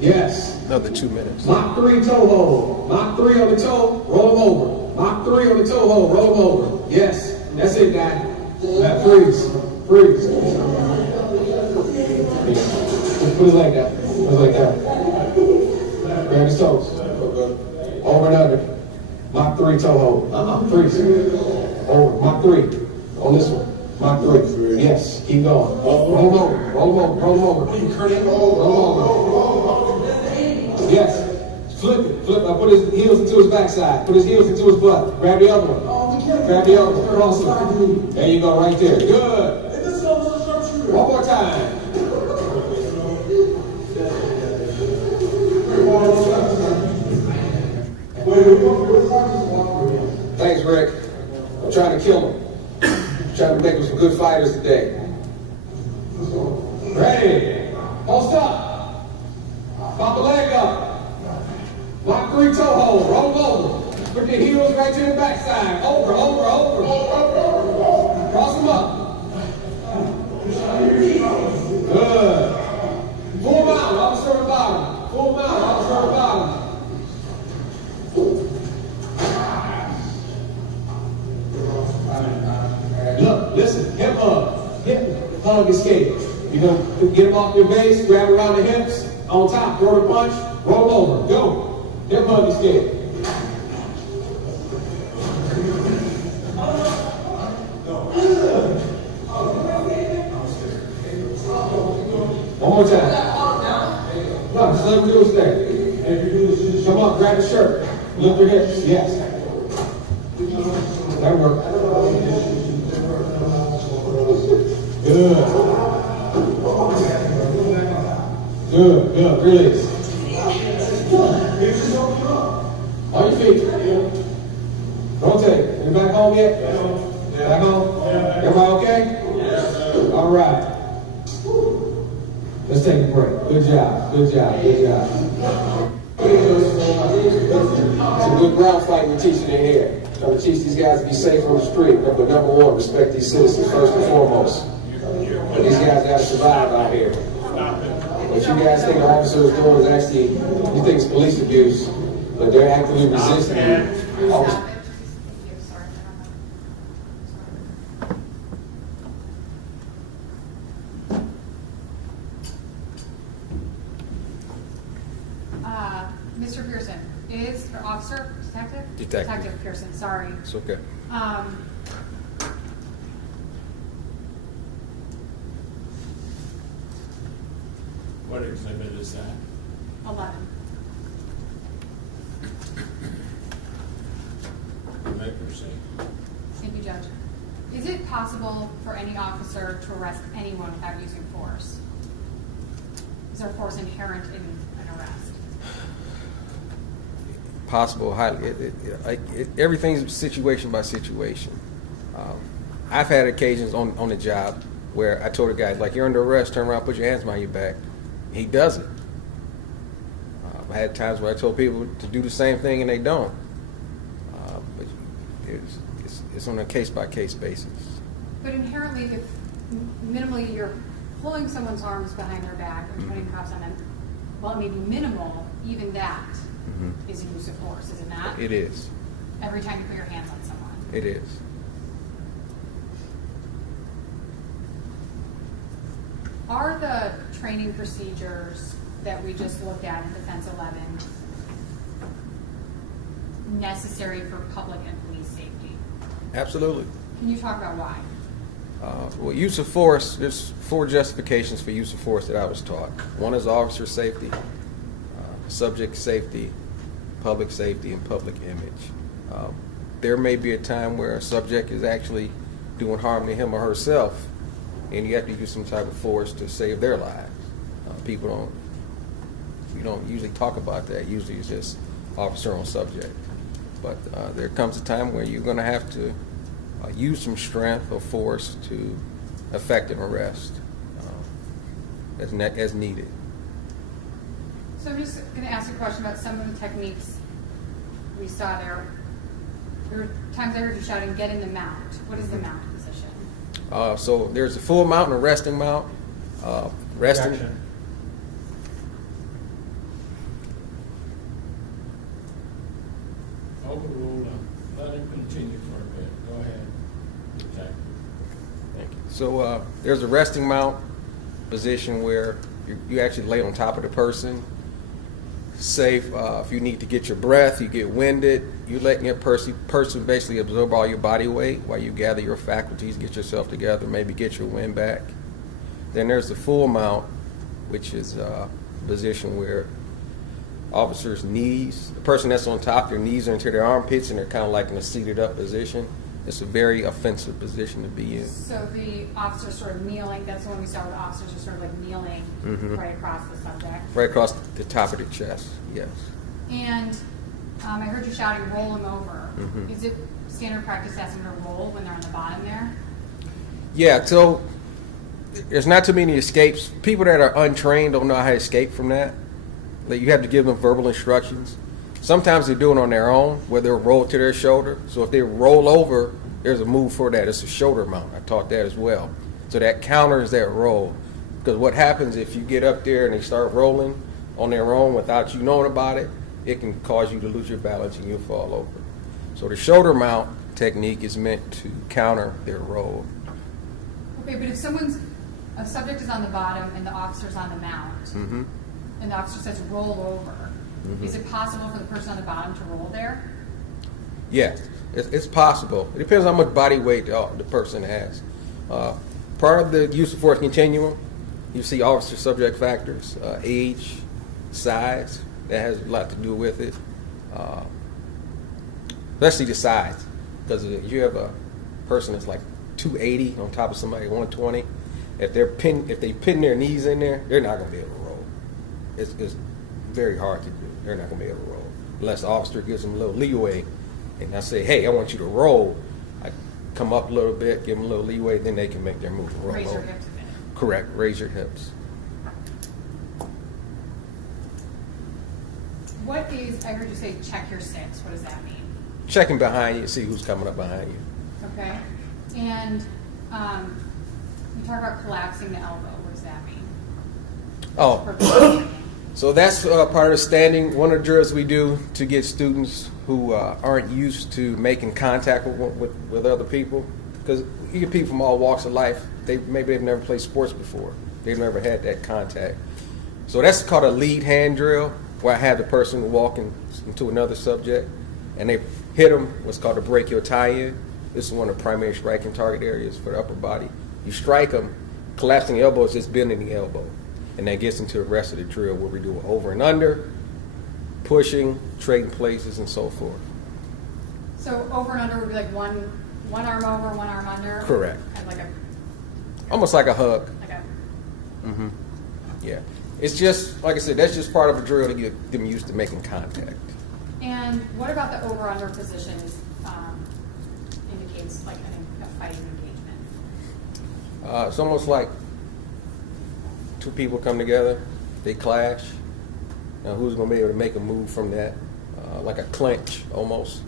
Yes. Another 2 minutes. Mach 3 toe hold. Mach 3 on the toe, roll them over. Mach 3 on the toe hold, roll them over. Yes, that's it, guy. Freeze. Freeze. Just put his leg down. Put his leg down. Grab his toes. Over and under. Mach 3 toe hold. Freeze. Over. Mach 3. On this one. Mach 3. Yes, keep going. Roll them over. Roll them over. Roll them over. Roll them over. Yes. Flip it. Flip. Put his heels into his backside. Put his heels into his butt. Grab the other one. Grab the other one. Cross it. There you go, right there. Good. One more time. all-nighters today. Ready. Post up. Pop a leg up. Lock 3 toe hold. Roll over. Put your heels right to the backside. Over. Cross them up. Good. Full mount, officer at bottom. Full mount, officer at bottom. Look, listen, hip hug escape. You're going to get him off your base, grab around the hips, on top, throw the punch, roll over, go. Hip hug escape. One more time. No, just let him do his thing. Come on, grab the shirt. Lift your hips, yes. That worked. Good. Release. On your feet. Rotate. You back home yet? Back home? Everybody okay? Yes. All right. Let's take a break. Good job. It's a good ground fight we're teaching in here. Trying to teach these guys to be safe on the street. But number one, respect these citizens first and foremost. These guys got to survive out here. What you guys think an officer is doing is actually, you think it's police abuse, but they're actively resisting. Mr. Pearson, or officer, detective? Detective Pearson, sorry. It's okay. What exhibit is that? 11. You may proceed. Thank you, Judge. Is it possible for any officer to arrest anyone without using force? Is there force inherent in an arrest? Possible, highly. Everything's situation by situation. I've had occasions on the job where I told a guy, like, you're under arrest, turn around, put your hands behind your back. He does it. I had times where I told people to do the same thing and they don't. But it's on a case-by-case basis. But inherently, if minimally you're pulling someone's arms behind their back and putting cuffs on them, well, it may be minimal, even that is a use of force, is it not? It is. Every time you put your hands on someone. It is. Are the training procedures that we just looked at in Defense 11 necessary for public and police safety? Absolutely. Can you talk about why? Well, use of force, there's 4 justifications for use of force that I was taught. One is officer safety, subject safety, public safety, and public image. There may be a time where a subject is actually doing harm to him or herself, and you have to use some type of force to save their lives. You don't usually talk about that. Usually it's just officer on subject. But there comes a time where you're going to have to use some strength or force to effect an arrest as needed. So I'm just going to ask a question about some of the techniques we saw there. There were times I heard you shouting, get in the mount. What is the mount position? So there's a full mount and a resting mount. Resting. Objection. Overruled. Let him continue for a bit. Go ahead. Okay. Thank you. So there's a resting mount position where you actually lay on top of the person. Safe. If you need to get your breath, you get winded, you let your person basically absorb all your body weight while you gather your faculties, get yourself together, maybe get your wind back. Then there's the full mount, which is a position where officers' knees, the person that's on top, their knees are into their armpits and they're kind of like in a seated up position. It's a very offensive position to be in. So the officer sort of kneeling, that's the one we saw where the officers are sort of like kneeling right across the subject. Right across the top of the chest, yes. And I heard you shouting, roll them over. Is it standard practice to ask them to roll when they're on the bottom there? Yeah, so there's not too many escapes. People that are untrained don't know how to escape from that. Like, you have to give them verbal instructions. Sometimes they do it on their own, where they'll roll to their shoulder. So if they roll over, there's a move for that. It's a shoulder mount. I taught that as well. So that counters that roll. Because what happens if you get up there and they start rolling on their own without you knowing about it, it can cause you to lose your balance and you'll fall over. So the shoulder mount technique is meant to counter their roll. Okay, but if a subject is on the bottom and the officer's on the mount, Mm-hmm. and the officer says roll over, Mhm. is it possible for the person on the bottom to roll there? Yes, it's possible. It depends on how much body weight the person has. Part of the use of force continuum, you see officer-subject factors, age, size. That has a lot to do with it. Especially the size, because if you have a person that's like 280 on top of somebody 120, if they pin their knees in there, they're not going to be able to roll. It's very hard to do. They're not going to be able to roll unless the officer gives them a little leeway. And I say, hey, I want you to roll. I come up a little bit, give them a little leeway, then they can make their move and roll Raise your over. hips a bit. Correct. Raise your hips. What is, I heard you say check your six, what does that mean? Checking behind you, see who's coming up behind you. Okay, and you talk about collapsing the elbow, what does that mean? Oh, Purpose. so that's part of the standing. One of the drills we do to get students who aren't used to making contact with other people, because you get people from all walks of life. Maybe they've never played sports before. They've never had that contact. So that's called a lead hand drill, where I have the person walking into another subject, and they hit them, what's called a brachial tie-in. This is one of the primary striking target areas for the upper body. You strike them, collapsing the elbow is just bending the elbow. And that gets into the rest of the drill where we do it over and under, pushing, trading places, and so forth. So over and under would be like one arm over, one arm under? Correct. And like a, Almost like a hug. like a, Mm-hmm. Yeah. It's just, like I said, that's just part of a drill to get them used to making contact. and what about the over under position indicates like a fighting engagement? It's almost like two people come together, they clash. Now who's going to be able to make a move from that? Like a clinch almost.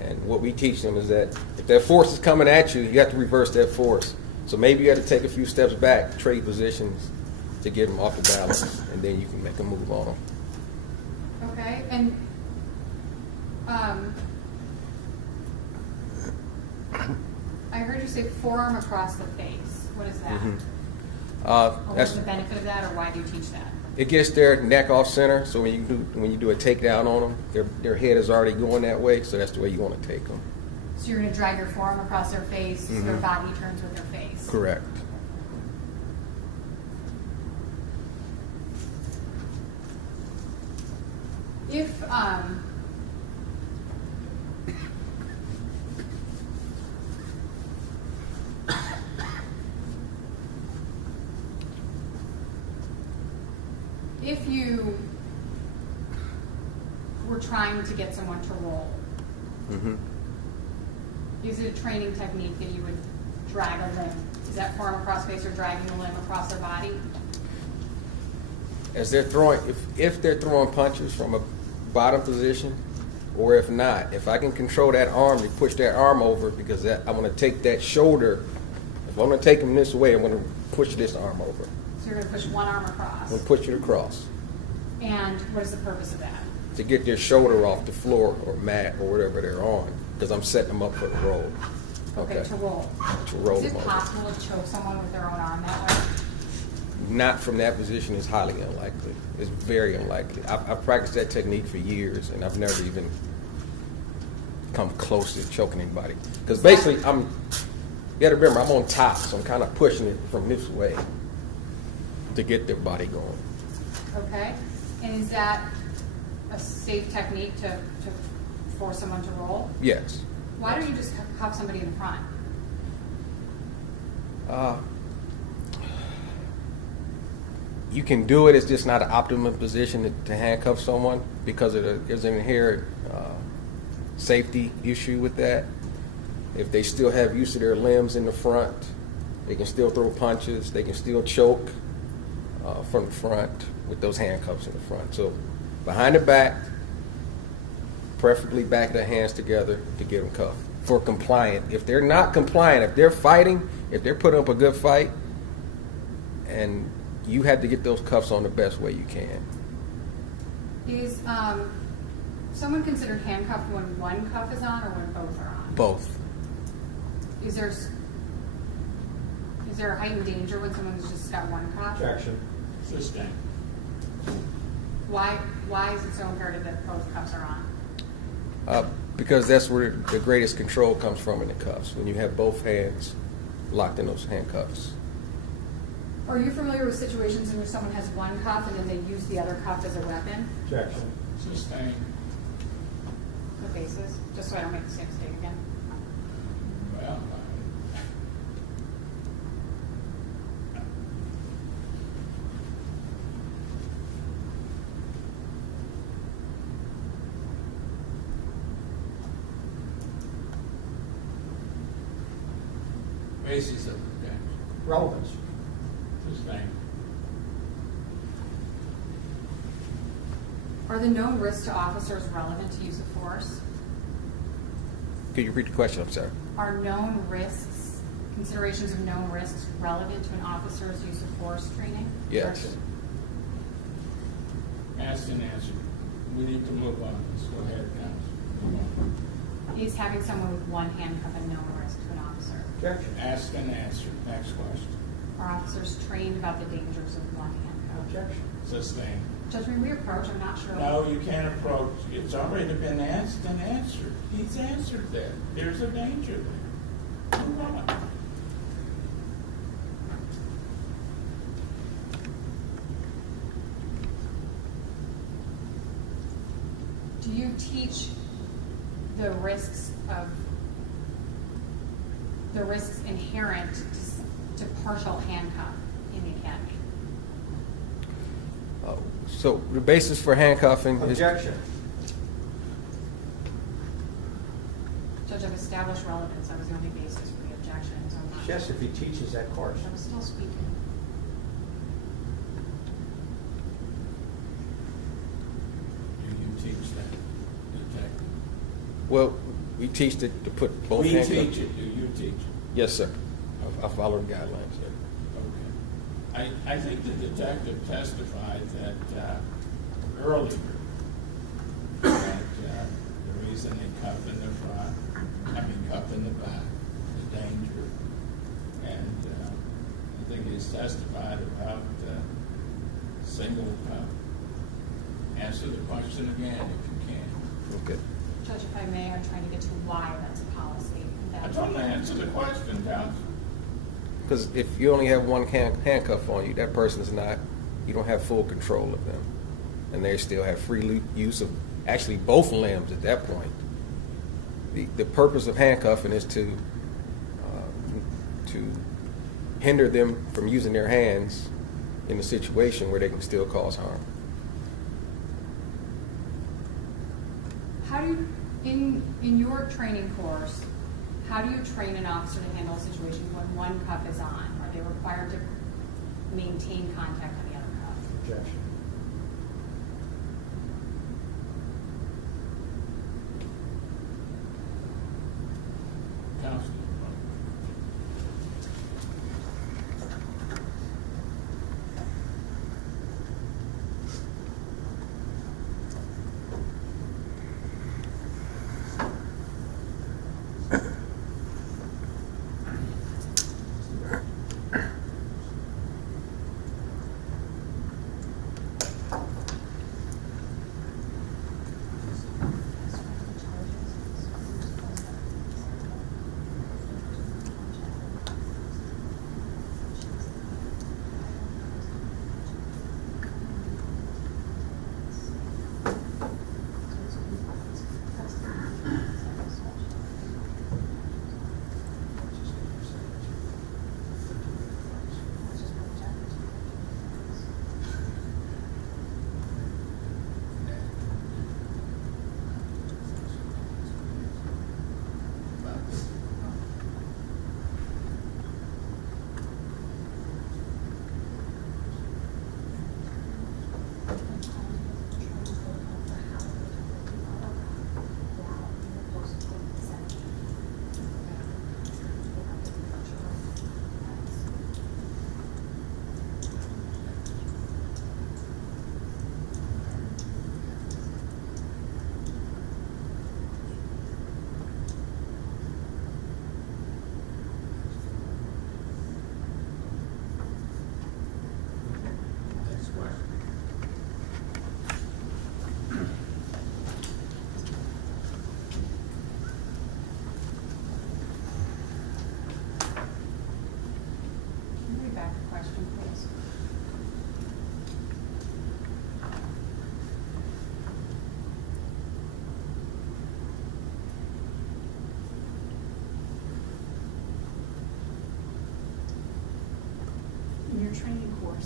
And what we teach them is that if that force is coming at you, you have to reverse that force. So maybe you have to take a few steps back, trade positions to get them off the balance, and then you can make a move on them. Okay, and I heard you say forearm across the face. What is that? Mhm. Or what's That's the benefit of that, or why do you teach that? it gets their neck off center, so when you do a takedown on them, their head is already going that way, so that's the way you want to take them. So you're going to drag your forearm across their face, so their Mhm. body turns with their face. Correct. If you were trying to get someone to roll, Mm-hmm. is it a training technique that you would drag a limb? Is that forearm across face or dragging the limb across their body? As they're throwing, if they're throwing punches from a bottom position, or if not, if I can control that arm to push that arm over, because I'm going to take that shoulder. If I'm going to take them this way, I'm going to push this arm over. So you're going to push one arm across. I'm going to push it across And what is the purpose of that? to get their shoulder off the floor or mat or whatever they're on, because I'm setting them up for the roll. Okay, to roll. To roll Is them it over. possible to choke someone with their own arm that way? Not from that position is highly unlikely. It's very unlikely. I've practiced that technique for years, and I've never even come close to choking anybody. Because basically, you got to remember, I'm on top, so I'm kind of pushing it from this way to get their body going. Okay, and is that a safe technique to force someone to roll? Yes. Why don't you just cuff somebody in the front? You can do it. It's just not an optimum position to handcuff someone because there's an inherent safety issue with that. If they still have use of their limbs in the front, They can still throw punches. They can still choke from the front with those handcuffs in the front. So behind the back, preferably back their hands together to get them cuffed. For compliant. If they're not compliant, if they're fighting, if they're putting up a good fight, and you have to get those cuffs on the best way you can. Is someone considered handcuffed when one cuff is on or when both are on? Both. Is there a heightened danger when someone's just got one cuff? Objection. Sustained. Why is it so imperative that both cuffs are on? Because that's where the greatest control comes from in the cuffs, when you have both hands locked in those handcuffs. Are you familiar with situations in which someone has one cuff and then they use the other cuff as a weapon? Objection. Sustained. What basis? Just so I don't make the same mistake again. Well, basis of objection. Relevance. Sustained. Are the known risks to officers relevant to use of force? Could you repeat the question? I'm sorry. Are known risks, considerations of known risks relevant to an officer's use of force training? Yes. Asked and answered. We need to move on. Let's go ahead, counsel. Move on. Is having someone with one handcuff a known risk to an officer? Objection. Asked and answered. Next question. Are officers trained about the dangers of one handcuff? Objection. Sustained. Judge, when we approach, I'm not sure. No, you can't approach. It's already been asked and answered. He's answered that. There's a danger there. Move on. Do you teach the risks inherent to partial handcuff in the academy? So the basis for handcuffing is... Objection. Judge, I've established relevance. That was the only basis for the objection, so I'm not. Yes, if he teaches that course. I was still speaking. Do you teach that, detective? Well, we teach to put both We handcuffs... teach it. Do you teach it? Yes, sir. I follow the guidelines, sir. Okay. I think the detective testified that earlier that the reason they cuff in the front, cuff in the back, the danger, and I think he's testified about single cuff. Answer the question again if you can. Okay. Judge, if I may, I'm trying to get to why that's a policy. I told him to answer the question, counsel. Because if you only have one handcuff on you, that person's not, you don't have full control of them. And they still have free use of actually both limbs at that point. The purpose of handcuffing is to hinder them from using their hands in a situation where they can still cause harm. How do you, in your training course, how do you train an officer to handle a situation when one cuff is on? Are they required to maintain contact on the other cuff? Objection. Counsel.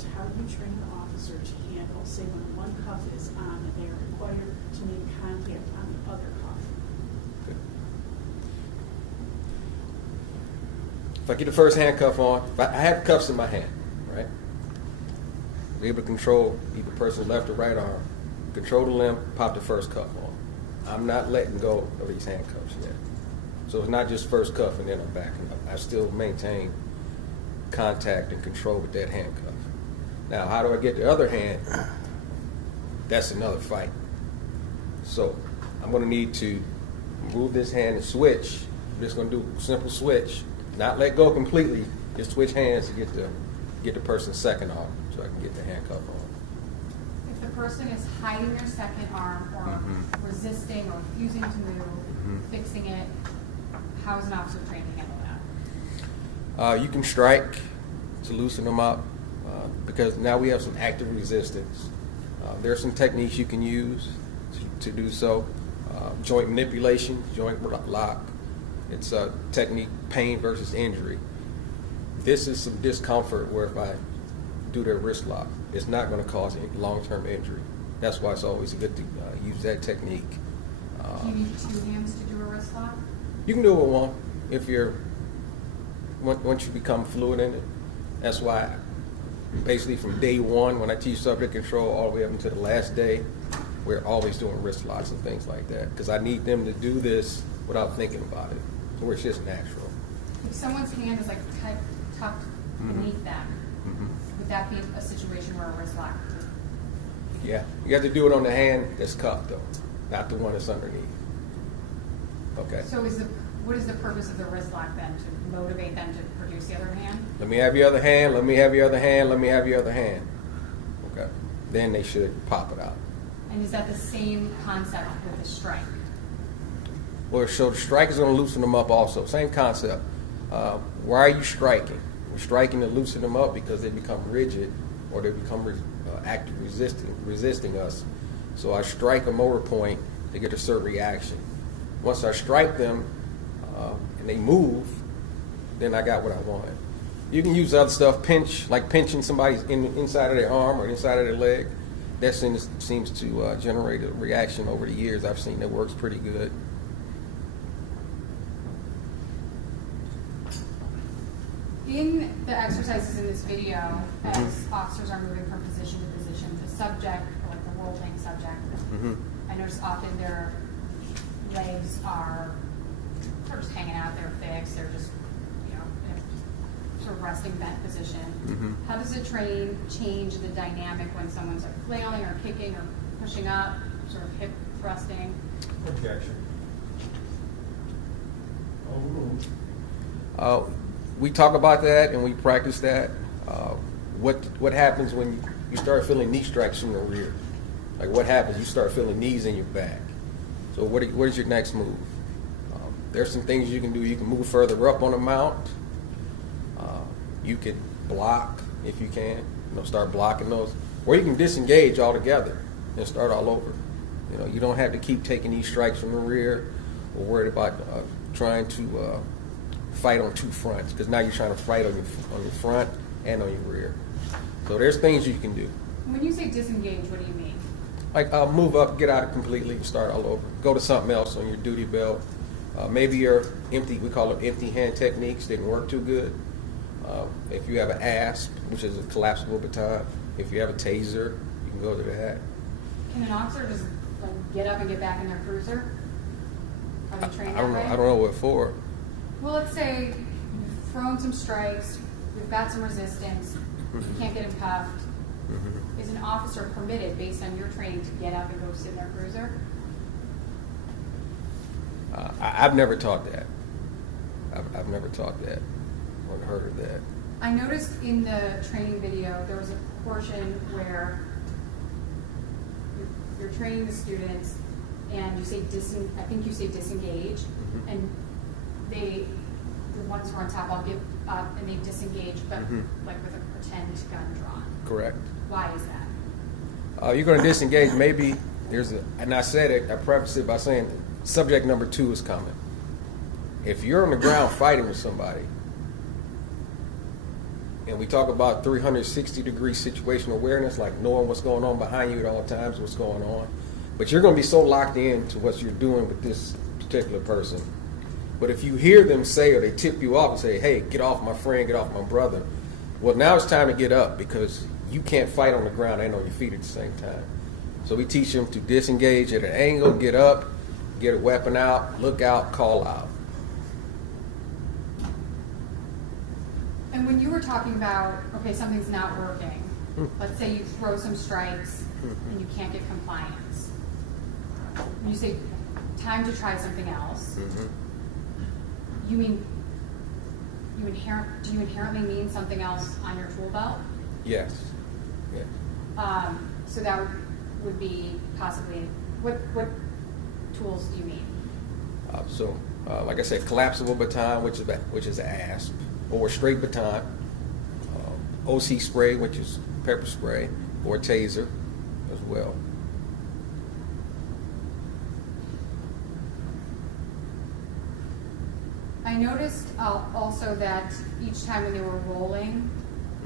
is how do you train the officer to handle, say when one cuff is on and they are required to make contact on the other cuff? If I get the first handcuff on, if I have cuffs in my hand, right? Be able to control either person's left or right arm, control the limb, pop the first cuff on. I'm not letting go of these handcuffs yet. So it's not just first cuff and then I'm backing up. I still maintain contact and control with that handcuff. Now, how do I get the other hand? That's another fight. So I'm going to need to move this hand and switch. I'm just going to do a simple switch, not let go completely. Just switch hands to get the person's second arm so I can get the handcuff on. If the person is hiding their second arm or resisting or refusing to move, fixing it, how is an officer trained to handle that? You can strike to loosen them up because now we have some active resistance. There are some techniques you can use to do so. Joint manipulation, joint lock. It's a technique, pain versus injury. This is some discomfort where if I do their wrist lock, it's not going to cause any long-term injury. That's why it's always good to use that technique. Do you need two hands to do a wrist lock? You can do it with one if you're, once you become fluent in it. That's why basically from day one when I teach subject control all the way up until the last day, we're always doing wrist locks and things like that because I need them to do this without thinking about it, where it's just natural. If someone's hand is like tucked beneath them, would that be a situation where a wrist lock would? Yeah, you have to do it on the hand that's cuffed though, not the one that's underneath. Okay. So what is the purpose of the wrist lock then? To motivate them to produce the other hand? Let me have your other hand, let me have your other hand, let me have your other hand. Okay. Then they should pop it out. And is that the same concept with the strike? Well, so the strike is going to loosen them up also. Same concept. Why are you striking? We're striking to loosen them up because they become rigid or they become active resisting us. So I strike a motor point to get a certain reaction. Once I strike them and they move, then I got what I wanted. You can use other stuff, like pinching somebody's inside of their arm or inside of their leg. That seems to generate a reaction over the years. I've seen that works pretty good. In the exercises in this video, as officers are moving from position to position, the subject, or like the role-playing subject, I notice often their legs are sort of just hanging out, they're fixed, they're just, in a sort of resting bent position. How does a train change the dynamic when someone's like flailing or kicking or pushing up, sort of hip thrusting? Objection. We talk about that and we practice that. What happens when you start feeling knee strikes from the rear? Like what happens? You start feeling knees in your back. So what is your next move? There's some things you can do. You can move further up on the mount. You could block if you can. Start blocking those. Or you can disengage altogether and start all over. You don't have to keep taking these strikes from the rear or worried about trying to fight on two fronts because now you're trying to fight on your front and on your rear. So there's things you can do. When you say disengage, what do you mean? Like move up, get out completely, start all over. Go to something else on your duty belt. Maybe your empty, we call them empty hand techniques, didn't work too good. If you have an ASP, which is a collapsible baton, if you have a taser, you can go to that. Can an officer just like get up and get back in their cruiser? Are they trained that way? I don't know what for. Well, let's say you've thrown some strikes, we've got some resistance, you can't get him cuffed. Is an officer permitted, based on your training, to get up and go sit in their cruiser? I've never taught that. I've never taught that or heard of that. I noticed in the training video there was a portion where you're training the students and you say I think you say disengage, and the ones who are on top all give up and they disengage, but like with a pretend gun drawn. Correct. Why is that? You're going to disengage. Maybe and I said it. I prefaced it by saying subject number 2 is coming. If you're on the ground fighting with somebody and we talk about 360-degree situational awareness, like knowing what's going on behind you at all times, what's going on. But you're going to be so locked in to what you're doing with this particular person. But if you hear them say, or they tip you off and say, hey, get off my friend, get off my brother, well, now it's time to get up, because you can't fight on the ground and on your feet at the same time. So we teach them to disengage at an angle, get up, get a weapon out, look out, call out. And when you were talking about, okay, something's not working, let's say you throw some strikes and you can't get compliance. You say, time to try something else. You mean, do you inherently mean something else on your tool belt? Yes. Yeah. So that would be possibly, what tools do you mean? Like I said, collapsible baton, which is ASP, or straight baton, OC spray, which is pepper spray, or taser as well. I noticed also that each time when they were rolling,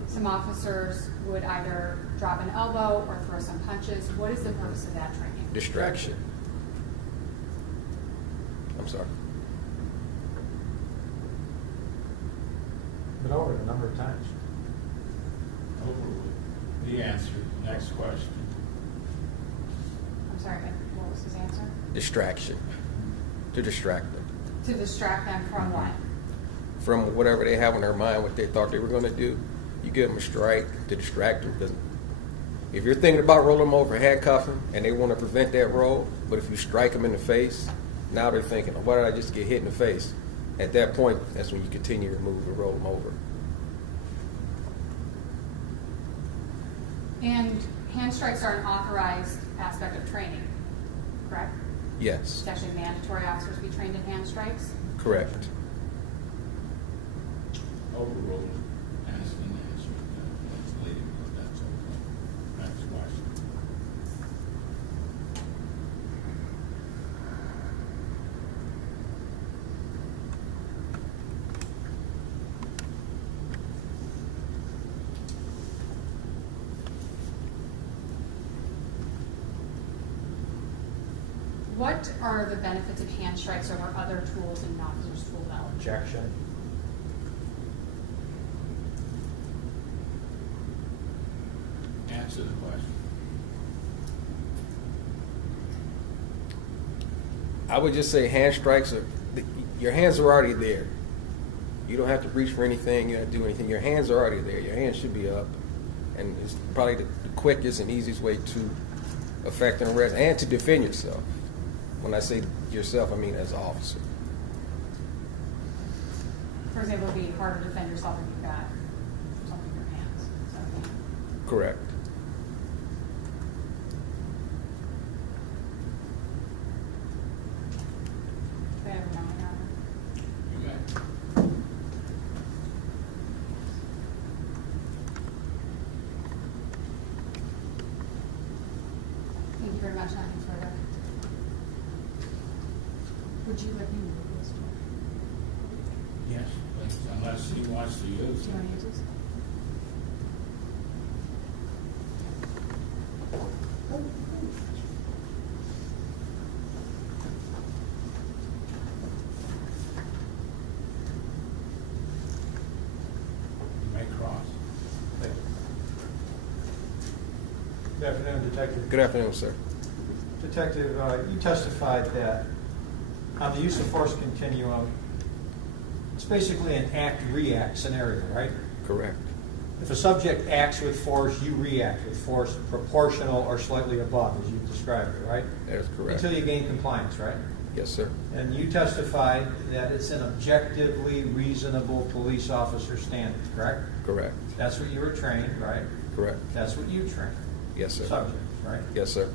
some officers would either drop an elbow or throw some punches. What is the purpose of that training? Distraction. I'm sorry. Been over it a number of times. The answer. Next question. I'm sorry, what was his answer? Distraction. To distract them. To distract them from what? From whatever they have in their mind, what they thought they were going to do. You give them a strike to distract them. Because if you're thinking about rolling them over, handcuffing, and they want to prevent that roll, but if you strike them in the face, now they're thinking, why did I just get hit in the face? At that point, that's when you continue to move and roll them over. And hand strikes are an authorized aspect of training, correct? Yes. It's actually mandatory officers be trained in hand strikes. Correct. Overruled. Ask and answer. That's leading, but that's okay. Next question. What are the benefits of hand strikes over other tools in an officer's tool belt? Objection. Answer the question. I would just say hand strikes are, your hands are already there. You don't have to reach for anything, you don't have to do anything. Your hands are already there. Your hands should be up. And it's probably the quickest and easiest way to affect an arrest and to defend yourself. When I say yourself, I mean as an officer. For example, it would be harder to defend yourself if you've got something in your hands. So, Correct. I have a moment, Your Honor. You got it. Thank you very much. Nothing further. Would you let me move this? Yes, please, unless he wants to use Do you it. want to use this? You may cross. Good afternoon, Detective. Good afternoon, sir. Detective, you testified that on the use of force continuum, it's basically an act-react scenario, right? Correct. If a subject acts with force, you react with force proportional or slightly above, as you've described it, right? That is correct. Until you gain compliance, right? Yes, sir. And you testified that it's an objectively reasonable police officer standard, correct? Correct. That's what you were trained, right? Correct. That's what you trained. Yes, sir. Subjects, right? Yes, sir.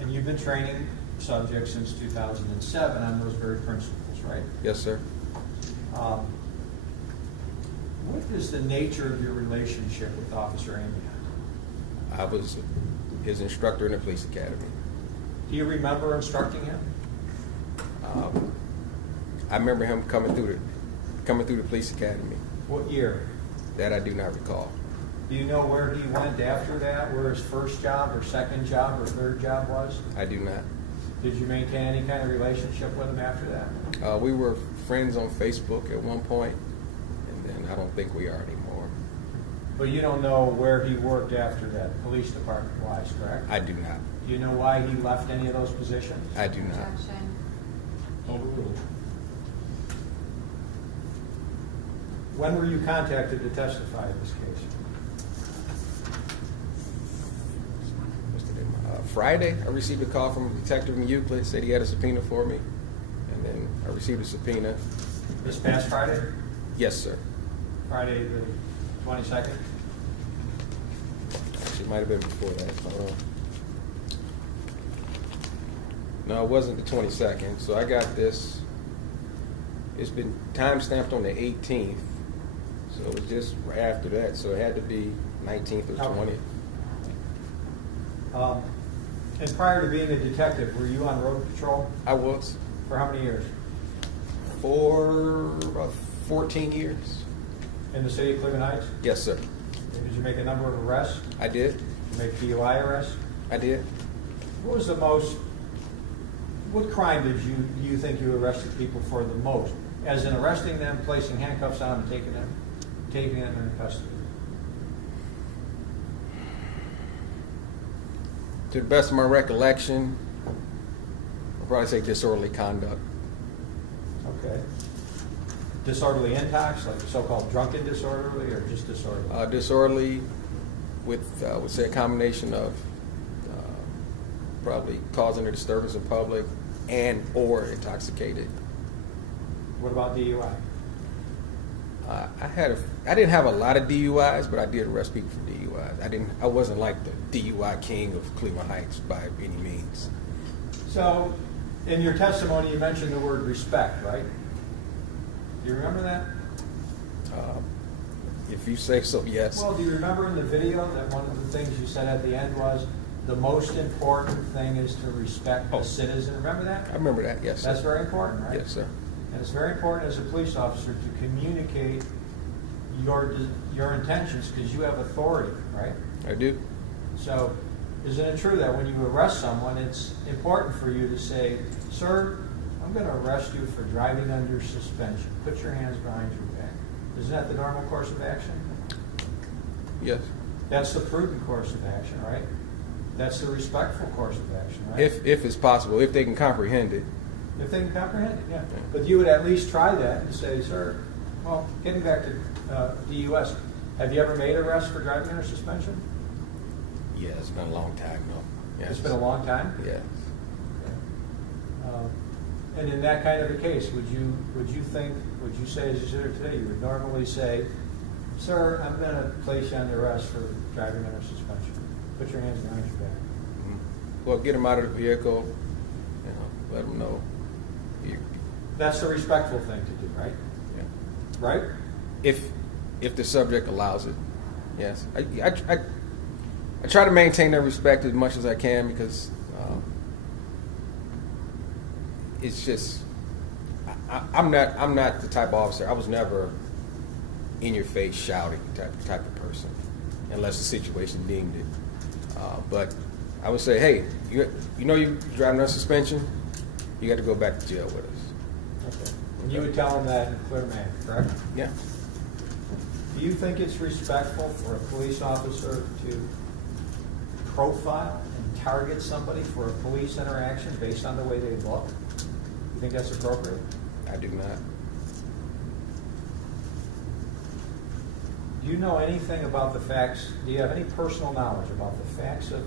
And you've been training subjects since 2007 on those very principles, right? Yes, sir. What is the nature of your relationship with Officer Amiott? I was his instructor in the police academy. Do you remember instructing him? I remember him coming through the police academy. What year? That I do not recall. Do you know where he went after that, where his first job or second job or third job was? I do not. Did you maintain any kind of relationship with him after that? We were friends on Facebook at one point, and then I don't think we are anymore. But you don't know where he worked after that, police department wise, correct? I do not. Do you know why he left any of those positions? I do not. Objection. Overruled. When were you contacted to testify in this case? Friday, I received a call from a detective in Euclid, said he had a subpoena for me, and then I received a subpoena. This past Friday? Yes, sir. Friday the 22nd? Actually, it might have been before that. Hold on. No, it wasn't the 22nd. So I got this. It's been time stamped on the 18th, so it was just right after that. So it had to be 19th or 20th. And prior to being a detective, were you on road patrol? I was For how many years? for about 14 years. In the city of Cleveland Heights? Yes, sir. Did you make a number of arrests? I did. Did you make DUI arrests? I did. What was what crime did you think you arrested people for the most? As in arresting them, placing handcuffs on them, taking them into custody? To the best of my recollection, I'll probably say disorderly conduct. Okay. Disorderly intox, like so-called drunken disorderly, or just disorderly? Disorderly with, would say a combination of probably causing a disturbance in public and or intoxicated. What about DUI? I didn't have a lot of DUIs, but I did arrest people for DUIs. I wasn't like the DUI king of Cleveland Heights by any means. So, in your testimony, you mentioned the word respect, right? Do you remember that? If you say so, yes. Well, do you remember in the video that one of the things you said at the end was, the most important thing is to respect the citizen? Remember that? I remember that, yes, sir. That's very important, right? Yes, sir. And it's very important as a police officer to communicate your intentions, because you have authority, right? I do. So, isn't it true that when you arrest someone, it's important for you to say, sir, I'm going to arrest you for driving under suspension. Put your hands behind your back. Isn't that the normal course of action? Yes. That's the prudent course of action, right? That's the respectful course of action, right? If it's possible, if they can comprehend it. If they can comprehend it, yeah. But you would at least try that and say, sir, well, getting back to DUS, have you ever made arrests for driving under suspension? Yeah, it's been a long time, no. Yes. It's been a long time? Yes. And in that kind of a case, would you say, as you sit here today, you would normally say, sir, I'm going to place you under arrest for driving under suspension. Put your hands behind your back. Mm-hmm. Well, get them out of the vehicle, let them know. That's the respectful thing to do, right? Yeah. Right? If the subject allows it, yes. I try to maintain their respect as much as I can, because it's just I'm not the type of officer. I was never in your face shouting type of person, unless the situation deemed it. But I would say, hey, you're driving under suspension, you got to go back to jail with us. Okay. And you would tell them that in a clear manner, correct? Yeah. Do you think it's respectful for a police officer to profile and target somebody for a police interaction based on the way they look? You think that's appropriate? I do not. Do you know anything about the facts? Do you have any personal knowledge about the facts of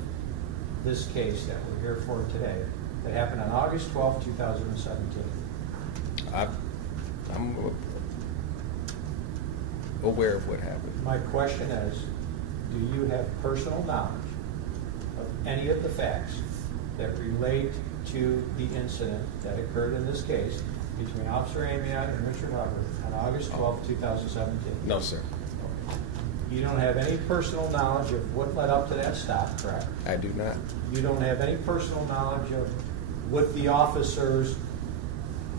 this case that we're here for today that happened on August 12, 2017? I'm aware of what happened. My question is, do you have personal knowledge of any of the facts that relate to the incident that occurred in this case between Officer Amiott and Richard Hubbard on August 12, 2017? No, sir. You don't have any personal knowledge of what led up to that stop, correct? I do not. You don't have any personal knowledge of what the officers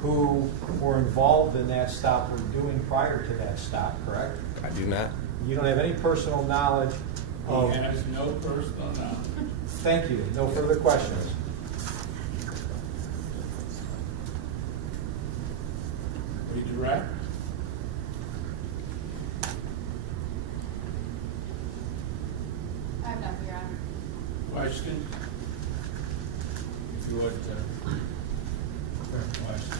who were involved in that stop were doing prior to that stop, correct? I do not. You don't have any personal knowledge He of... has no personal knowledge. Thank you. No further questions. Redirect. I have nothing, Your Honor. Question? If you would, question.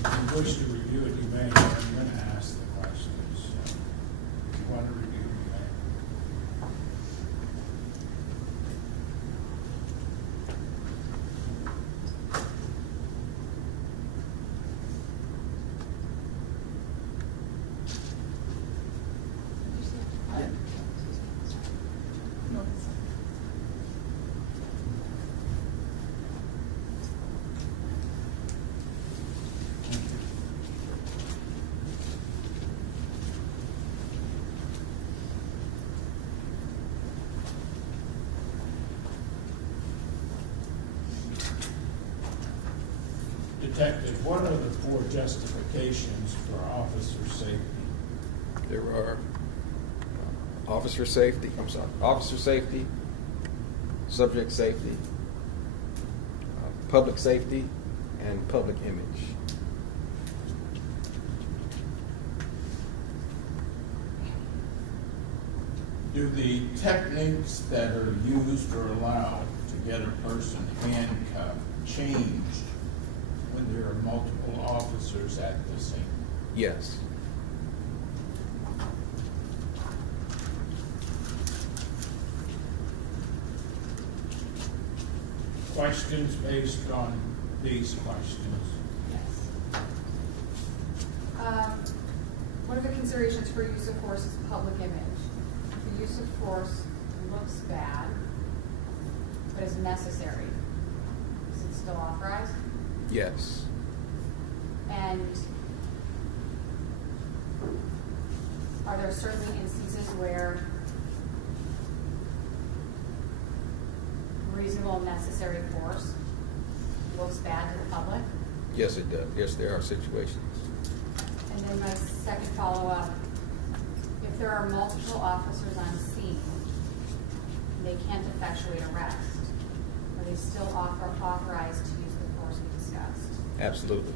If you wish to review it, you may. I'm going to ask the questions. If you want to review, you may. Detective, what are the 4 justifications for officer safety? There are officer safety, subject safety, public safety, and public image. Do the techniques that are used or allowed to get a person handcuffed change when there are multiple officers at the scene? Yes. Questions based on these questions? Yes. One of the considerations for use of force is public image. If the use of force looks bad, but is necessary, is it still authorized? Yes. And are there certainly instances where reasonable and necessary force looks bad to the public? Yes, it does. Yes, there are situations. And then my second follow-up, if there are multiple officers on scene, and they can't effectuate arrest, are they still authorized to use the force we discussed? Absolutely.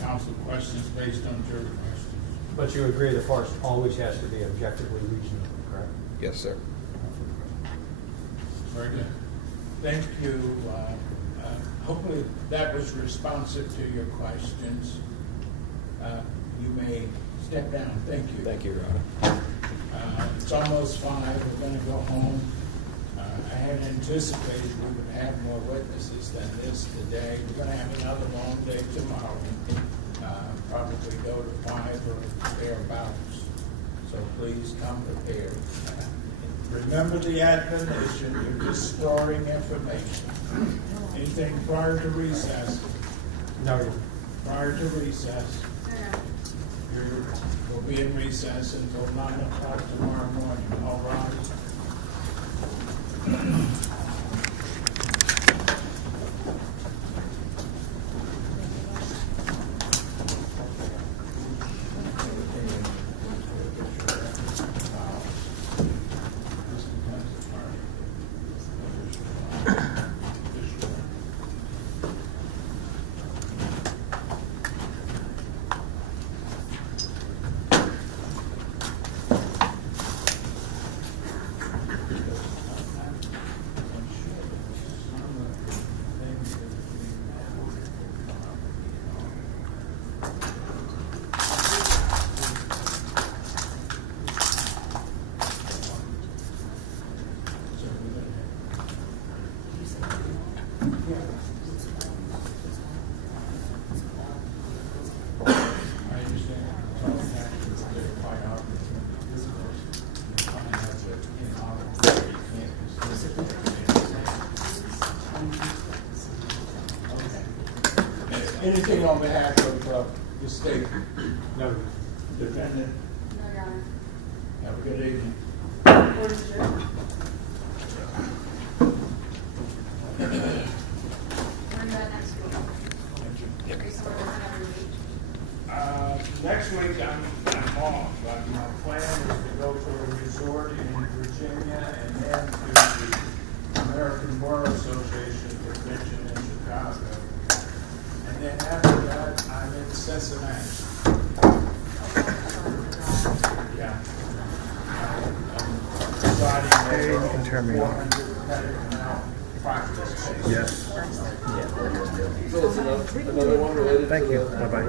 Counsel, questions based on jury questions? But you agree the force always has to be objectively reasonable, correct? Yes, sir. Very good. Thank you. Hopefully that was responsive to your questions. You may step down. Thank you. Thank you, Your Honor. It's almost 5. We're going to go home. I had anticipated we would have more witnesses than this today. We're going to have another long day tomorrow. Probably go to 5 or thereabouts. So please come prepared. Remember the admonition, you're just storing information. Anything prior to recess? No. Prior to recess, we'll be in recess until 9 o'clock tomorrow morning. All rise. Anything on behalf of the state? No. Defendant, No, Your Honor. have a good evening. Court is adjourned. We're done next week. Based on what we're every week. Next week, I'm off, but my plan is to go to a resort in Virginia and then to the American Bar Association convention in Chicago. And then after that, I'm in Cincinnati. Yeah. I'm deciding over 400 pedal canal practice case. Yes. Thank you. Bye-bye.